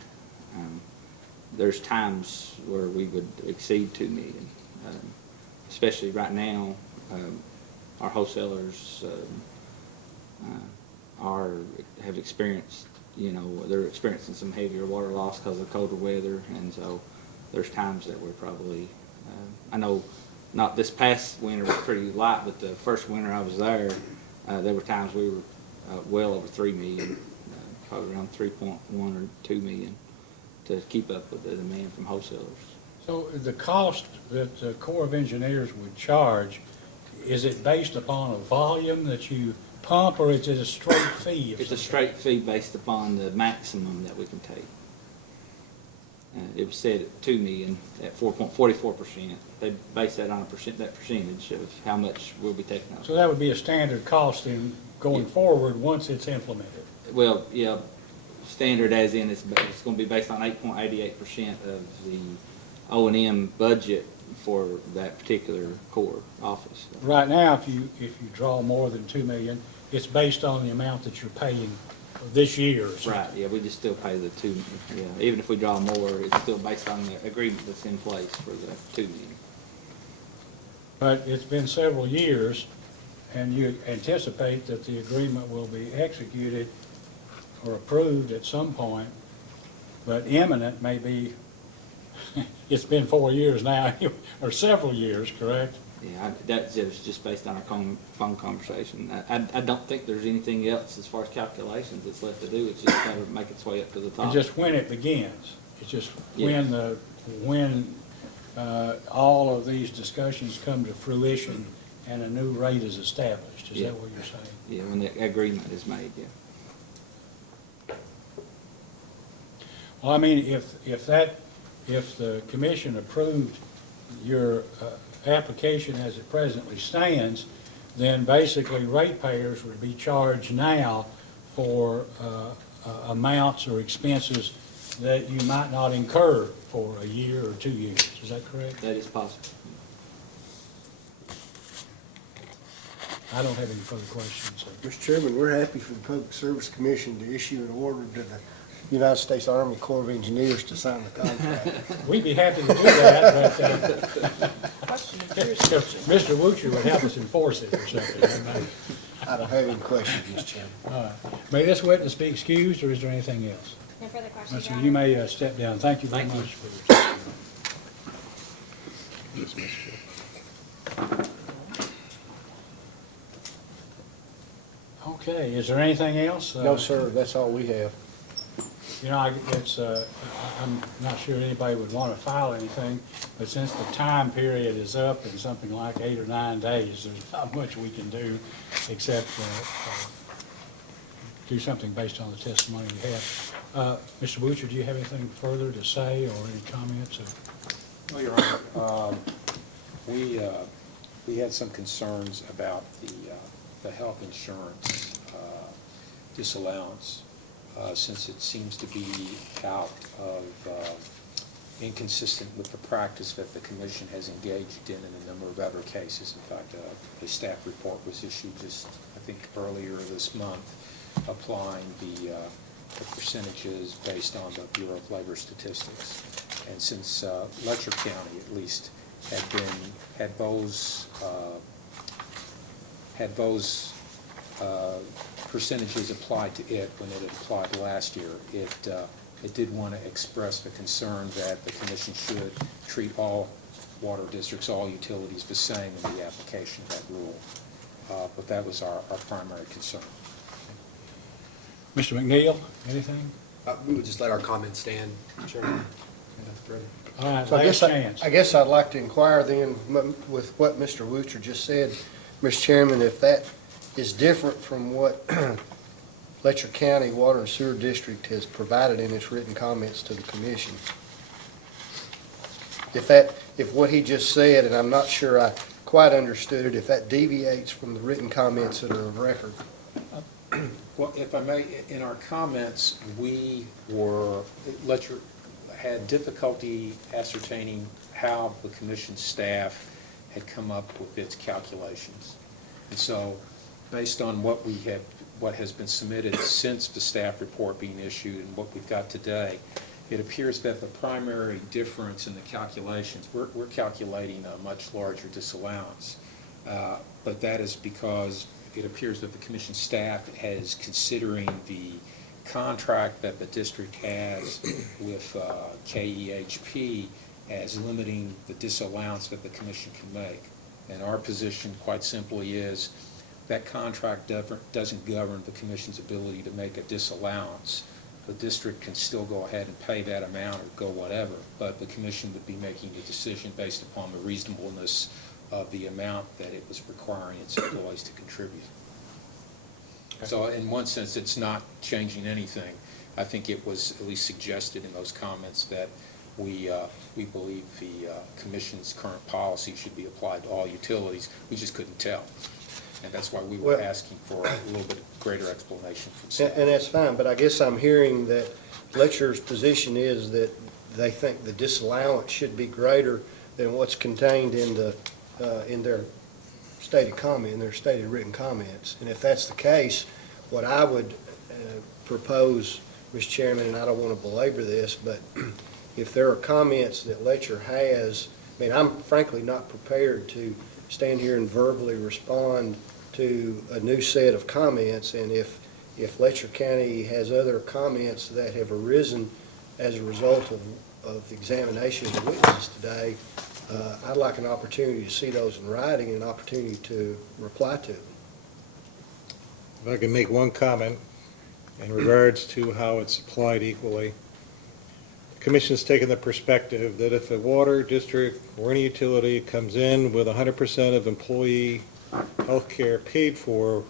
There's times where we would exceed 2 million, especially right now. Our wholesalers have experienced, they're experiencing some heavier water loss because of colder weather, and so there's times that we're probably, I know not this past winter was pretty light, but the first winter I was there were times we were well over 3 million, probably around 3.1 or 2 million to keep up with the demand from wholesalers. So the cost that the Corps of Engineers would charge, is it based upon a volume that you pump, or is it a straight fee? It's a straight fee based upon the maximum that we can take. It was set at 2 million at 4.44%. They base that on that percentage of how much we'll be taking out. So that would be a standard cost in going forward once it's implemented? Well, yeah, standard as in it's going to be based on 8.88% of the O&M budget for that particular Corps office. Right now, if you draw more than 2 million, it's based on the amount that you're paying this year. Right, yeah, we just still pay the 2, yeah, even if we draw more, it's still based on the agreement that's in place for the 2 million. But it's been several years, and you anticipate that the agreement will be executed or approved at some point, but imminent may be, it's been 4 years now, or several years, correct? Yeah, that was just based on our phone conversation. I don't think there's anything else as far as calculations that's left to do. It's just kind of make its way up to the top. It's just when it begins. It's just Yeah. when all of these discussions come to fruition and a new rate is established. Is Yeah. that what you're saying? Yeah, when the agreement is made, yeah. Well, I mean, if the commission approved your application as it presently stands, then basically ratepayers would be charged now for amounts or expenses that you might not incur for a year or 2 years. Is that correct? That is possible. I don't have any further questions. Mr. Chairman, we're happy for the Public Service Commission to issue an order to the United States Army Corps of Engineers to sign the contract. We'd be happy to do that, but Mr. Wutcher would help us enforce it or something. I don't have any questions, Mr. Chairman. All right. May this witness be excused, or is there anything else? No further questions, Sir, Your you Honor. may step down. Thank you very Thank you. much for your testimony. Okay, is there anything else? No, sir, that's all we have. I'm not sure anybody would want to file anything, but since the time period is up in something like 8 or 9 days, there's not much we can do except do something based on the testimony we have. Mr. Butcher, do you have anything further to say or any comments? Well, Your Honor, we had some concerns about the health insurance disallowance, since it seems to be out of, inconsistent with the practice that the commission has engaged in a number of other cases. In fact, a staff report was issued just, I think, earlier this month, applying the percentages based on the Bureau of Labor Statistics. And since Letcher County, at least, had those percentages applied to it when it had applied last year, it did want to express the concern that the commission should treat all water districts, all utilities the same in the application of that rule. But that was our primary concern. Mr. McNeil, anything? We would just let our comments stand, Chairman. All right, So last chance. I guess I'd like to inquire then with what Mr. Wooster just said, Mr. Chairman, if that is different from what Letcher County Water and Sewer District has provided in its written comments to the commission. If what he just said, and I'm not sure I quite understood it, if that deviates from the written comments that are of record. Well, if I may, in our comments, Letcher had difficulty ascertaining how the commission staff had come up with its calculations. And so, based on what has been submitted since the staff report being issued and what we've got today, it appears that the primary difference in the calculations, we're calculating a much larger disallowance, but that is because it appears that the commission staff is considering the contract that the district has with KEHP as limiting the disallowance that the commission can make. And our position, quite simply, is that contract doesn't govern the commission's ability to make a disallowance. The district can still go ahead and pay that amount or go whatever, but the commission would be making a decision based upon the reasonableness of the amount that it was requiring its employees to contribute. So in one sense, it's not changing anything. I think it was at least suggested in those comments that we believe the commission's current policy should be applied to all utilities. We just couldn't tell. And that's why we were asking for a little bit greater explanation from staff. And that's fine, but I guess I'm hearing that Letcher's position is that they think the disallowance should be greater than what's contained in their stated comment, in their stated written comments. And if that's the case, what I would propose, Mr. Chairman, and I don't want to belabor this, but if there are comments that Letcher has, I mean, I'm frankly not prepared to stand here and verbally respond to a new set of comments, and if Letcher County has other comments that have arisen as a result of the examination of the witnesses today, I'd like an opportunity to see those in writing and an opportunity to reply to them. If I can make one comment in regards to how it's applied equally. The Commission's taken the perspective that if a water district or any utility comes in with 100% of employee health care paid for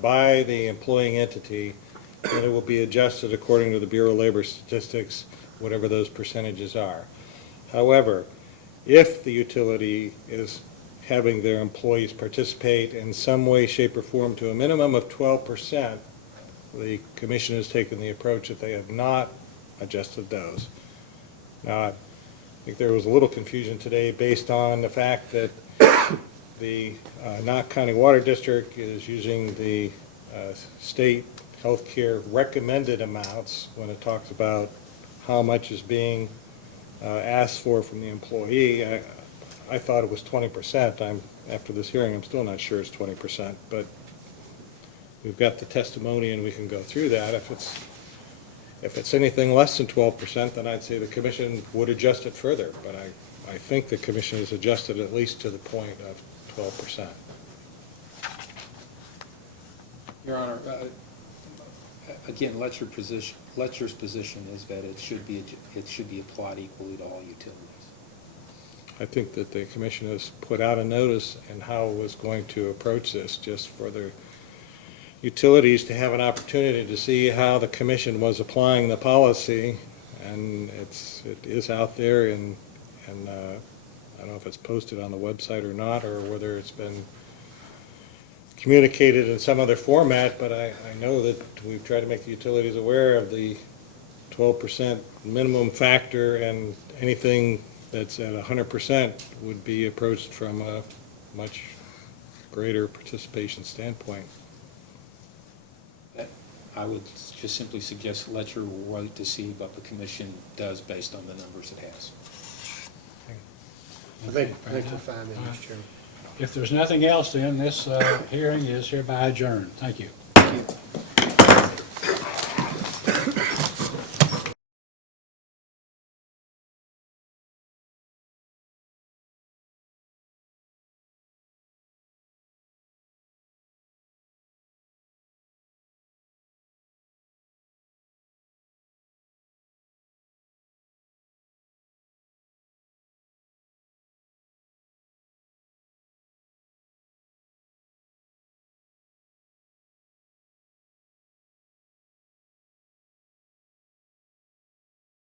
by the employing entity, then it will be adjusted according to the Bureau of Labor Statistics, whatever those percentages are. However, if the utility is having their employees participate in some way, shape, or form to a minimum of 12%, the Commission has taken the approach that they have not adjusted those. Now, I think there was a little confusion today based on the fact that the Knott County Water District is using the state health care recommended amounts when it talks about how much is being asked for from the employee. I thought it was 20%. After this hearing, I'm still not sure it's 20%, but we've got the testimony and we can go through that. If it's anything less than 12%, then I'd say the Commission would adjust it further, but I think the Commission has adjusted at least to the point of 12%. Your Honor, Again, Letcher's position is that it should be applied equally to all utilities. I think that the commission has put out a notice and how it was going to approach this, just for the utilities to have an opportunity to see how the commission was applying the policy. And it is out there, and I don't know if it's posted on the website or not, or whether it's been communicated in some other format, but I know that we've tried to make the utilities aware of the 12% minimum factor, and anything that's at 100% would be approached from a much greater participation standpoint. I would just simply suggest Letcher will wait to see what the commission does based on the numbers it has. I think we're fine then, Mr. Chairman. If there's nothing else, then this hearing is hereby adjourned. Thank you.